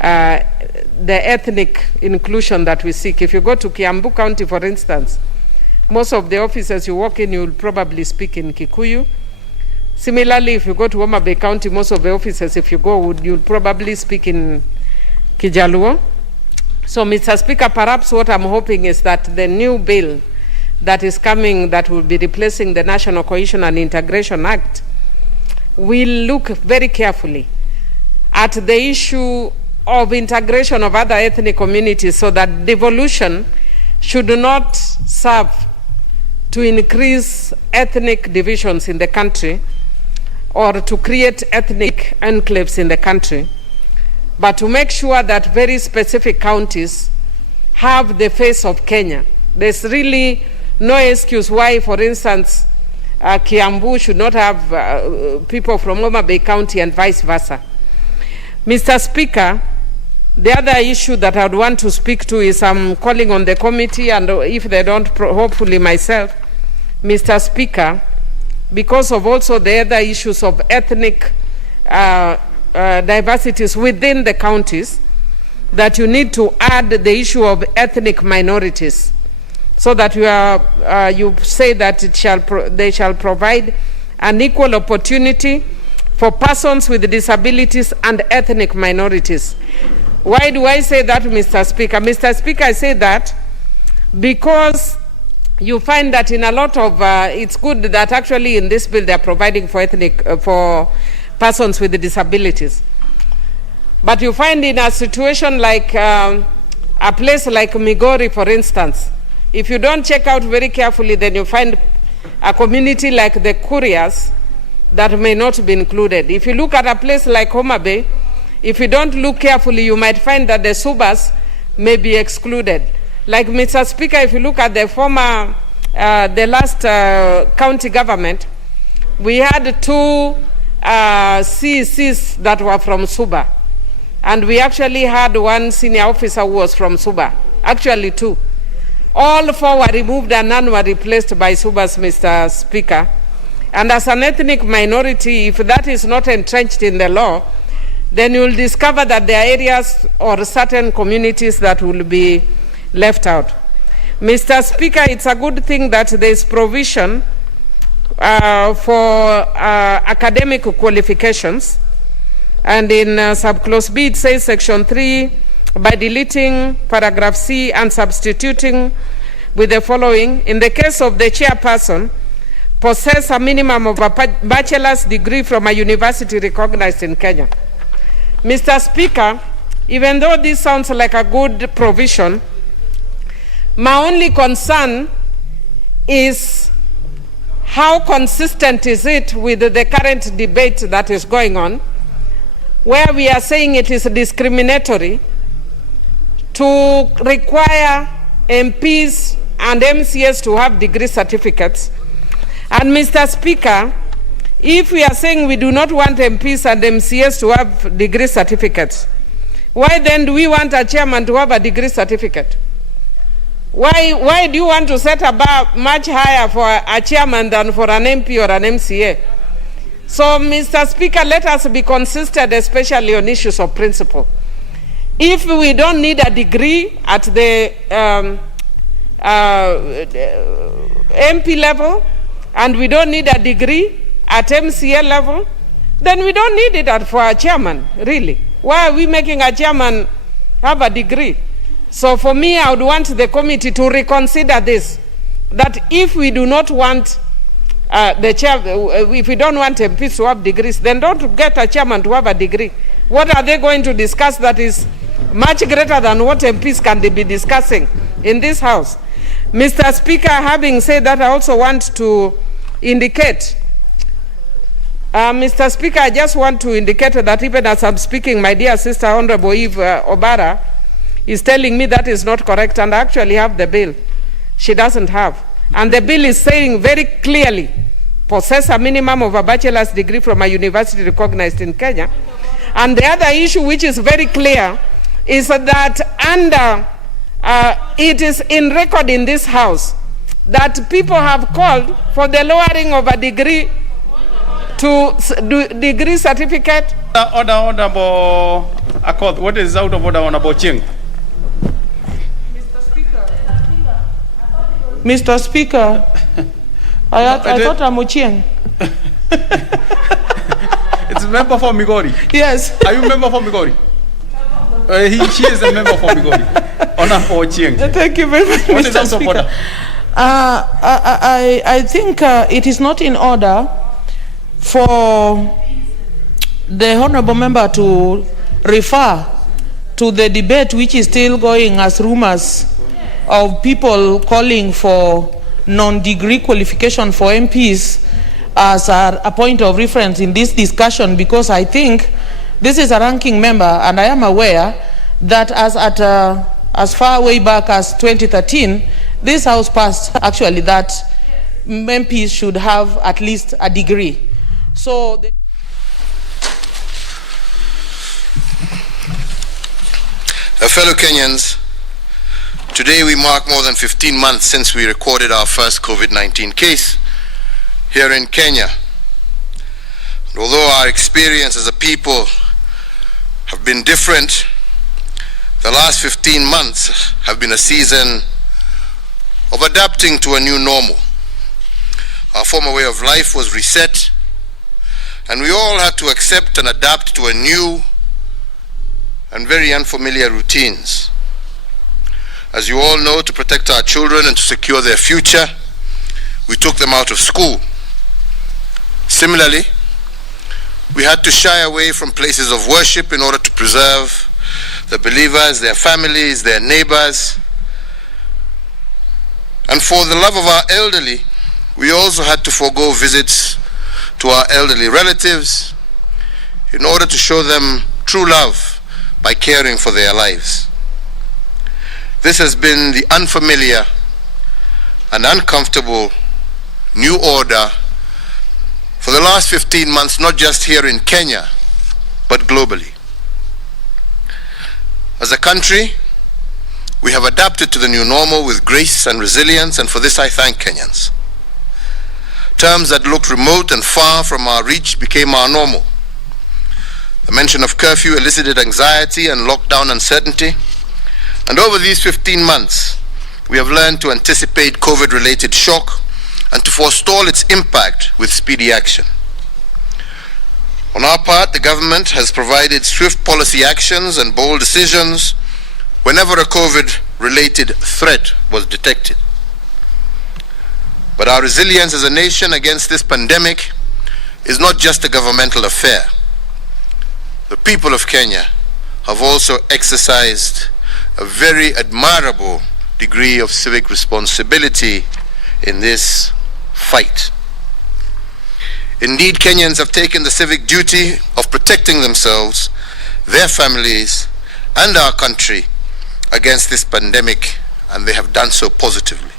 the ethnic inclusion that we seek. If you go to Kiambu County, for instance, most of the offices you walk in, you will probably speak in Kikuyu. Similarly, if you go to Homa Bay County, most of the offices, if you go, you'll probably speak in Kijaluo. So, Mr. Speaker, perhaps what I'm hoping is that the new bill that is coming, that will be replacing the National Cohesion and Integration Act, will look very carefully at the issue of integration of other ethnic communities, so that devolution should not serve to increase ethnic divisions in the country or to create ethnic enclaves in the country, but to make sure that very specific counties have the face of Kenya. There's really no excuse why, for instance, Kiambu should not have people from Homa Bay County and vice versa. Mr. Speaker, the other issue that I would want to speak to is I'm calling on the committee, and if they don't, hopefully myself, Mr. Speaker, because of also the other issues of ethnic diversities within the counties, that you need to add the issue of ethnic minorities, so that you say that they shall provide an equal opportunity for persons with disabilities and ethnic minorities. Why do I say that, Mr. Speaker? Mr. Speaker, I say that because you find that in a lot of, it's good that actually in this bill they are providing for for persons with disabilities. But you find in a situation like a place like Migori, for instance, if you don't check out very carefully, then you find a community like the Couriers that may not be included. If you look at a place like Homa Bay, if you don't look carefully, you might find that the Subas may be excluded. Like, Mr. Speaker, if you look at the former, the last county government, we had two CECs that were from Suba. And we actually had one senior officer who was from Suba, actually two. All four were removed and none were replaced by Subas, Mr. Speaker. And as an ethnic minority, if that is not entrenched in the law, then you will discover that there are areas or certain communities that will be left out. Mr. Speaker, it's a good thing that there is provision for academic qualifications. And in subclause B, it says section 3, by deleting paragraph C and substituting with the following: in the case of the chairperson, possess a minimum of a bachelor's degree from a university recognized in Kenya. Mr. Speaker, even though this sounds like a good provision, my only concern is how consistent is it with the current debate that is going on, where we are saying it is discriminatory to require MPs and MCAs to have degree certificates. And Mr. Speaker, if we are saying we do not want MPs and MCAs to have degree certificates, why then do we want a chairman to have a degree certificate? Why do you want to set a bar much higher for a chairman than for an MP or an MCA? So, Mr. Speaker, let us be consistent, especially on issues of principle. If we don't need a degree at the MP level, and we don't need a degree at MCA level, then we don't need it for our chairman, really. Why are we making a chairman have a degree? So for me, I would want the committee to reconsider this, that if we do not want if we don't want MPs to have degrees, then don't get a chairman to have a degree. What are they going to discuss that is much greater than what MPs can be discussing in this house? Mr. Speaker, having said that, I also want to indicate, Mr. Speaker, I just want to indicate that even as I'm speaking, my dear sister, Honorable Eve Obara, is telling me that is not correct, and I actually have the bill. She doesn't have. And the bill is saying very clearly, possess a minimum of a bachelor's degree from a university recognized in Kenya. And the other issue which is very clear is that under, it is in record in this house that people have called for the lowering of a degree to degree certificate. Order, Accord. What is out of order on about Ching? Mr. Speaker, I thought I'm Ochieng. It's a member for Migori. Yes. Are you a member for Migori? She is a member for Migori. Honorable Ochieng. Thank you very much, What is Mr. out of Speaker. order? I think it is not in order for the honorable member to refer to the debate which is still going as rumors of people calling for non-degree qualification for MPs as a point of reference in this discussion, because I think this is a ranking member, and I am aware that as far way back as 2013, this House passed actually that MPs should have at least a degree. So fellow Kenyans, today we mark more than 15 months since we recorded our first COVID-19 case here in Kenya. And although our experience as a people have been different, the last 15 months have been a season of adapting to a new normal. Our former way of life was reset, and we all had to accept and adapt to a new and very unfamiliar routines. As you all know, to protect our children and to secure their future, we took them out of school. Similarly, we had to shy away from places of worship in order to preserve the believers, their families, their neighbors. And for the love of our elderly, we also had to forego visits to our elderly relatives in order to show them true love by caring for their lives. This has been the unfamiliar and uncomfortable new order for the last 15 months, not just here in Kenya, but globally. As a country, we have adapted to the new normal with grace and resilience, and for this I thank Kenyans. Terms that looked remote and far from our reach became our normal. The mention of curfew elicited anxiety and lockdown uncertainty. And over these 15 months, we have learned to anticipate COVID-related shock and to forestall its impact with speedy action. On our part, the government has provided swift policy actions and bold decisions whenever a COVID-related threat was detected. But our resilience as a nation against this pandemic is not just a governmental affair. The people of Kenya have also exercised a very admirable degree of civic responsibility in this fight. Indeed, Kenyans have taken the civic duty of protecting themselves, their families, and our country against this pandemic, and they have done so positively.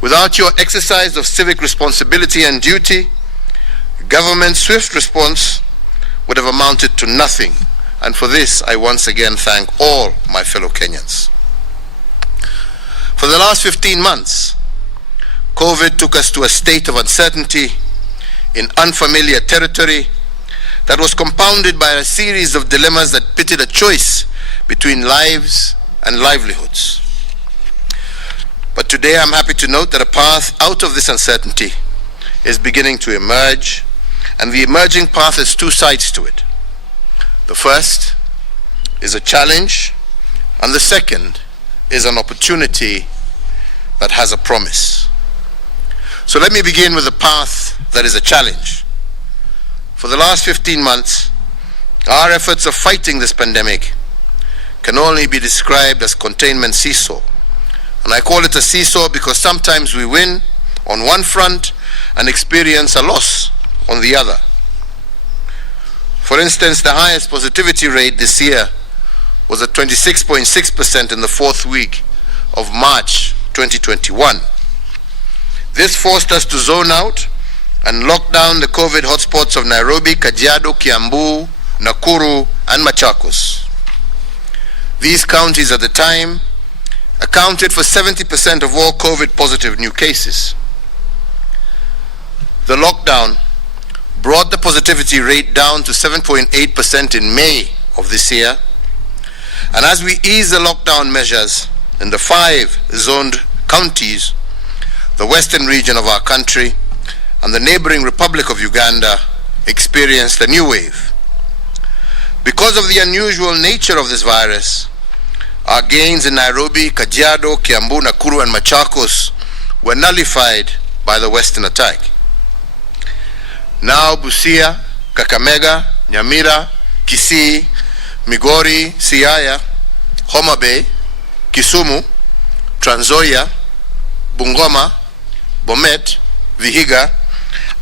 Without your exercise of civic responsibility and duty, government's swift response would have amounted to nothing, and for this I once again thank all my fellow Kenyans. For the last 15 months, COVID took us to a state of uncertainty in unfamiliar territory that was compounded by a series of dilemmas that pitted a choice between lives and livelihoods. But today I'm happy to note that a path out of this uncertainty is beginning to emerge, and the emerging path has two sides to it. The first is a challenge, and the second is an opportunity that has a promise. So let me begin with the path that is a challenge. For the last 15 months, our efforts of fighting this pandemic can only be described as containment seesaw. And I call it a seesaw because sometimes we win on one front and experience a loss on the other. For instance, the highest positivity rate this year was at 26.6% in the fourth week of March 2021. This forced us to zone out and lock down the COVID hotspots of Nairobi, Kajiado, Kiambu, Nakuru, and Machakos. These counties at the time accounted for 70% of all COVID positive new cases. The lockdown brought the positivity rate down to 7.8% in May of this year. And as we ease the lockdown measures in the 5 zoned counties, the western region of our country and the neighboring Republic of Uganda experienced a new wave. Because of the unusual nature of this virus, our gains in Nairobi, Kajiado, Kiambu, Nakuru, and Machakos were nullified by the western attack. Now Busia, Kakamega, Nyamira, Kisii, Migori, Siaya, Homa Bay, Kisumu, Trans Nzoia, Bungoma, Bomet, Vihiga,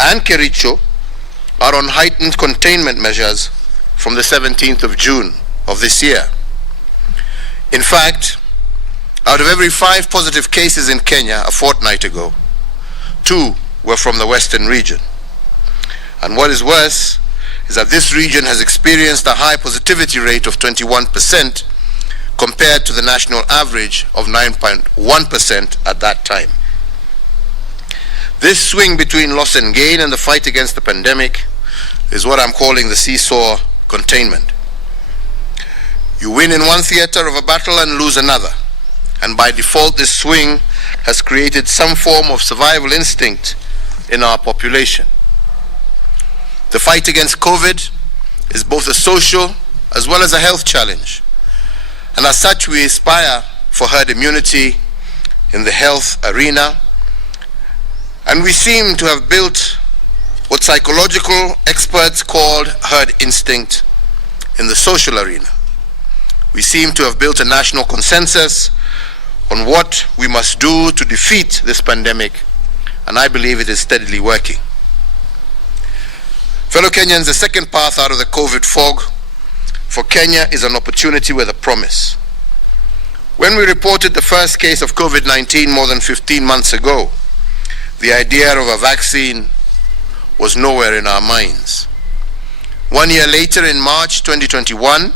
and Kericho are on heightened containment measures from the 17th of June of this year. In fact, out of every 5 positive cases in Kenya a fortnight ago, 2 were from the western region. And what is worse is that this region has experienced a high positivity rate of 21% compared to the national average of 9.1% at that time. This swing between loss and gain in the fight against the pandemic is what I'm calling the seesaw containment. You win in one theater of a battle and lose another. And by default, this swing has created some form of survival instinct in our population. The fight against COVID is both a social as well as a health challenge. And as such, we aspire for herd immunity in the health arena. And we seem to have built what psychological experts called herd instinct in the social arena. We seem to have built a national consensus on what we must do to defeat this pandemic, and I believe it is steadily working. Fellow Kenyans, the second path out of the COVID fog for Kenya is an opportunity with a promise. When we reported the first case of COVID-19 more than 15 months ago, the idea of a vaccine was nowhere in our minds. 1 year later, in March 2021,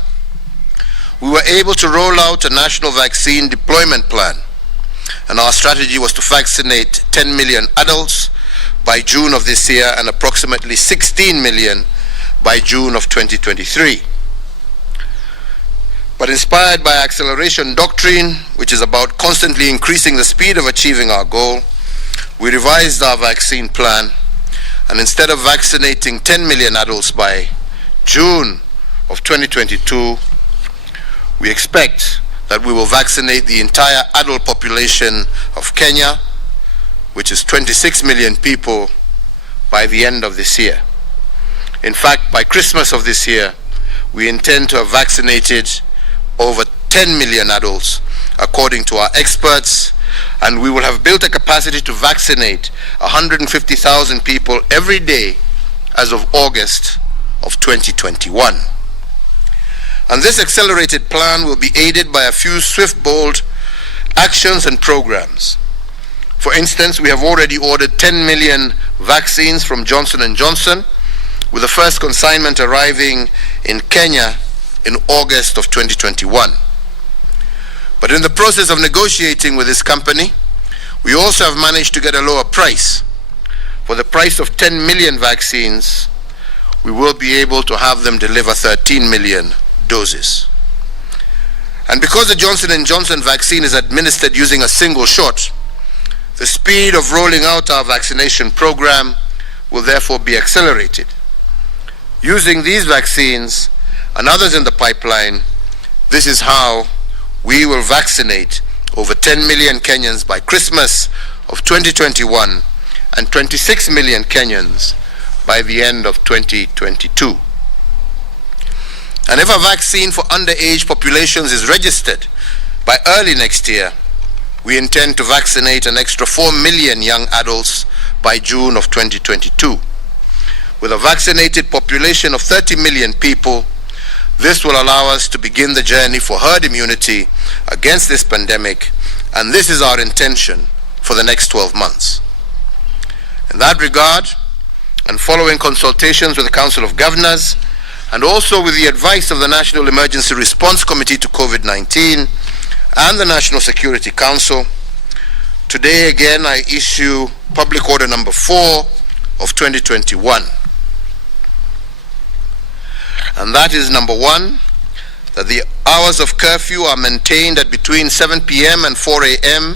we were able to roll out a national vaccine deployment plan, and our strategy was to vaccinate 10 million adults by June of this year and approximately 16 million by June of 2023. But inspired by acceleration doctrine, which is about constantly increasing the speed of achieving our goal, we revised our vaccine plan, and instead of vaccinating 10 million adults by June of 2022, we expect that we will vaccinate the entire adult population of Kenya, which is 26 million people, by the end of this year. In fact, by Christmas of this year, we intend to have vaccinated over 10 million adults, according to our experts, and we will have built a capacity to vaccinate 150,000 people every day as of August of 2021. And this accelerated plan will be aided by a few swift, bold actions and programs. For instance, we have already ordered 10 million vaccines from Johnson & Johnson, with the first consignment arriving in Kenya in August of 2021. But in the process of negotiating with this company, we also have managed to get a lower price. For the price of 10 million vaccines, we will be able to have them deliver 13 million doses. And because the Johnson & Johnson vaccine is administered using a single shot, the speed of rolling out our vaccination program will therefore be accelerated. Using these vaccines and others in the pipeline, this is how we will vaccinate over 10 million Kenyans by Christmas of 2021 and 26 million Kenyans by the end of 2022. And if a vaccine for underage populations is registered by early next year, we intend to vaccinate an extra 4 million young adults by June of 2022. With a vaccinated population of 30 million people, this will allow us to begin the journey for herd immunity against this pandemic, and this is our intention for the next 12 months. In that regard, and following consultations with the Council of Governors, and also with the advice of the National Emergency Response Committee to COVID-19 and the National Security Council, today again I issue Public Order number 4 of 2021. And that is number 1, that the hours of curfew are maintained at between 7 p.m. and 4 a.m.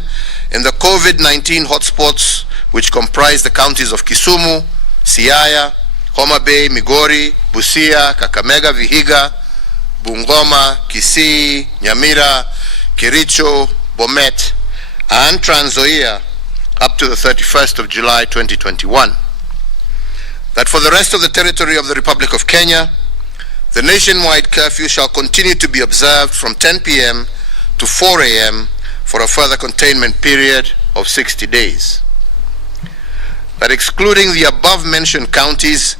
in the COVID-19 hotspots which comprise the counties of Kisumu, Siaya, Homa Bay, Migori, Busia, Kakamega, Vihiga, Bungoma, Kisii, Nyamira, Kericho, Bomet, and Trans Nzoia up to the 31st of July 2021. That for the rest of the territory of the Republic of Kenya, the nationwide curfew shall continue to be observed from 10 p.m. to 4 a.m. for a further containment period of 60 days. That excluding the above-mentioned counties,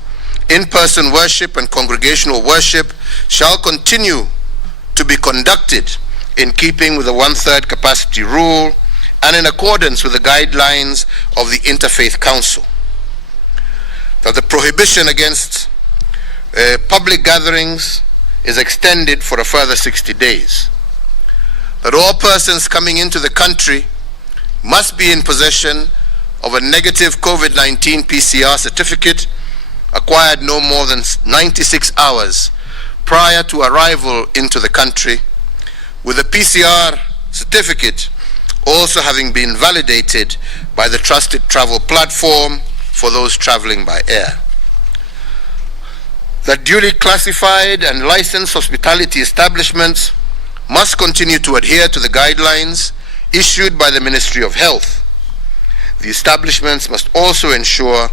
in-person worship and congregational worship shall continue to be conducted in keeping with the one-third capacity rule and in accordance with the guidelines of the Interfaith Council. That the prohibition against public gatherings is extended for a further 60 days. That all persons coming into the country must be in possession of a negative COVID-19 PCR certificate acquired no more than 96 hours prior to arrival into the country, with a PCR certificate also having been validated by the trusted travel platform for those traveling by air. That duly classified and licensed hospitality establishments must continue to adhere to the guidelines issued by the Ministry of Health. The establishments must also ensure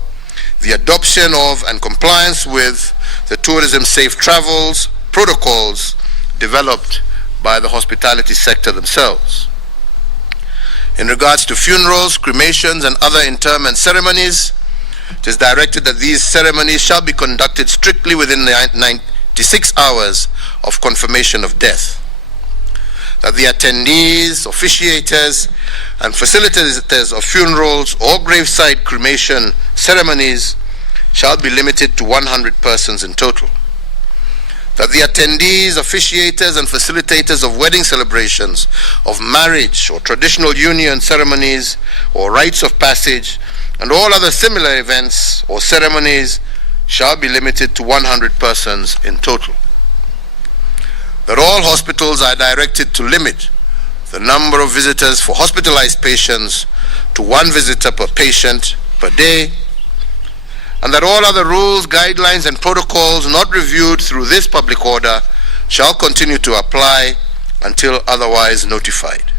the adoption of and compliance with the tourism safe travels protocols developed by the hospitality sector themselves. In regards to funerals, cremations, and other interment ceremonies, it is directed that these ceremonies shall be conducted strictly within the 96 hours of confirmation of death. That the attendees, officiators, and facilitators of funerals or graveside cremation ceremonies shall be limited to 100 persons in total. That the attendees, officiators, and facilitators of wedding celebrations, of marriage or traditional union ceremonies or rites of passage, and all other similar events or ceremonies shall be limited to 100 persons in total. That all hospitals are directed to limit the number of visitors for hospitalized patients to 1 visitor per patient per day, and that all other rules, guidelines, and protocols not reviewed through this public order shall continue to apply until otherwise notified.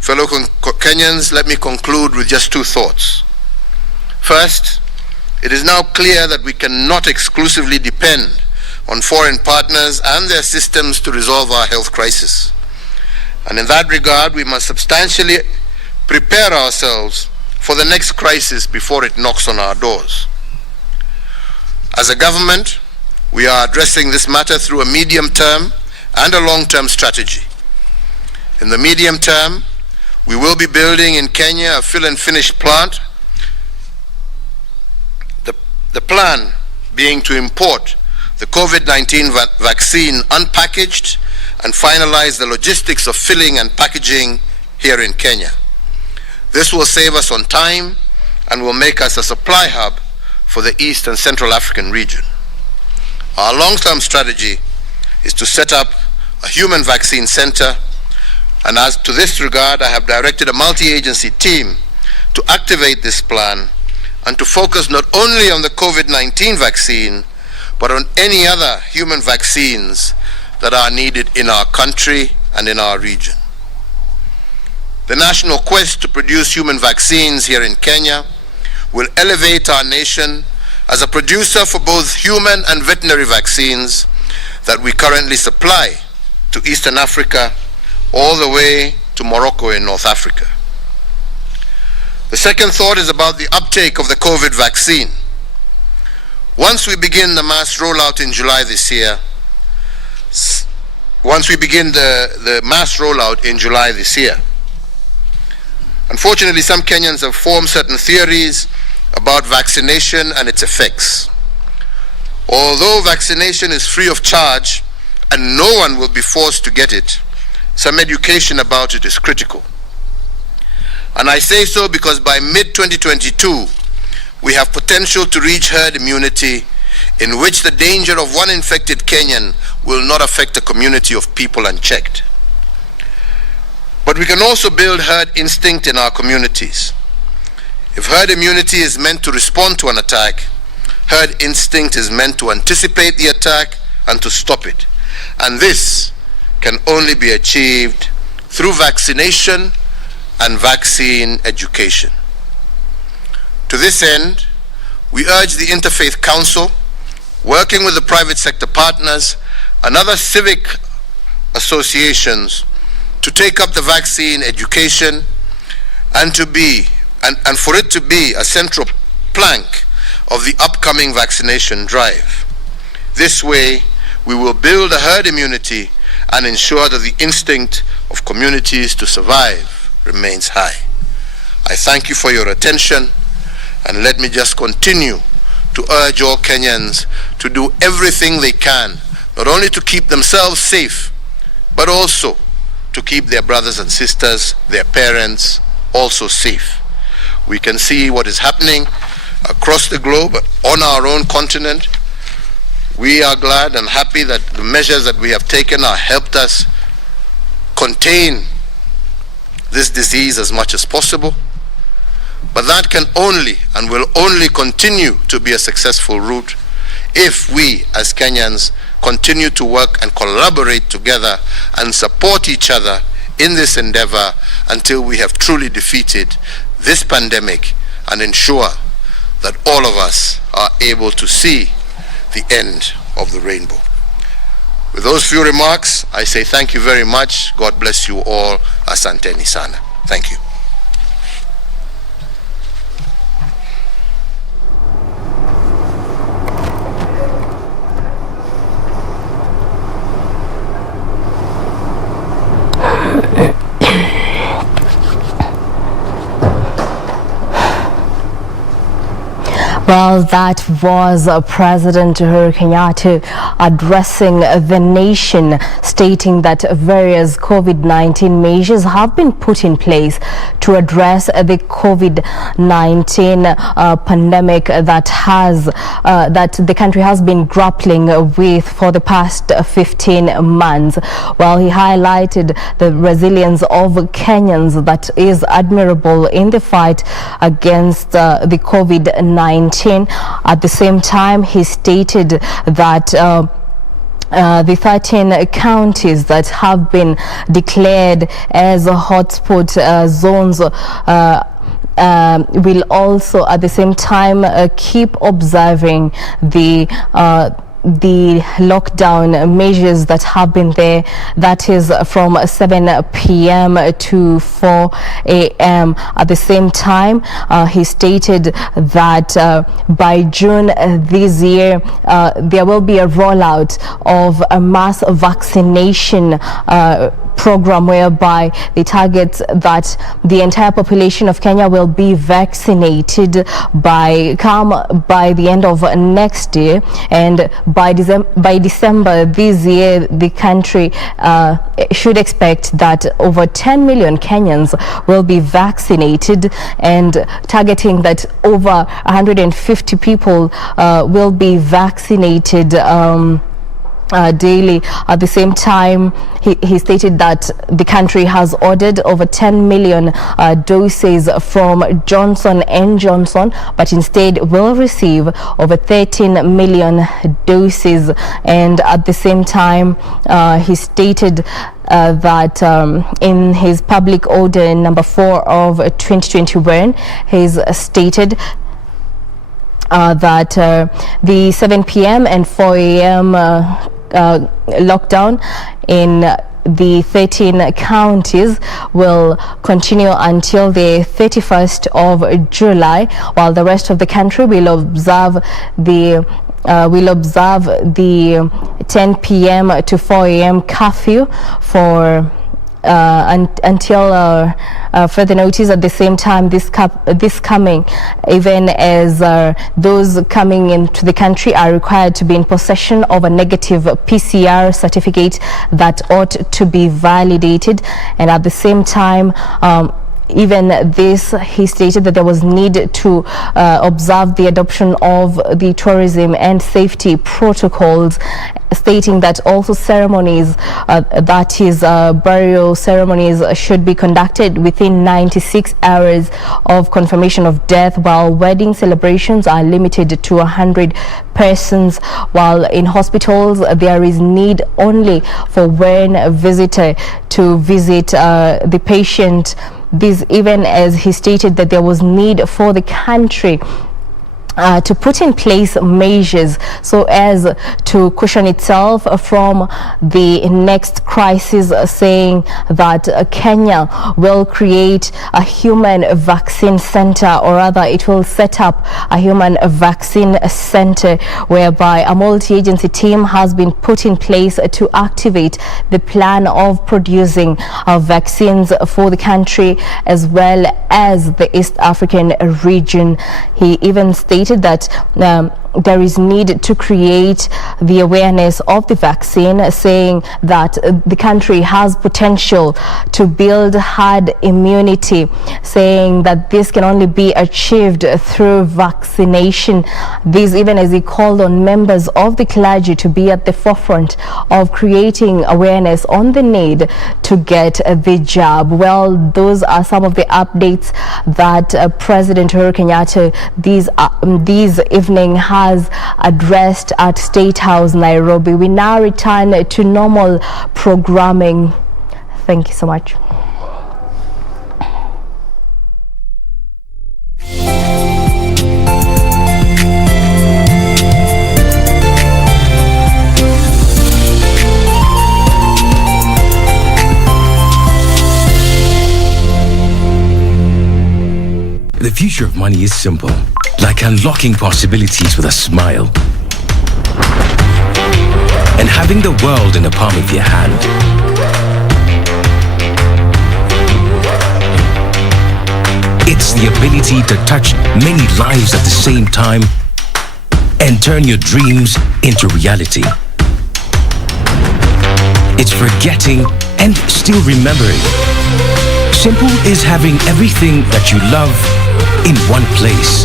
Fellow Kenyans, let me conclude with just 2 thoughts. First, it is now clear that we cannot exclusively depend on foreign partners and their systems to resolve our health crisis. And in that regard, we must substantially prepare ourselves for the next crisis before it knocks on our doors. As a government, we are addressing this matter through a medium-term and a long-term strategy. In the medium term, we will be building in Kenya a fill and finish plant. The plan being to import the COVID-19 vaccine unpackaged and finalize the logistics of filling and packaging here in Kenya. This will save us on time and will make us a supply hub for the East and Central African region. Our long-term strategy is to set up a human vaccine center, and as to this regard, I have directed a multi-agency team to activate this plan and to focus not only on the COVID-19 vaccine, but on any other human vaccines that are needed in our country and in our region. The national quest to produce human vaccines here in Kenya will elevate our nation as a producer for both human and veterinary vaccines that we currently supply to Eastern Africa all the way to Morocco in North Africa. The second thought is about the uptake of the COVID vaccine. Once we begin the mass rollout in July this year, unfortunately, some Kenyans have formed certain theories about vaccination and its effects. Although vaccination is free of charge and no one will be forced to get it, some education about it is critical. And I say so because by mid-2022, we have potential to reach herd immunity in which the danger of one infected Kenyan will not affect a community of people unchecked. But we can also build herd instinct in our communities. If herd immunity is meant to respond to an attack, herd instinct is meant to anticipate the attack and to stop it. And this can only be achieved through vaccination and vaccine education. To this end, we urge the Interfaith Council, working with the private sector partners and other civic associations, to take up the vaccine education and for it to be a central plank of the upcoming vaccination drive. This way, we will build a herd immunity and ensure that the instinct of communities to survive remains high. I thank you for your attention, and let me just continue to urge all Kenyans to do everything they can, not only to keep themselves safe, but also to keep their brothers and sisters, their parents, also safe. We can see what is happening across the globe, on our own continent. We are glad and happy that the measures that we have taken have helped us contain this disease as much as possible. But that can only and will only continue to be a successful route if we as Kenyans continue to work and collaborate together and support each other in this endeavor until we have truly defeated this pandemic and ensure that all of us are able to see the end of the rainbow. With those few remarks, I say thank you very much. God bless you all. Asanteni sana. Thank you. Well, that was President Uhuru Kenyatta addressing the nation, stating that various COVID-19 measures have been put in place to address the COVID-19 pandemic that the country has been grappling with for the past 15 months. While he highlighted the resilience of Kenyans that is admirable in the fight against the COVID-19. At the same time, he stated that the 13 counties that have been declared as hotspot zones will also at the same time keep observing the lockdown measures that have been there, that is from 7 p.m. to 4 a.m. At the same time, he stated that by June this year, there will be a rollout of a mass vaccination program whereby they target that the entire population of Kenya will be vaccinated by the end of next year, and by December this year, the country should expect that over 10 million Kenyans will be vaccinated, and targeting that over 150 people will be vaccinated daily. At the same time, he stated that the country has ordered over 10 million doses from Johnson & Johnson, but instead will receive over 13 million doses. And at the same time, he stated that in his public order number 4 of 2021, he's stated that the 7 p.m. and 4 a.m. lockdown in the 13 counties will continue until the 31st of July, while the rest of the country will observe the 10 p.m. to 4 a.m. curfew for until further notice. At the same time, this coming, even as those coming into the country are required to be in possession of a negative PCR certificate that ought to be validated. And at the same time, even this, he stated that there was need to observe the adoption of the tourism and safety protocols, stating that also ceremonies, that is burial ceremonies, should be conducted within 96 hours of confirmation of death, while wedding celebrations are limited to 100 persons, while in hospitals there is need only for one visitor to visit the patient. This, even as he stated that there was need for the country to put in place measures so as to cushion itself from the next crisis, saying that Kenya will create a human vaccine center, or rather it will set up a human vaccine center whereby a multi-agency team has been put in place to activate the plan of producing vaccines for the country as well as the East African region. He even stated that there is need to create the awareness of the vaccine, saying that the country has potential to build herd immunity, saying that this can only be achieved through vaccination. This, even as he called on members of the clergy to be at the forefront of creating awareness on the need to get the jab. Well, those are some of the updates that President Uhuru Kenyatta this evening has addressed at State House, Nairobi. We now return to normal programming. Thank you so much. The future of money is simple, like unlocking possibilities with a smile and having the world in the palm of your hand. It's the ability to touch many lives at the same time and turn your dreams into reality. It's forgetting and still remembering. Simple is having everything that you love in one place.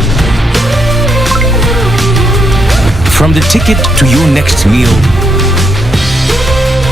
From the ticket to your next meal,